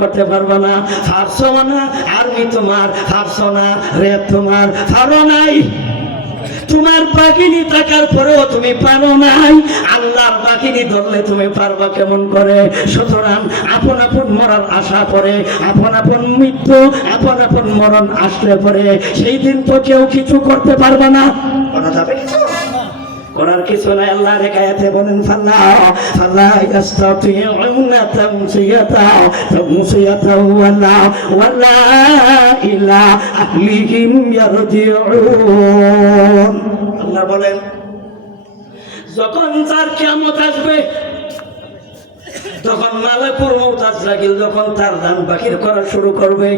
করতে পারবে না। পারছো না, আর্মি তোমার, পারছো না, রেপ তোমার, পারো নাই। তোমার বাহিনী থাকার পরেও তুমি পারো নাই, আল্লাহর বাহিনী ধরলে তুমি পারবা কেমন করে? সুতরাং আপন আপন মরার আশা করে, আপন আপন মৃত্যু, আপন আপন মরণ আসলে পরে সেই দিন তো কেউ কিছু করতে পারবে না। করা যাবে কিছু? করার কিছু নাই। আল্লাহ রেখায়াতে বলেন ফাল্লা ইয়াস্তাতিউনা তামসিয়াতা ওয়ালা ইলা আহলিহিম ইয়ারজিউন। আল্লাহ বলেন যখন তার কিয়ামত আসবে তখন মালাকুল মউত আজরাইল যখন তার দান বাকির করা শুরু করবে,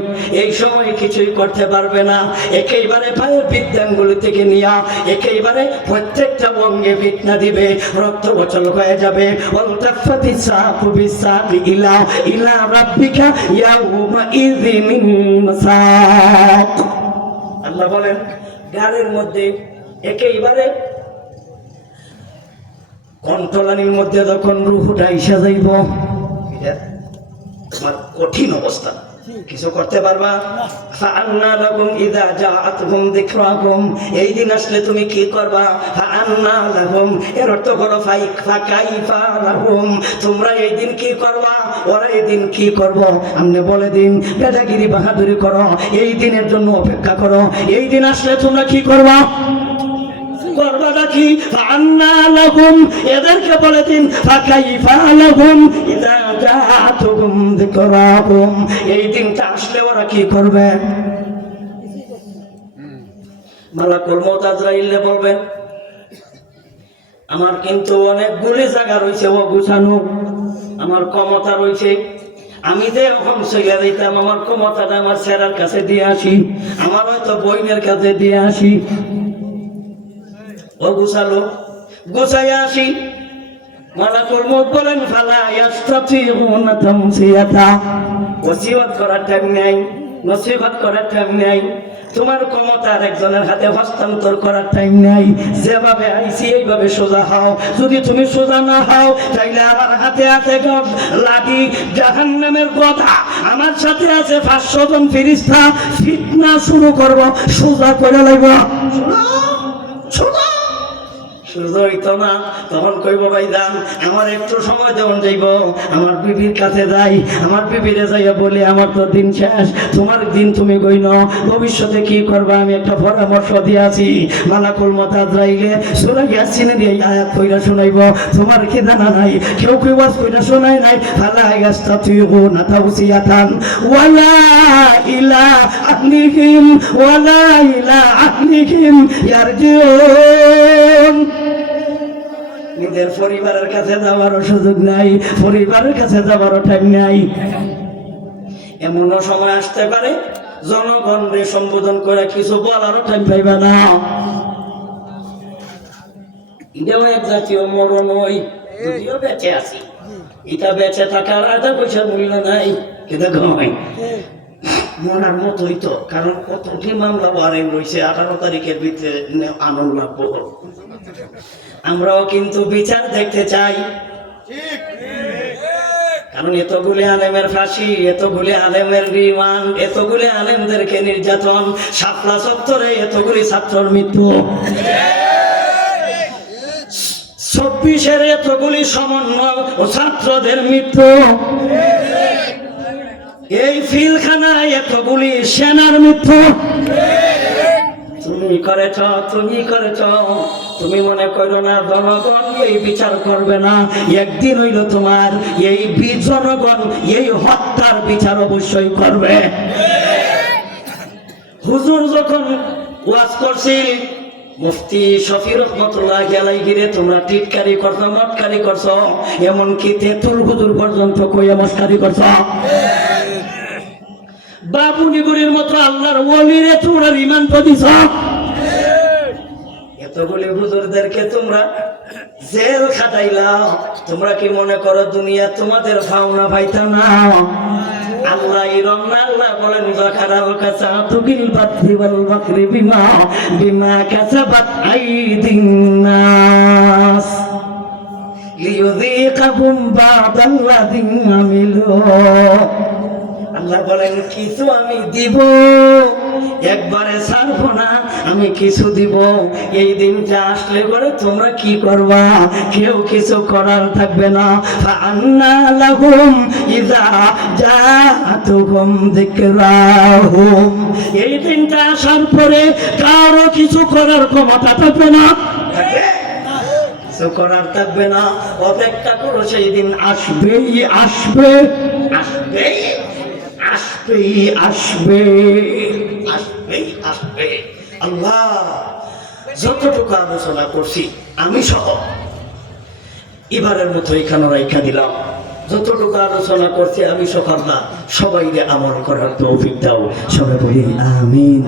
এই সময় কিছুই করতে পারবে না। একেবারে পায়ের বিদ্যাঙ্গুলি থেকে নিয়া একেবারে প্রত্যেকটা অঙ্গে ফিতনা দিবে, রক্ত বচল হয়ে যাবে। ওয়ালতাফাতিস সাকু বিসাকি ইলা রাব্বিকা ইয়াউমা ইযিনিন সাক। আল্লাহ বলেন গাড়ির মধ্যে একেবারে কন্ট্রোলানির মধ্যে যখন রূহটা এসে যাইব, তোমার কঠিন অবস্থা, কিছু করতে পারবা? ফাআন্না লাহুম ইযা জাআতুহুম যিকরাহুম। এই দিন আসলে তুমি কি করবা? ফাআন্না লাহুম, এর অর্থ হলো ফাকাইফা লাহুম, তোমরা এই দিন কি করবা, ওরা এই দিন কি করব? আপনি বলে দিন বেদাগিরি বাহাদুরি করো, এই দিনের জন্য অপেক্ষা করো। এই দিন আসলে তোমরা কি করবা? করবাটা কি? ফাআন্না লাহুম, এদেরকে বলে দিন ফাকাইফা লাহুম ইযা জাআতুহুম যিকরাহুম। এই দিনটা আসলে ওরা কি করবে? মালাকুল মউত আজরাইলে বলবেন আমার কিন্তু অনেকগুলি জায়গা রয়েছে ও গুছানো, আমার ক্ষমতা রয়েছে, আমি যে এখন চলে দিতাম আমার ক্ষমতাটা আমার স্যারের কাছে দিয়ে আসি, আমার হয়তো বইনের কাছে দিয়ে আসি। ও গুছালো, গুছাইয়া আসি, মালাকুল মউত বলেন ফালা ইয়াস্তাতিউনা তামসিয়াতা, ওসিয়ত করার টাইম নাই, নসিহত করার টাইম নাই, তোমার ক্ষমতা আরেকজনের হাতে হস্তান্তর করার টাইম নাই। যেভাবে আইছি এইভাবে সোজা হও, যদি তুমি সোজা না হও তাইলে আমার হাতে আছে লাঠি জাহান্নামের কথা, আমার সাথে আছে 500 জন ফেরেশতা, ফিতনা শুরু করব, সোজা করে লাইব। সোজা শুধু হইতো না, তখন কইব ভাই যান আমার একটু সময় যখন যাইব আমার বিবির কাছে যাই, আমার বিবিরে যাইয়া বলি আমার তো দিন শেষ, তোমার দিন তুমি কইন, ভবিষ্যতে কি করবা আমি একটা পরামর্শ দিয়াছি। মালাকুল মউত আজরাইলে সূরা ইয়াসিনে দিয়ে আয়াত কইরা শোনাইব, তোমার কি জানা নাই? কেউ কেউ ওয়াজ কইরা শোনায় নাই, ফালা ইয়াস্তাতিউনা তাওসিয়াতান ওয়ালা ইলা আহলিহিম ওয়ালা ইলা আহলিহিম ইয়ারজিউন। নিজের পরিবারের কাছে যাওয়ারও সুযোগ নাই, পরিবারের কাছে যাওয়ারও টাইম নাই। এমনও সময় আসতে পারে জনগণকে সম্বোধন করে কিছু বলারও টাইম পাইবা না। এটাও এক জাতীয় মরণ, ওই যদিও বেঁচে আছি, এটা বেঁচে থাকার আধা পয়সার মূল্য নাই, কিন্তু ঘুমাই মনার মতোই তো, কারণ কতটি মামলা ওয়ারেন্ট রয়েছে 18 তারিখের ভিতরে আনন্দ লাগবো। আমরাও কিন্তু বিচার দেখতে চাই, কারণ এতগুলি আলেমের ফাঁসি, এতগুলি আলেমের রিমান্ড, এতগুলি আলেমদেরকে নির্যাতন, শাপলা চত্বরে এতগুলি ছাত্রর মৃত্যু, 24-এর এতগুলি সমন্বয় ও ছাত্রদের মৃত্যু, এই ফিলখানায় এতগুলি সেনার মৃত্যু। তুমি করেছ, তুমি করেছ, তুমি মনে করো না জনগণ এই বিচার করবে না? একদিন হইল তোমার এই জনগণ এই হত্যার বিচার অবশ্যই করবে। হুজুর যখন ওয়াজ করছিল, মুফতি শফি রহমতুল্লাহ আলাইহি ঘিরে তোমরা টিটকারি করছো, মটকারি করছো, এমনকি তেতুল হুজুর পর্যন্ত কইয়া মস্কারি করছো। বাবুনিগুরির মতো আল্লাহর ওলিরে তোমরা রিমান্ড দিছ, এতগুলি হুজুরদেরকে তোমরা জেল খাটাইলা। তোমরা কি মনে করো দুনিয়া তোমাদের পাওনা পাইতা না? আল্লাহ রমনা আল্লাহ বলেন যাখারাল কাসাতু বিল বাতি ওয়াল বাকরি বিমা কাসাবাত আইদিন নাস লিয়ুযীকাহুম বা'দাল্লাযী আমিলু। আল্লাহ বলেন কিছু আমি দিব, একবারে ছাড়বো না, আমি কিছু দিব। এই দিনটা আসলে পরে তোমরা কি করবা? কেউ কিছু করার থাকবে না। ফাআন্না লাহুম ইযা জাআতুহুম যিকরাহুম, এই দিনটা আসার পরে কারো কিছু করার ক্ষমতা থাকবে না, কিছু করার থাকবে না। অপেক্ষা করো, সেই দিন আসবেই আসবে, আসবেই আসবে, আসবে, আসবে, আসবে। আল্লাহ যতটুকু আলোচনা করছি আমি সহ এবারের মতো এখানে রাইখা দিলাম। যতটুকু আলোচনা করছি আমি সহ, আল্লাহ সবাইকে আমল করার তৌফিক দাও। সবাই বলি আমিন।